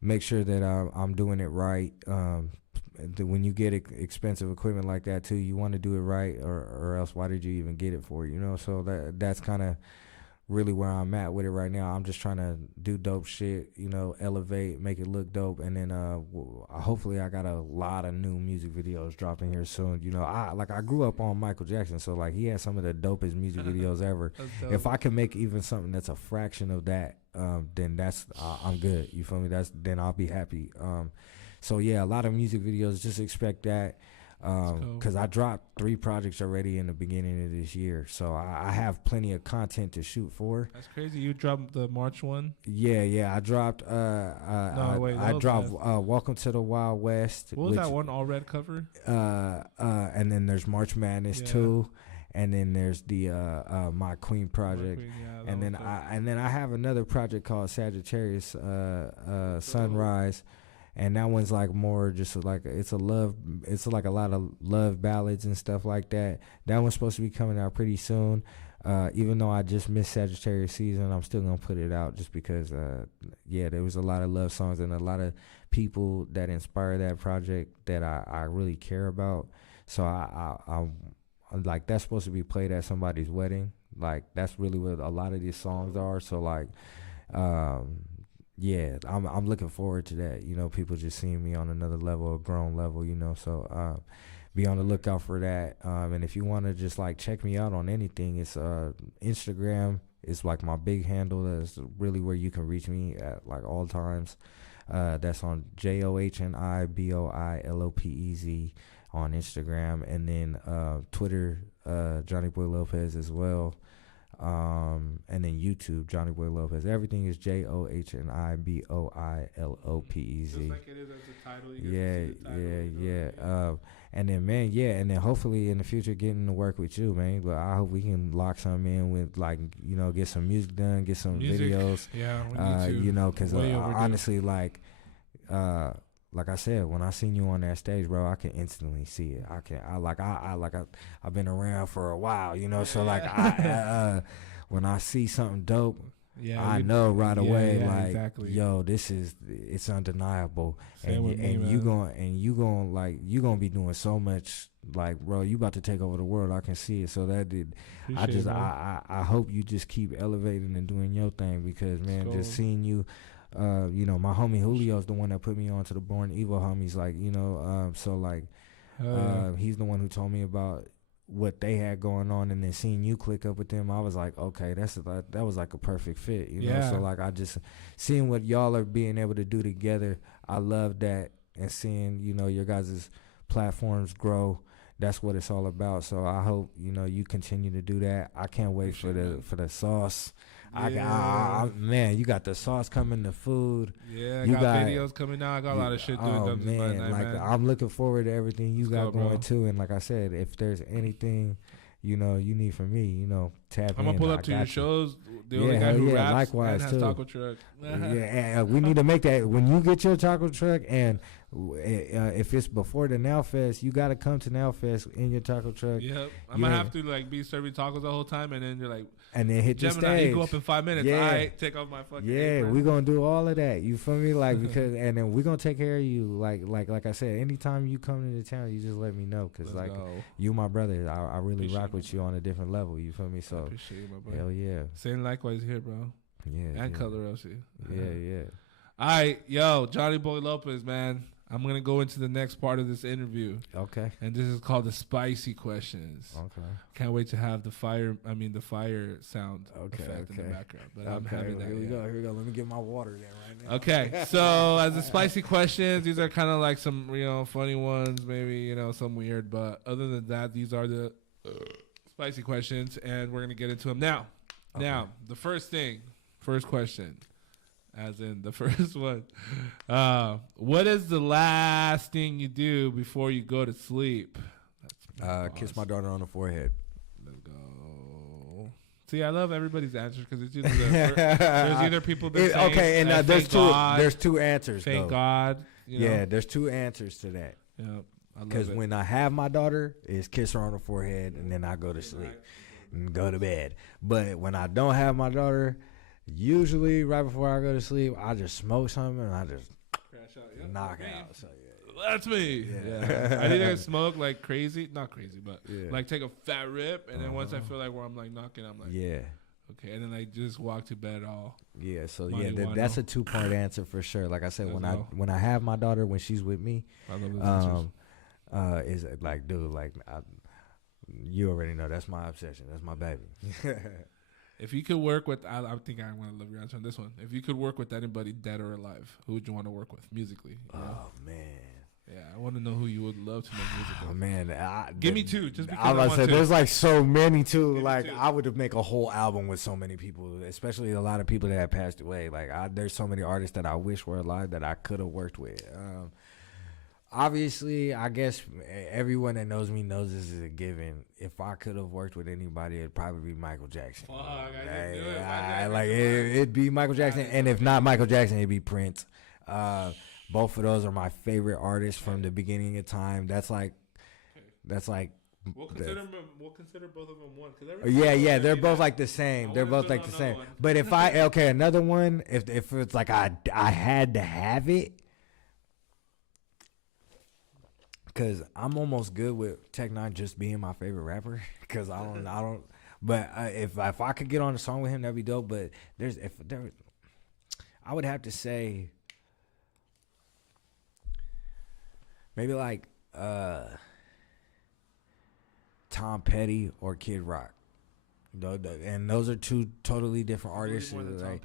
make sure that I'm doing it right. When you get expensive equipment like that too, you want to do it right, or else why did you even get it for? So that's kind of really where I'm at with it right now. I'm just trying to do dope shit, elevate, make it look dope, and then hopefully I got a lot of new music videos dropping here soon. I grew up on Michael Jackson, so like he has some of the dopest music videos ever. If I can make even something that's a fraction of that, then that's I'm good. You feel me? Then I'll be happy. So yeah, a lot of music videos. Just expect that. Because I dropped 3 projects already in the beginning of this year, so I have plenty of content to shoot for. That's crazy. You dropped the March one? Yeah. I dropped. I dropped Welcome to the Wild West. What was that one? All red cover. And then there's March Madness 2, and then there's the My Queen project, and then I have another project called Sagittarius Sunrise. And that one's like more just like it's like a lot of love ballads and stuff like that. That one's supposed to be coming out pretty soon. Even though I just missed Sagittarius season, I'm still gonna put it out just because there was a lot of love songs and a lot of people that inspired that project that I really care about. So I'm like, that's supposed to be played at somebody's wedding. Like that's really what a lot of these songs are. So like yeah, I'm looking forward to that. People just seeing me on another level, a grown level, so be on the lookout for that. And if you want to just like check me out on anything, it's Instagram is like my big handle. That's really where you can reach me at like all times. That's on JohnnyBoyLopez on Instagram, and then Twitter, Johnny Boy Lopez as well. And then YouTube, Johnny Boy Lopez. Everything is JohnnyBoyLopez. Just like it is as a title. Yeah. And then, man, and then hopefully in the future getting to work with you, man. But I hope we can lock something in with, like, get some music done, get some videos. Yeah, we need to. Because honestly, like I said, when I seen you on that stage, bro, I can instantly see it. I've been around for a while, so like when I see something dope, I know right away, like, exactly. Yo, it's undeniable, and you gonna be doing so much, like, bro, you about to take over the world. I can see it. So I hope you just keep elevating and doing your thing, because man, just seeing you. My homie Julio's the one that put me on to the Born Evil homies, like, so like, he's the one who told me about what they had going on, and then seeing you click up with them, I was like, okay, that was like a perfect fit, you know. So like I just seeing what y'all are being able to do together, I love that, and seeing, you know, your guys' platforms grow. That's what it's all about. So I hope, you know, you continue to do that. I can't wait for the sauce. Yeah. Man, you got the sauce coming, the food. Yeah, you got videos coming out. I got a lot of shit doing. Oh man, like man. I'm looking forward to everything you got going bro. too. And like I said, if there's anything, you know, you need from me, you know, tap in. I'm gonna pull up to your shows. The only guy who raps likewise and has too. taco truck. Yeah, we need to make that when you get your taco truck, and if it's before the Now Fest, you got to come to Now Fest in your taco truck. Yep, I'm gonna have to like be serving tacos the whole time, and then you're like, and then hit Gemini, the stage. you go up in 5 minutes. Yeah. All right, take off my fucking. Yeah, apron. we're gonna do all of that. You feel me? Like because, and then we're gonna take care of you. Like I said, anytime you come into town, you just let me know, because like you my brother. I really Appreciate rock with you on a different level. You feel me? So I appreciate you, my brother. hell yeah. Same likewise here, bro. Yeah, And Color Rossi. Yeah. All right, yo, Johnny Boy Lopez, man. I'm gonna go into the next part of this interview. Okay. And this is called the spicy questions. Okay. Can't wait to have the fire sound effect in the Okay. background. But I'm having that. Here we go. Let me get my water then right now. Okay, so as the spicy questions, these are kind of like some, you know, funny ones, maybe, you know, some weird, but other than that, these are the spicy questions, and we're gonna get into them now. Okay. Now, the first question, as in the first one. What is the last thing you do before you go to sleep? Kiss my daughter on the forehead. Let's go. See, I love everybody's answers because it's either there's either people that say, okay, and there's two answers. Thank though. God. You know? Yeah, there's two answers to that. Yeah, because when I have my daughter, it's kiss her on the forehead, and then I go to sleep and go to bed. But when I don't have my daughter, usually right before I go to sleep, I just smoke something and I just crash out, knock out. So that's me. Yeah. I either smoke like crazy, not crazy, but like take a fat rip, and then once I feel like where I'm like knocking, I'm like okay, and then I just walk to bed all. Yeah, so that's a 2-part answer for sure. Like I said, when I have my daughter, when she's with me, I love is like, dude, like you already know that's my obsession. That's my baby. If you could work with, I think I want to love your answer on this one. If you could work with anybody, dead or alive, who would you want to work with musically? Oh man. Yeah, I want to know who you would love to make music with. Oh man, give me two. Just because I was about to say, there's like so many too. Like two. I would make a whole album with so many people, especially a lot of people that have passed away. Like there's so many artists that I wish were alive that I could have worked with. Obviously, I guess everyone that knows me knows this is a given. If I could have worked with anybody, it'd probably be Michael Jackson. Fuck, I knew it. Like it'd be Michael Jackson, and if not Michael Jackson, it'd be Prince. Both of those are my favorite artists from the beginning of time. That's like. We'll consider both of them one. Yeah, they're both like the same. They're both like the same. One. But if another one, if it's like I had to have it. Because I'm almost good with Tech Nine just being my favorite rapper. Because I don't. But if I could get on a song with him, that'd be dope. But I would have to say maybe like Tom Petty or Kid Rock. And those are two totally different artists. Like,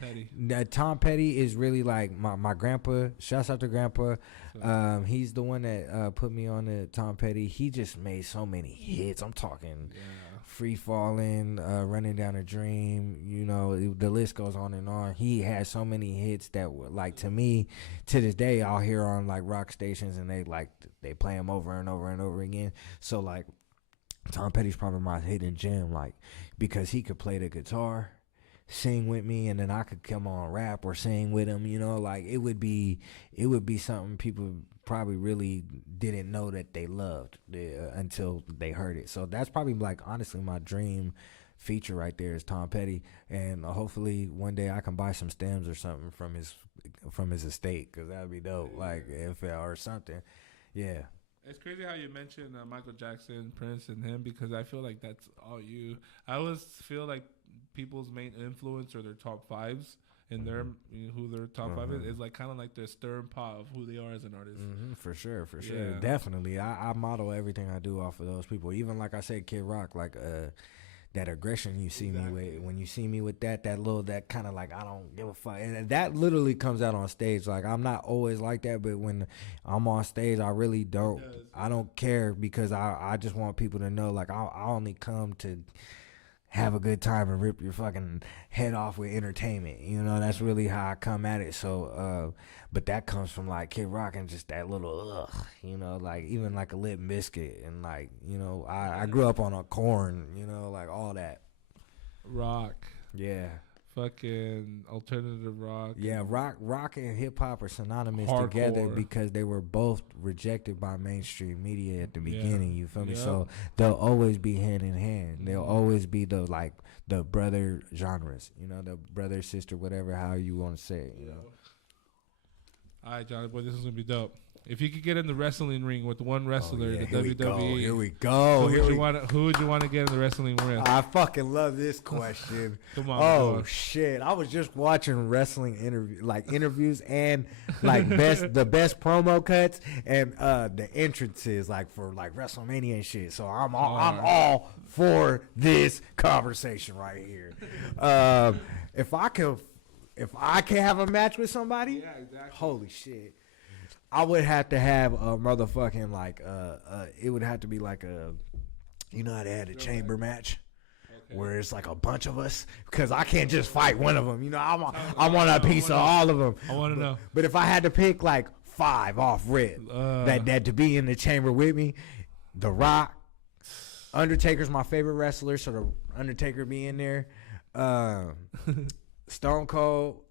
Tom Petty is really like my grandpa. Shouts out to grandpa. He's the one that put me on to Tom Petty. He just made so many hits. I'm talking Free Falling, Running Down a Dream. You know, the list goes on and on. He has so many hits that were like, to me, to this day, I'll hear on like rock stations, and they play them over and over and over again. So like, Tom Petty's probably my hidden gem, like, because he could play the guitar, sing with me, and then I could come on rap or sing with him, you know, like it would be something people probably really didn't know that they loved until they heard it. So that's probably like honestly my dream feature right there is Tom Petty, and hopefully one day I can buy some stems or something from his estate, because that would be dope, like if or something, yeah. It's crazy how you mentioned Michael Jackson, Prince, and him, because I feel like that's all you. I always feel like people's main influence or their top fives in their who their top five is like kind of like their stirring pot of who they are as an artist. For sure. Yeah. Definitely. I model everything I do off of those people. Even like I said, Kid Rock, like that aggression you see me with, when you see me with that kind of like I don't give a fuck, and that literally comes out on stage. Like I'm not always like that, but when I'm on stage, I really don't. I don't care because I just want people to know like I only come to have a good time and rip your fucking head off with entertainment. You know, that's really how I come at it. So, but that comes from like Kid Rock and just that little, you know, like even like a Lit Biscuit and like, you know, I grew up on a Corn, you know, like all that. Rock. Yeah. Fucking alternative rock. Yeah, rock and hip hop are synonymous Hardcore. together because they were both rejected by mainstream media at the beginning. You feel me? Yep. So they'll always be hand in hand. They'll always be the brother genres. You know, the brother sister, whatever, how you want to say it. You know. All right, Johnny boy, this is gonna be dope. If you could get in the wrestling ring with one wrestler, the WWE, Here we go. Who would you want to get in the wrestling ring? I fucking love this question. Come on, oh shit! I was just watching wrestling interviews and like the best promo cuts and the entrances like for like WrestleMania and shit. So I'm all for this conversation right here. If I can have a match with somebody, Yeah, exactly. Holy shit. I would have to have a motherfucking like it would have to be like a, you know how they had a chamber match where it's like a bunch of us, because I can't just fight one of them. You know, I want a piece of all of them. I want to know. But if I had to pick like 5 off rip that to be in the chamber with me, The Rock, Undertaker's my favorite wrestler, so the Undertaker be in there. Stone Cold,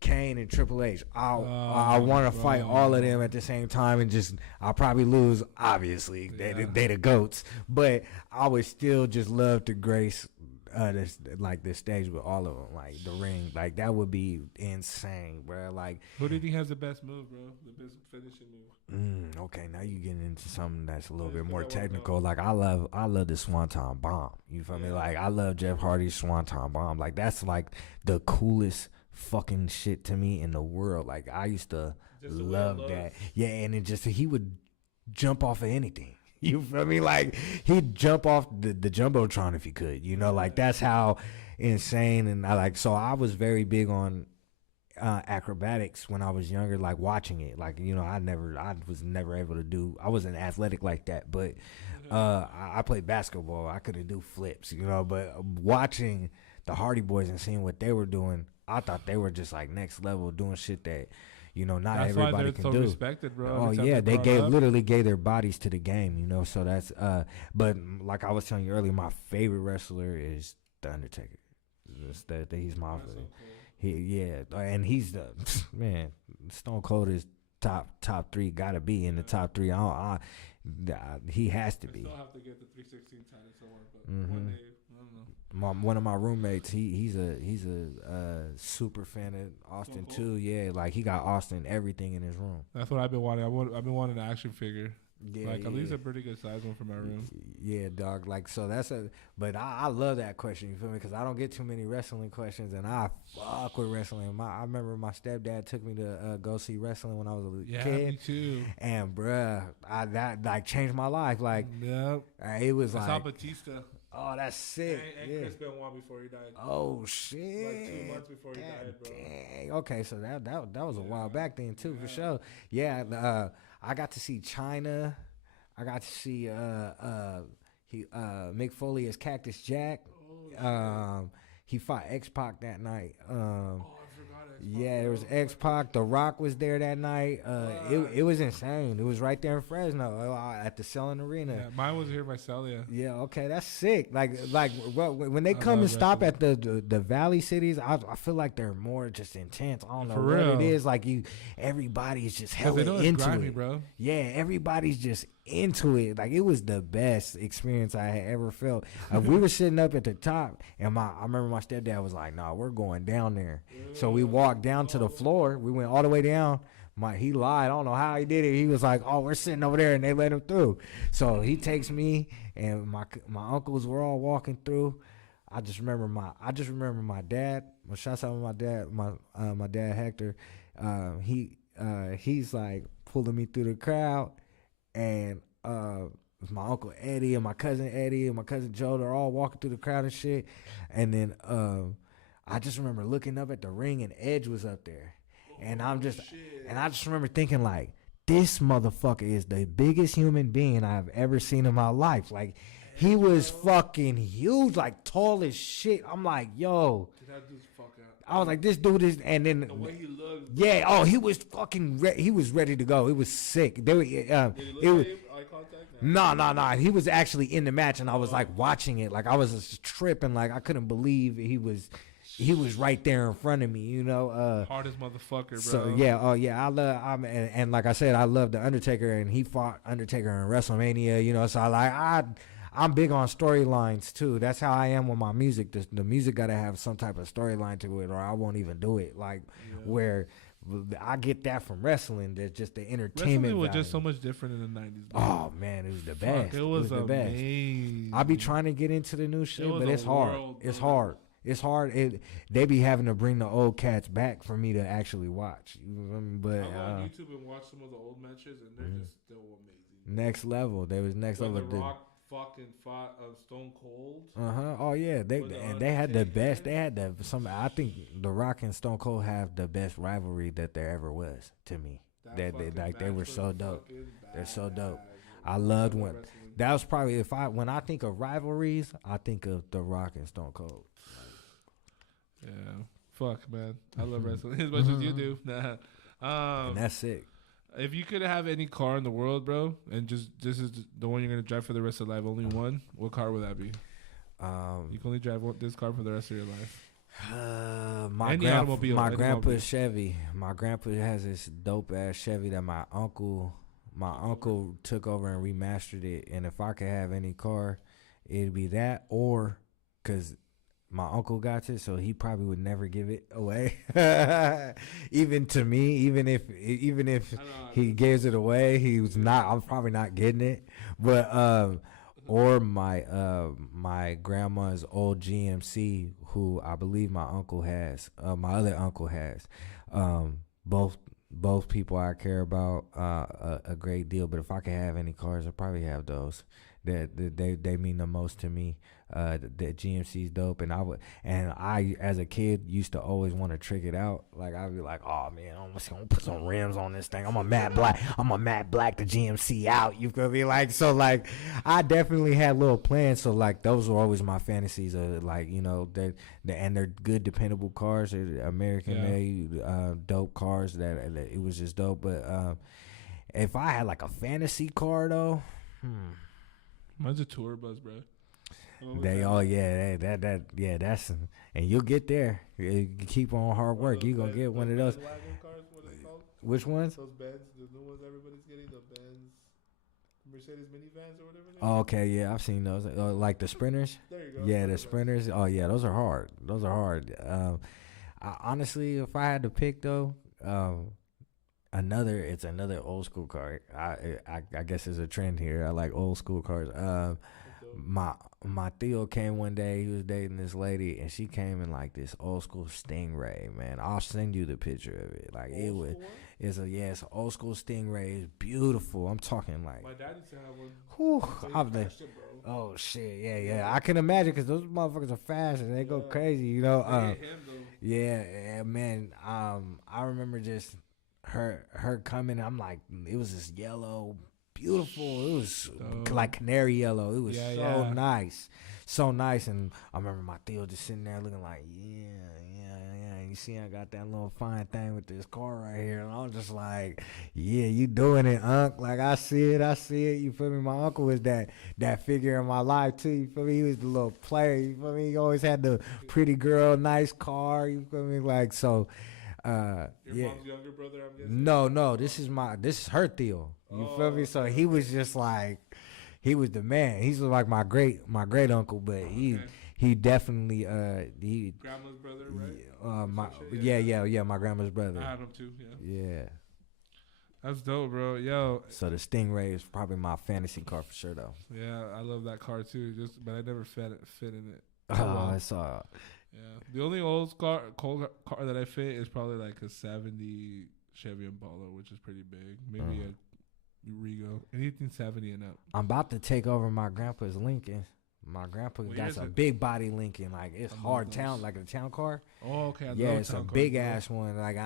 Kane, and Triple H. I want to fight all of them at the same time, and just I'll probably lose. Obviously, they the goats, but I would still just love to grace this stage with all of them, like the ring. Like that would be insane, bro. Like who do you think has the best move, bro? The best finishing move? Okay, now you getting into something that's a little bit more technical. Like I love the Swanton Bomb. You feel me? Like I love Jeff Hardy's Swanton Bomb. Like that's like the coolest fucking shit to me in the world. Like I used to love that. Yeah, and he would jump off of anything. You feel me? Like he'd jump off the Jumbotron if he could. You know, like that's how insane. And I was very big on acrobatics when I was younger, like watching it. Like, you know, I was never able to do. I wasn't athletic like that, but I played basketball. I couldn't do flips, you know. But watching the Hardy Boys and seeing what they were doing, I thought they were just like next level, doing shit that, you know, not that's everybody why can so do. Respected, bro. Oh yeah, they literally gave their bodies to the game, you know. So that's but like I was telling you earlier, my favorite wrestler is the Undertaker. He's my favorite. Cool. And he's the man. Stone Cold is top 3. Gotta be in the top 3. He has to be. Still have to get the 316 title somewhere, but one day, I don't know. One of my roommates, he's a super fan of Austin too. Yeah, like he got Austin everything in his room. That's what I've been wanting. I've been wanting an action figure. Yeah, like at least a pretty good size one for my room. Yeah, dog. Like so but I love that question. You feel me? Because I don't get too many wrestling questions, and I fuck with wrestling. I remember my stepdad took me to go see wrestling when I was a kid. Yeah, me too. And bruh, that like changed my life. Like, it was I like saw Batista. Oh, that's sick. And Chris Benoit before he died. Oh shit! Like 2 months before he died, bro. Dang. Okay, so that was a while back then too, for sure. Yeah, I got to see China. I got to see Mick Foley as Cactus Jack. He fought X-Pac that night. I forgot X-Pac. Yeah, there was X-Pac. The Rock was there that night. It was insane. It was right there in Fresno at the Selling Arena. Yeah, mine was here by Celia. Yeah, okay, that's sick. Like when they come and stop at the Valley cities, I feel like they're more just intense. I don't know what it is. Like everybody's just hella into grimy, it, bro. Yeah, everybody's just into it. Like it was the best experience I had ever felt. We were sitting up at the top, and I remember my stepdad was like, "Nah, we're going down there." So we walked down to the floor. We went all the way down. He lied. I don't know how he did it. He was like, "Oh, we're sitting over there," and they let him through. So he takes me and my uncles were all walking through. I just remember my dad. Well, shouts out to my dad, my dad Hector. He's like pulling me through the crowd, and my uncle Eddie and my cousin Eddie and my cousin Joe, they're all walking through the crowd and shit. And then I just remember looking up at the ring and Edge was up there. And I just remember thinking like, this motherfucker is the biggest human being I've ever seen in my life. Like, he was fucking huge, like tall as shit. I'm like, yo. That dude's fuck out. I was like, this dude is, and then the way he looked. Yeah, oh, he was fucking. He was ready to go. It was sick. They were. Did he look at him? Eye contact? No. He was actually in the match, and I was like watching it. Like I was just tripping. Like I couldn't believe he was right there in front of me. You know. Hardest motherfucker, bro. So yeah, and like I said, I love the Undertaker, and he fought Undertaker in WrestleMania. You know, so I'm big on storylines too. That's how I am with my music. The music got to have some type of storyline to it, or I won't even do it. Like where I get that from wrestling. That's just the entertainment. Wrestling was value. just so much different in the 90s. Bro. Oh man, it was the best. It was the amazing. best. I be trying to get into the new shit, but it's hard. It's hard. It's hard. They be having to bring the old cats back for me to actually watch. You know what I mean? But I'm on YouTube and watch some of the old matches, and they're just still amazing. Next level. There was next level. The Rock fucking fought Stone Cold. Oh yeah. They had the best. They had I think The Rock and Stone Cold have the best rivalry that there ever was to me. They were so dope. They're so dope. I loved when that was probably when I think of rivalries, I think of The Rock and Stone Cold. Yeah, fuck, man. I love wrestling as much as you do. Nah. And that's sick. If you could have any car in the world, bro, and just this is the one you're gonna drive for the rest of life, only one, what car would that be? You can only drive this car for the rest of your life. My grandpa's Chevy. My grandpa has this dope ass Chevy that my uncle took over and remastered it. And if I could have any car, it'd be that, or because my uncle got it, so he probably would never give it away. Even to me, even if he gives it away, I'm probably not getting it. But or my grandma's old GMC, who I believe my other uncle has. Both people I care about a great deal. But if I could have any cars, I'd probably have those. They mean the most to me. The GMC's dope, and I as a kid used to always want to trick it out. Like I'd be like, oh man, I'm gonna put some rims on this thing. I'm a matte black the GMC out. You feel me? Like so, like I definitely had little plans. So like those were always my fantasies. Like you know and they're good, dependable cars. They're American made, dope cars. That it was just dope. But if I had like a fantasy car though, Mine's a tour bus, bro. That's and you'll get there. You keep on hard work. You're gonna get one of those. Cars, what are they called? Which ones? Those Benz, the new ones everybody's getting, the Benz Mercedes minivans or whatever. Oh, okay, yeah, I've seen those. Like the Sprinters. There you go. Yeah, the Sprinters. Oh yeah, those are hard. Honestly, if I had to pick though, it's another old school car. I guess there's a trend here. I like old school cars. My Theo came one day. He was dating this lady, and she came in like this old school Stingray. Man, I'll send you the picture of it. Like it's an old school Stingray. It's beautiful. I'm talking like my dad used to have one. Oh shit, yeah. I can imagine because those motherfuckers are fast and they go crazy. You know. Yeah, man. I remember just her coming. I'm like, it was this yellow, beautiful. It was like canary yellow. It was so nice. And I remember my Theo just sitting there looking like, yeah. You see, I got that little fine thing with this car right here, and I was just like, yeah, you doing it, Unc. Like I see it. You feel me? My uncle was that figure in my life too. You feel me? He was the little player. You feel me? He always had the pretty girl, nice car. You feel me? Like so. Your mom's younger brother, I'm guessing? No, this is her Theo. You feel me? So he was just like, he was the man. He's like my great uncle, but he definitely grandma's brother, right? My grandma's brother. I had him too, Yeah. That's dope, bro. Yo. So the Stingray is probably my fantasy car for sure, though. Yeah, I love that car too. But I never fit in it. I saw. Yeah, the only old car that I fit is probably like a 70 Chevy Impala, which is pretty big. Maybe a Rego, anything 70 and up. I'm about to take over my grandpa's Lincoln. My grandpa got a big body Lincoln, like it's hard town, like a town car. Oh, okay. It's a big ass one. Like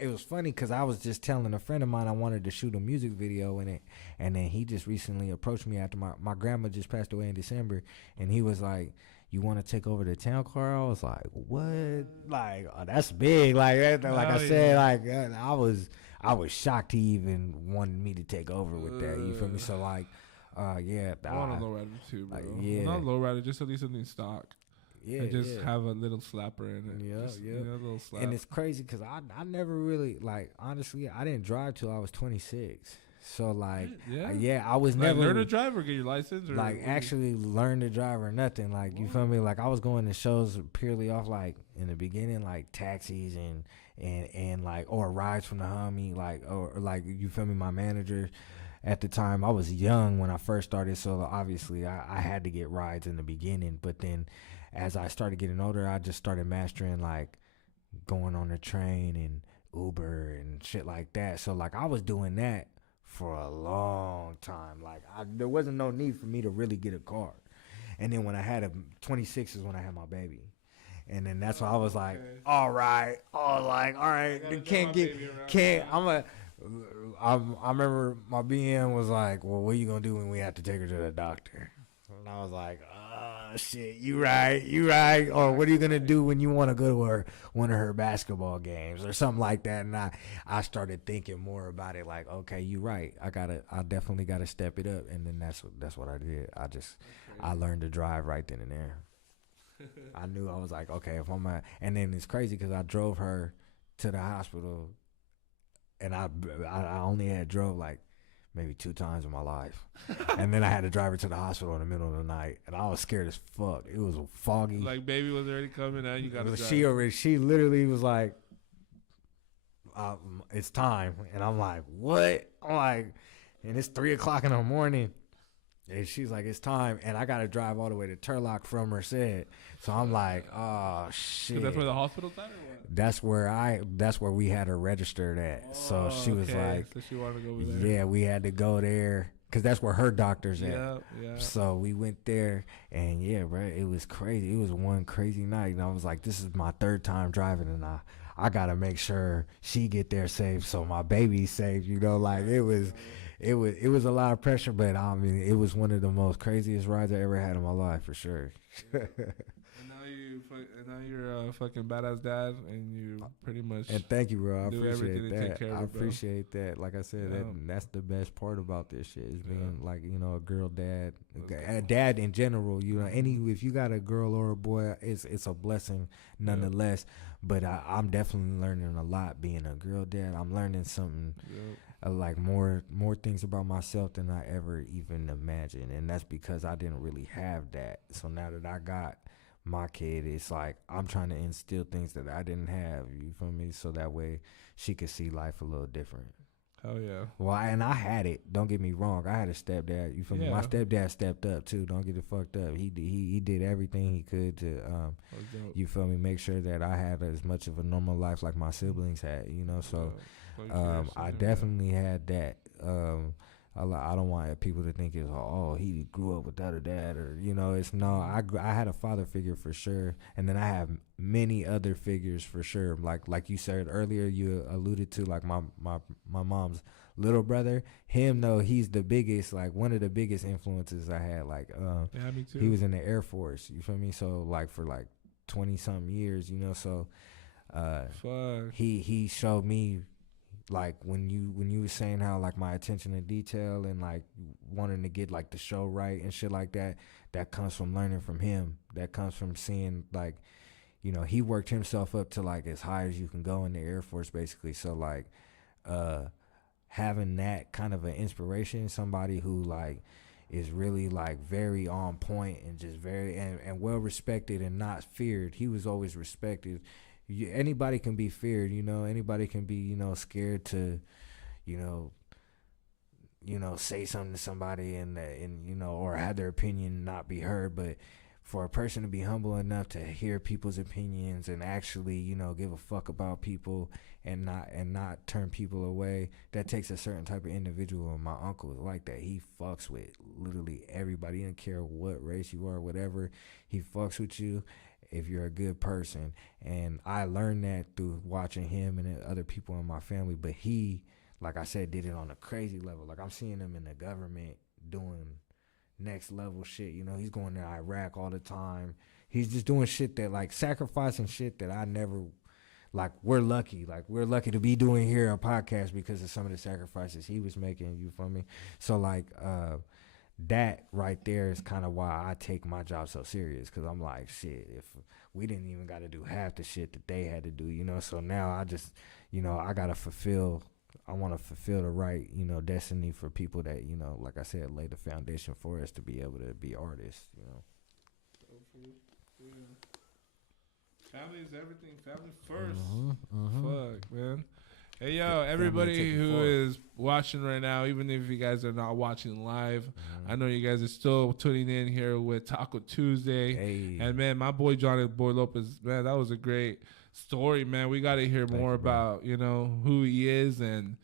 it was funny because I was just telling a friend of mine I wanted to shoot a music video in it, and then he just recently approached me after my grandma just passed away in December, and he was like, "You want to take over the town car?" I was like, "What? Like that's big." Like I said, like I was shocked he even wanted me to take over with that. You feel me? So like. Yeah, I want a lowrider too, bro. Yeah, not a lowrider, just at least something stock. Yeah, and just have a little slapper in it. Yeah. You know, a little slap. And it's crazy because I never really honestly I didn't drive till I was 26. So I was never learn to drive or get your license or actually learn to drive or nothing. Like you feel me? Like I was going to shows purely off like in the beginning like taxis and like or rides from the homie or like you feel me? My manager. At the time, I was young when I first started, so obviously I had to get rides in the beginning. But then as I started getting older, I just started mastering, like, going on the train and Uber and shit like that. So, like, I was doing that for a long time. Like, there wasn't no need for me to really get a car. And then when I had 26 is when I had my baby. And then that's why I was like, all right. I remember my BM was like, well, what are you going to do when we have to take her to the doctor? And I was like, oh, shit, you right. Or what are you going to do when you want to go to one of her basketball games or something like that? And I started thinking more about it like, okay, you right. I definitely got to step it up. And then that's what I did. I learned to drive right then and there. I knew I was like, okay, if I'm and then it's crazy because I drove her to the hospital. And I only had drove like maybe 2 times in my life. And then I had to drive her to the hospital in the middle of the night. And I was scared as fuck. It was foggy. Like baby was already coming out. You got to drive. She literally was like, it's time. And I'm like, what? I'm like, and it's 3:00 in the morning. And she's like, it's time. And I got to drive all the way to Turlock from Merced. So I'm like, oh, shit. That's where the hospital's at or what? That's where we had her registered at. So she was like, so she wanted to go over there. Yeah, we had to go there because that's where her doctor's at. Yeah. So we went there and yeah, bro, it was crazy. It was one crazy night. And I was like, this is my 3rd time driving and I got to make sure she get there safe so my baby's safe, you know, like it was a lot of pressure, but I mean, it was one of the most craziest rides I ever had in my life for sure. And now you're a fucking badass dad, and you pretty much. And thank you, bro. I appreciate that. I appreciate that. Like I said, that's the best part about this shit is being like a girl dad, a dad in general. You know, if you got a girl or a boy, it's a blessing nonetheless. But I'm definitely learning a lot being a girl dad. I'm learning something. Like more things about myself than I ever even imagined, and that's because I didn't really have that. So now that I got my kid, it's like I'm trying to instill things that I didn't have. You feel me? So that way she could see life a little different. Oh yeah. Well, and I had it. Don't get me wrong. I had a stepdad. You feel me? My stepdad stepped up too. Don't get it fucked up. He did everything he could to you feel me, make sure that I had as much of a normal life like my siblings had. You know, so I definitely had that. I don't want people to think it's he grew up without a dad or it's no. I had a father figure for sure, and then I have many other figures for sure. Like you said earlier, you alluded to like my mom's little brother. Him though, he's the biggest, like one of the biggest influences I had. Like yeah, me too. He was in the Air Force. You feel me? So like for like 20-something years, so he showed me. Like when you were saying how like my attention to detail and like wanting to get like the show right and shit like that comes from learning from him. That comes from seeing like, he worked himself up to like as high as you can go in the Air Force basically. So like having that kind of an inspiration, somebody who like is really like very on point and just very and well respected and not feared. He was always respected. Anybody can be feared, anybody can be, scared to, say something to somebody and or have their opinion not be heard. But for a person to be humble enough to hear people's opinions and actually, you know, give a fuck about people and not turn people away, that takes a certain type of individual. And my uncle is like that. He fucks with literally everybody. He don't care what race you are, whatever. He fucks with you if you're a good person. And I learned that through watching him and other people in my family. But he, like I said, did it on a crazy level. Like, I'm seeing him in the government doing next level shit. You know, he's going to Iraq all the time. He's just doing shit that, like, sacrificing shit that I never, like, we're lucky to be doing here a podcast because of some of the sacrifices he was making. You feel me? So, like, that right there is kind of why I take my job so serious, because I'm like, shit, if we didn't even got to do half the shit that they had to do, you know. So now I just, you know, I want to fulfill the right, you know, destiny for people that, you know, like I said, lay the foundation for us to be able to be artists, you know. Family is everything. Family first. Fuck, man. Hey, yo, everybody who is watching right now, even if you guys are not watching live, I know you guys are still tuning in here with Taco Tuesday. Hey. And, man, my boy Johnny Boy Lopez, man, that was a great story, man. We got to hear more about, you know, who he is, and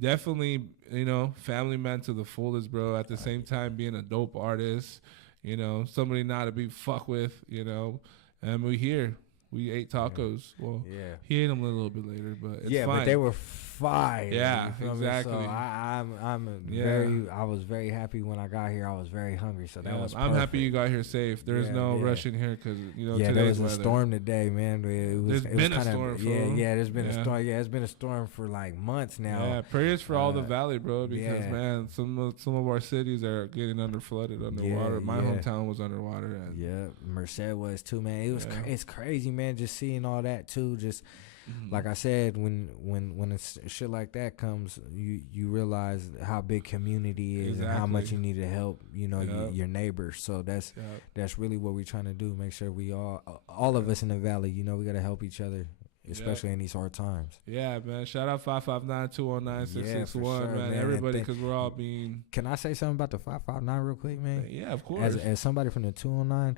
definitely, you know, family man to the fullest, bro. At the same time, being a dope artist, you know, somebody not to be fucked with, you know. And we ate tacos. Well, he ate them a little bit later, but it's fine. But they were fire. Yeah, exactly. So I was very happy when I got here. I was very hungry, so that was perfect. I'm happy you got here safe. There's no rush in here because, you know, there was a storm today, man. There's been a storm. There's been a storm. Yeah, it's been a storm for like months now. Yeah, prayers for all the valley, bro, because man, some of our cities are getting underwater. My hometown was underwater. Merced was too, man. It's crazy, man. Just seeing all that too. Just like I said, when it's shit like that comes, you realize how big community is and how much you need to help, you know, your neighbors. So that's really what we're trying to do. Make sure we all of us in the valley, you know, we got to help each other, especially in these hard times. Yeah, man. Shout out 559-209-661, man. Everybody, because we're all being. Can I say something about the 559 real quick, man? Yeah, of course. As somebody from the 209,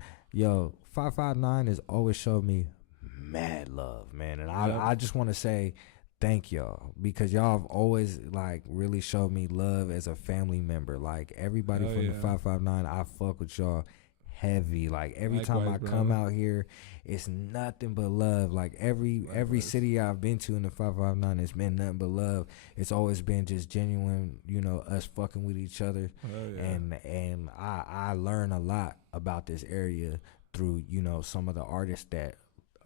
559 has always showed me mad love, man, and I just want to say thank y'all, because y'all have always like really showed me love as a family member. Like everybody from the 559, I fuck with y'all heavy. Like every time I come out here, it's nothing but love. Like every city I've been to in the 559, it's been nothing but love. It's always been just genuine, you know, us fucking with each other. And I learn a lot about this area through, you know, some of the artists that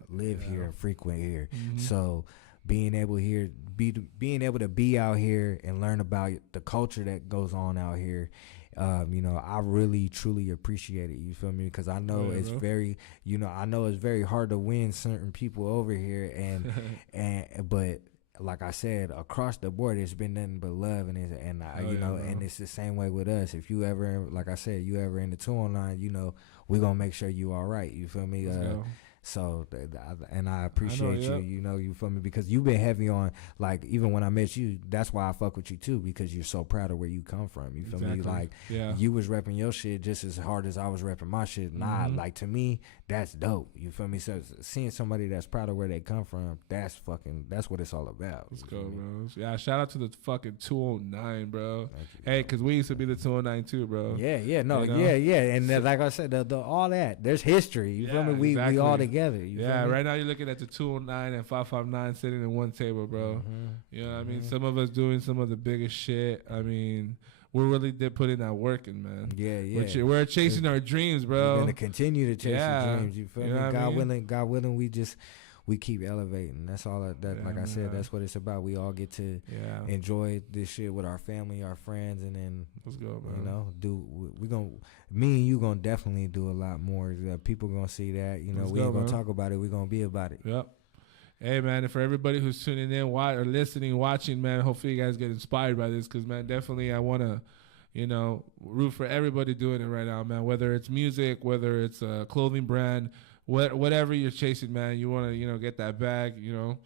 live here and frequent here. So being able to be out here and learn about the culture that goes on out here, you know, I really truly appreciate it. You feel me? Because I know it's very, you know, it's very hard to win certain people over here, but like I said, across the board, it's been nothing but love, and and it's the same way with us. If you ever, like I said, you ever in the 209, you know, we're gonna make sure you all right. You feel me? So, and I appreciate you, you know, you feel me? Because you've been heavy on, like, even when I met you, that's why I fuck with you too, because you're so proud of where you come from. You feel me? Like, you was repping your shit just as hard as I was repping my shit. Like, to me, that's dope. You feel me? So, seeing somebody that's proud of where they come from, that's what it's all about. Let's go, bro. Yeah, shout out to the fucking 209, bro. Hey, because we used to be the 209 too, bro. And like I said, the all that, there's history. You feel me? We all together. Right now you're looking at the 209 and 559 sitting in one table, bro. You know what I mean? Some of us doing some of the biggest shit. I mean, we really did put in that work in, man. We're chasing our dreams, bro. We're gonna continue to chase our dreams. You feel me? God willing, we keep elevating. That's all. Like I said, that's what it's about. We all get to enjoy this shit with our family, our friends, and then let's go, bro. You know, me and you gonna definitely do a lot more. People gonna see that. You know, we ain't gonna talk about it. We gonna be about it. Yep. Hey, man, and for everybody who's tuning in, or listening, watching, man, hopefully you guys get inspired by this, because, man, definitely I want to, you know, root for everybody doing it right now, man, whether it's music, whether it's a clothing brand, whatever you're chasing, man, you want to, you know, get that bag, you know,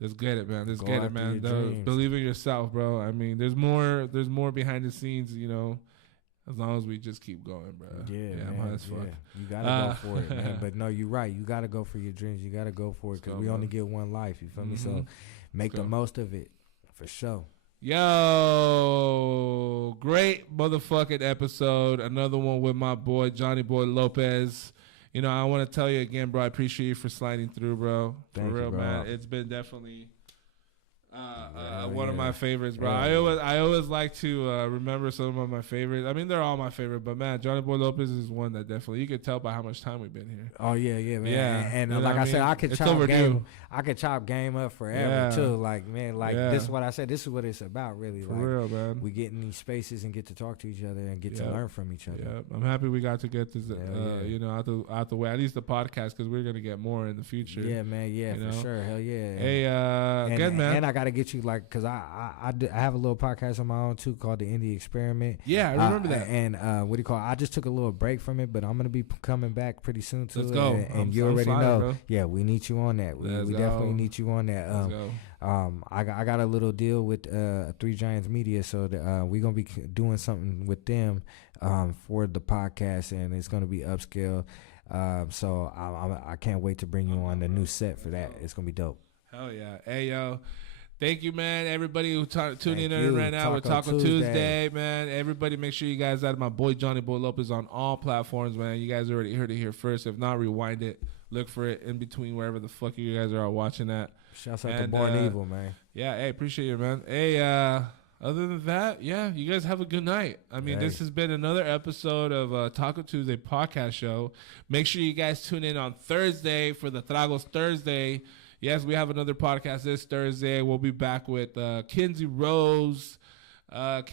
let's get it, man. Let's get it, man. Believe in yourself, bro. I mean, there's more behind the scenes, you know. as long as we just keep going, bro. Yeah, I'm man, high as fuck. You gotta go for it, man. But no, you're right. You gotta go for your dreams. You gotta go for it because we only get one life. You feel me? So make the most of it, for sure. Yo, great motherfucking episode. Another one with my boy Johnny Boy Lopez. You know, I want to tell you again, bro. I appreciate you for sliding through, bro. Thank for real, you, bro. man. It's been definitely one of my favorites, bro. I always like to remember some of my favorites. I mean, they're all my favorite, but man, Johnny Boy Lopez is one that definitely, you can tell by how much time we've been here. Oh yeah, man. Yeah, and you know like what I said, mean? I could It's chop overdue. game. I could chop game up forever Yeah. too. Like man, like Yeah. this is what I said. This is what it's about, really. For like, real, man. We get in these spaces and get to talk to each other and get to Yeah. learn from each other. Yeah, I'm happy we got to get this, Yeah. you know, out the way. At least the podcast, because we're gonna get more in the future. Yeah, man. Yeah, You for know? sure. Hell yeah. Hey, and, again, man. And I gotta get you like, cause I have a little podcast on my own too called the Indie Experiment. Yeah, I remember that. And what do you call it? I just took a little break from it, but I'm gonna be coming back pretty soon too. Let's go. And you I'm already sliding, know. bro. Yeah, we need you on that. We Let's definitely go. need you on that. Let's go. I got a little deal with Three Giants Media, so that, we're gonna be doing something with them for the podcast, and it's gonna be upscale. So I can't wait to bring you on the new set for that. It's gonna be dope. Hell yeah. Hey, yo. Thank you, man. Everybody who tuning in you. right now. We're Taco Taco Tuesday. Tuesday, man. Everybody make sure you guys add my boy Johnny Boy Lopez on all platforms, man. You guys already heard it here first. If not, rewind it. Look for it in between wherever the fuck you guys are watching at. Shouts out to And, Born Evil, man. Yeah, hey, appreciate you, man. Hey, other than that, yeah, you guys have a good night. I mean, this has been another episode of Taco Tuesday podcast show. Make sure you guys tune in on Thursday for the Tragos Thursday. Yes, we have another podcast this Thursday. We'll be back with Kinsey Rose. And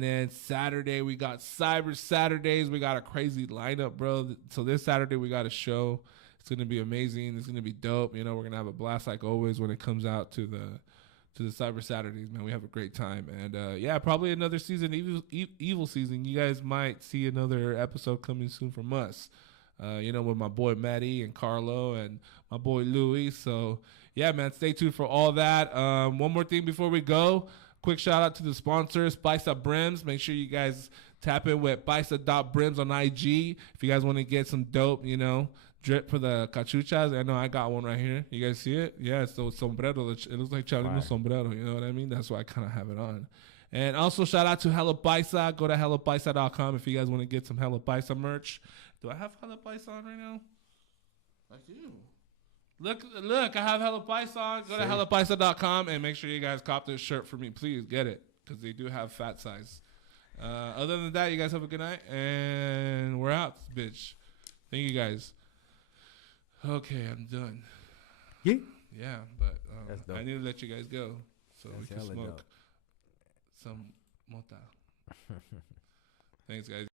then Saturday we got Cyber Saturdays. We got a crazy lineup, bro. So this Saturday we got a show. It's gonna be amazing. It's gonna be dope. You know, we're gonna have a blast like always when it comes out to the Cyber Saturdays, man. We have a great time, and yeah, probably another season, evil season. You guys might see another episode coming soon from us. You know, with my boy Matty and Carlo and my boy Louis. So yeah, man, stay tuned for all that. One more thing before we go. Quick shout out to the sponsors, Paisa Brims. Make sure you guys tap in with Paisa.brims on IG if you guys want to get some dope, you know, drip for the cachuchas. I know I got one right here. You guys see it? Yeah, it's the sombrero. It looks like Chalino sombrero. You know what I mean? That's why I kind of have it on. And also shout out to Hella Paisa. Go to hellapaisa.com if you guys want to get some Hella Paisa merch. Do I have Hella Paisa on right now? I do. Look, I have Hella Paisa on. Go to hellapaisa.com and make sure you guys cop this shirt for me. Please get it because they do have fat size. Other than that, you guys have a good night. And we're out, bitch. Thank you guys. Okay, I'm done. Yeah, but I need to let you guys go so we can smoke some mota. Thanks, guys.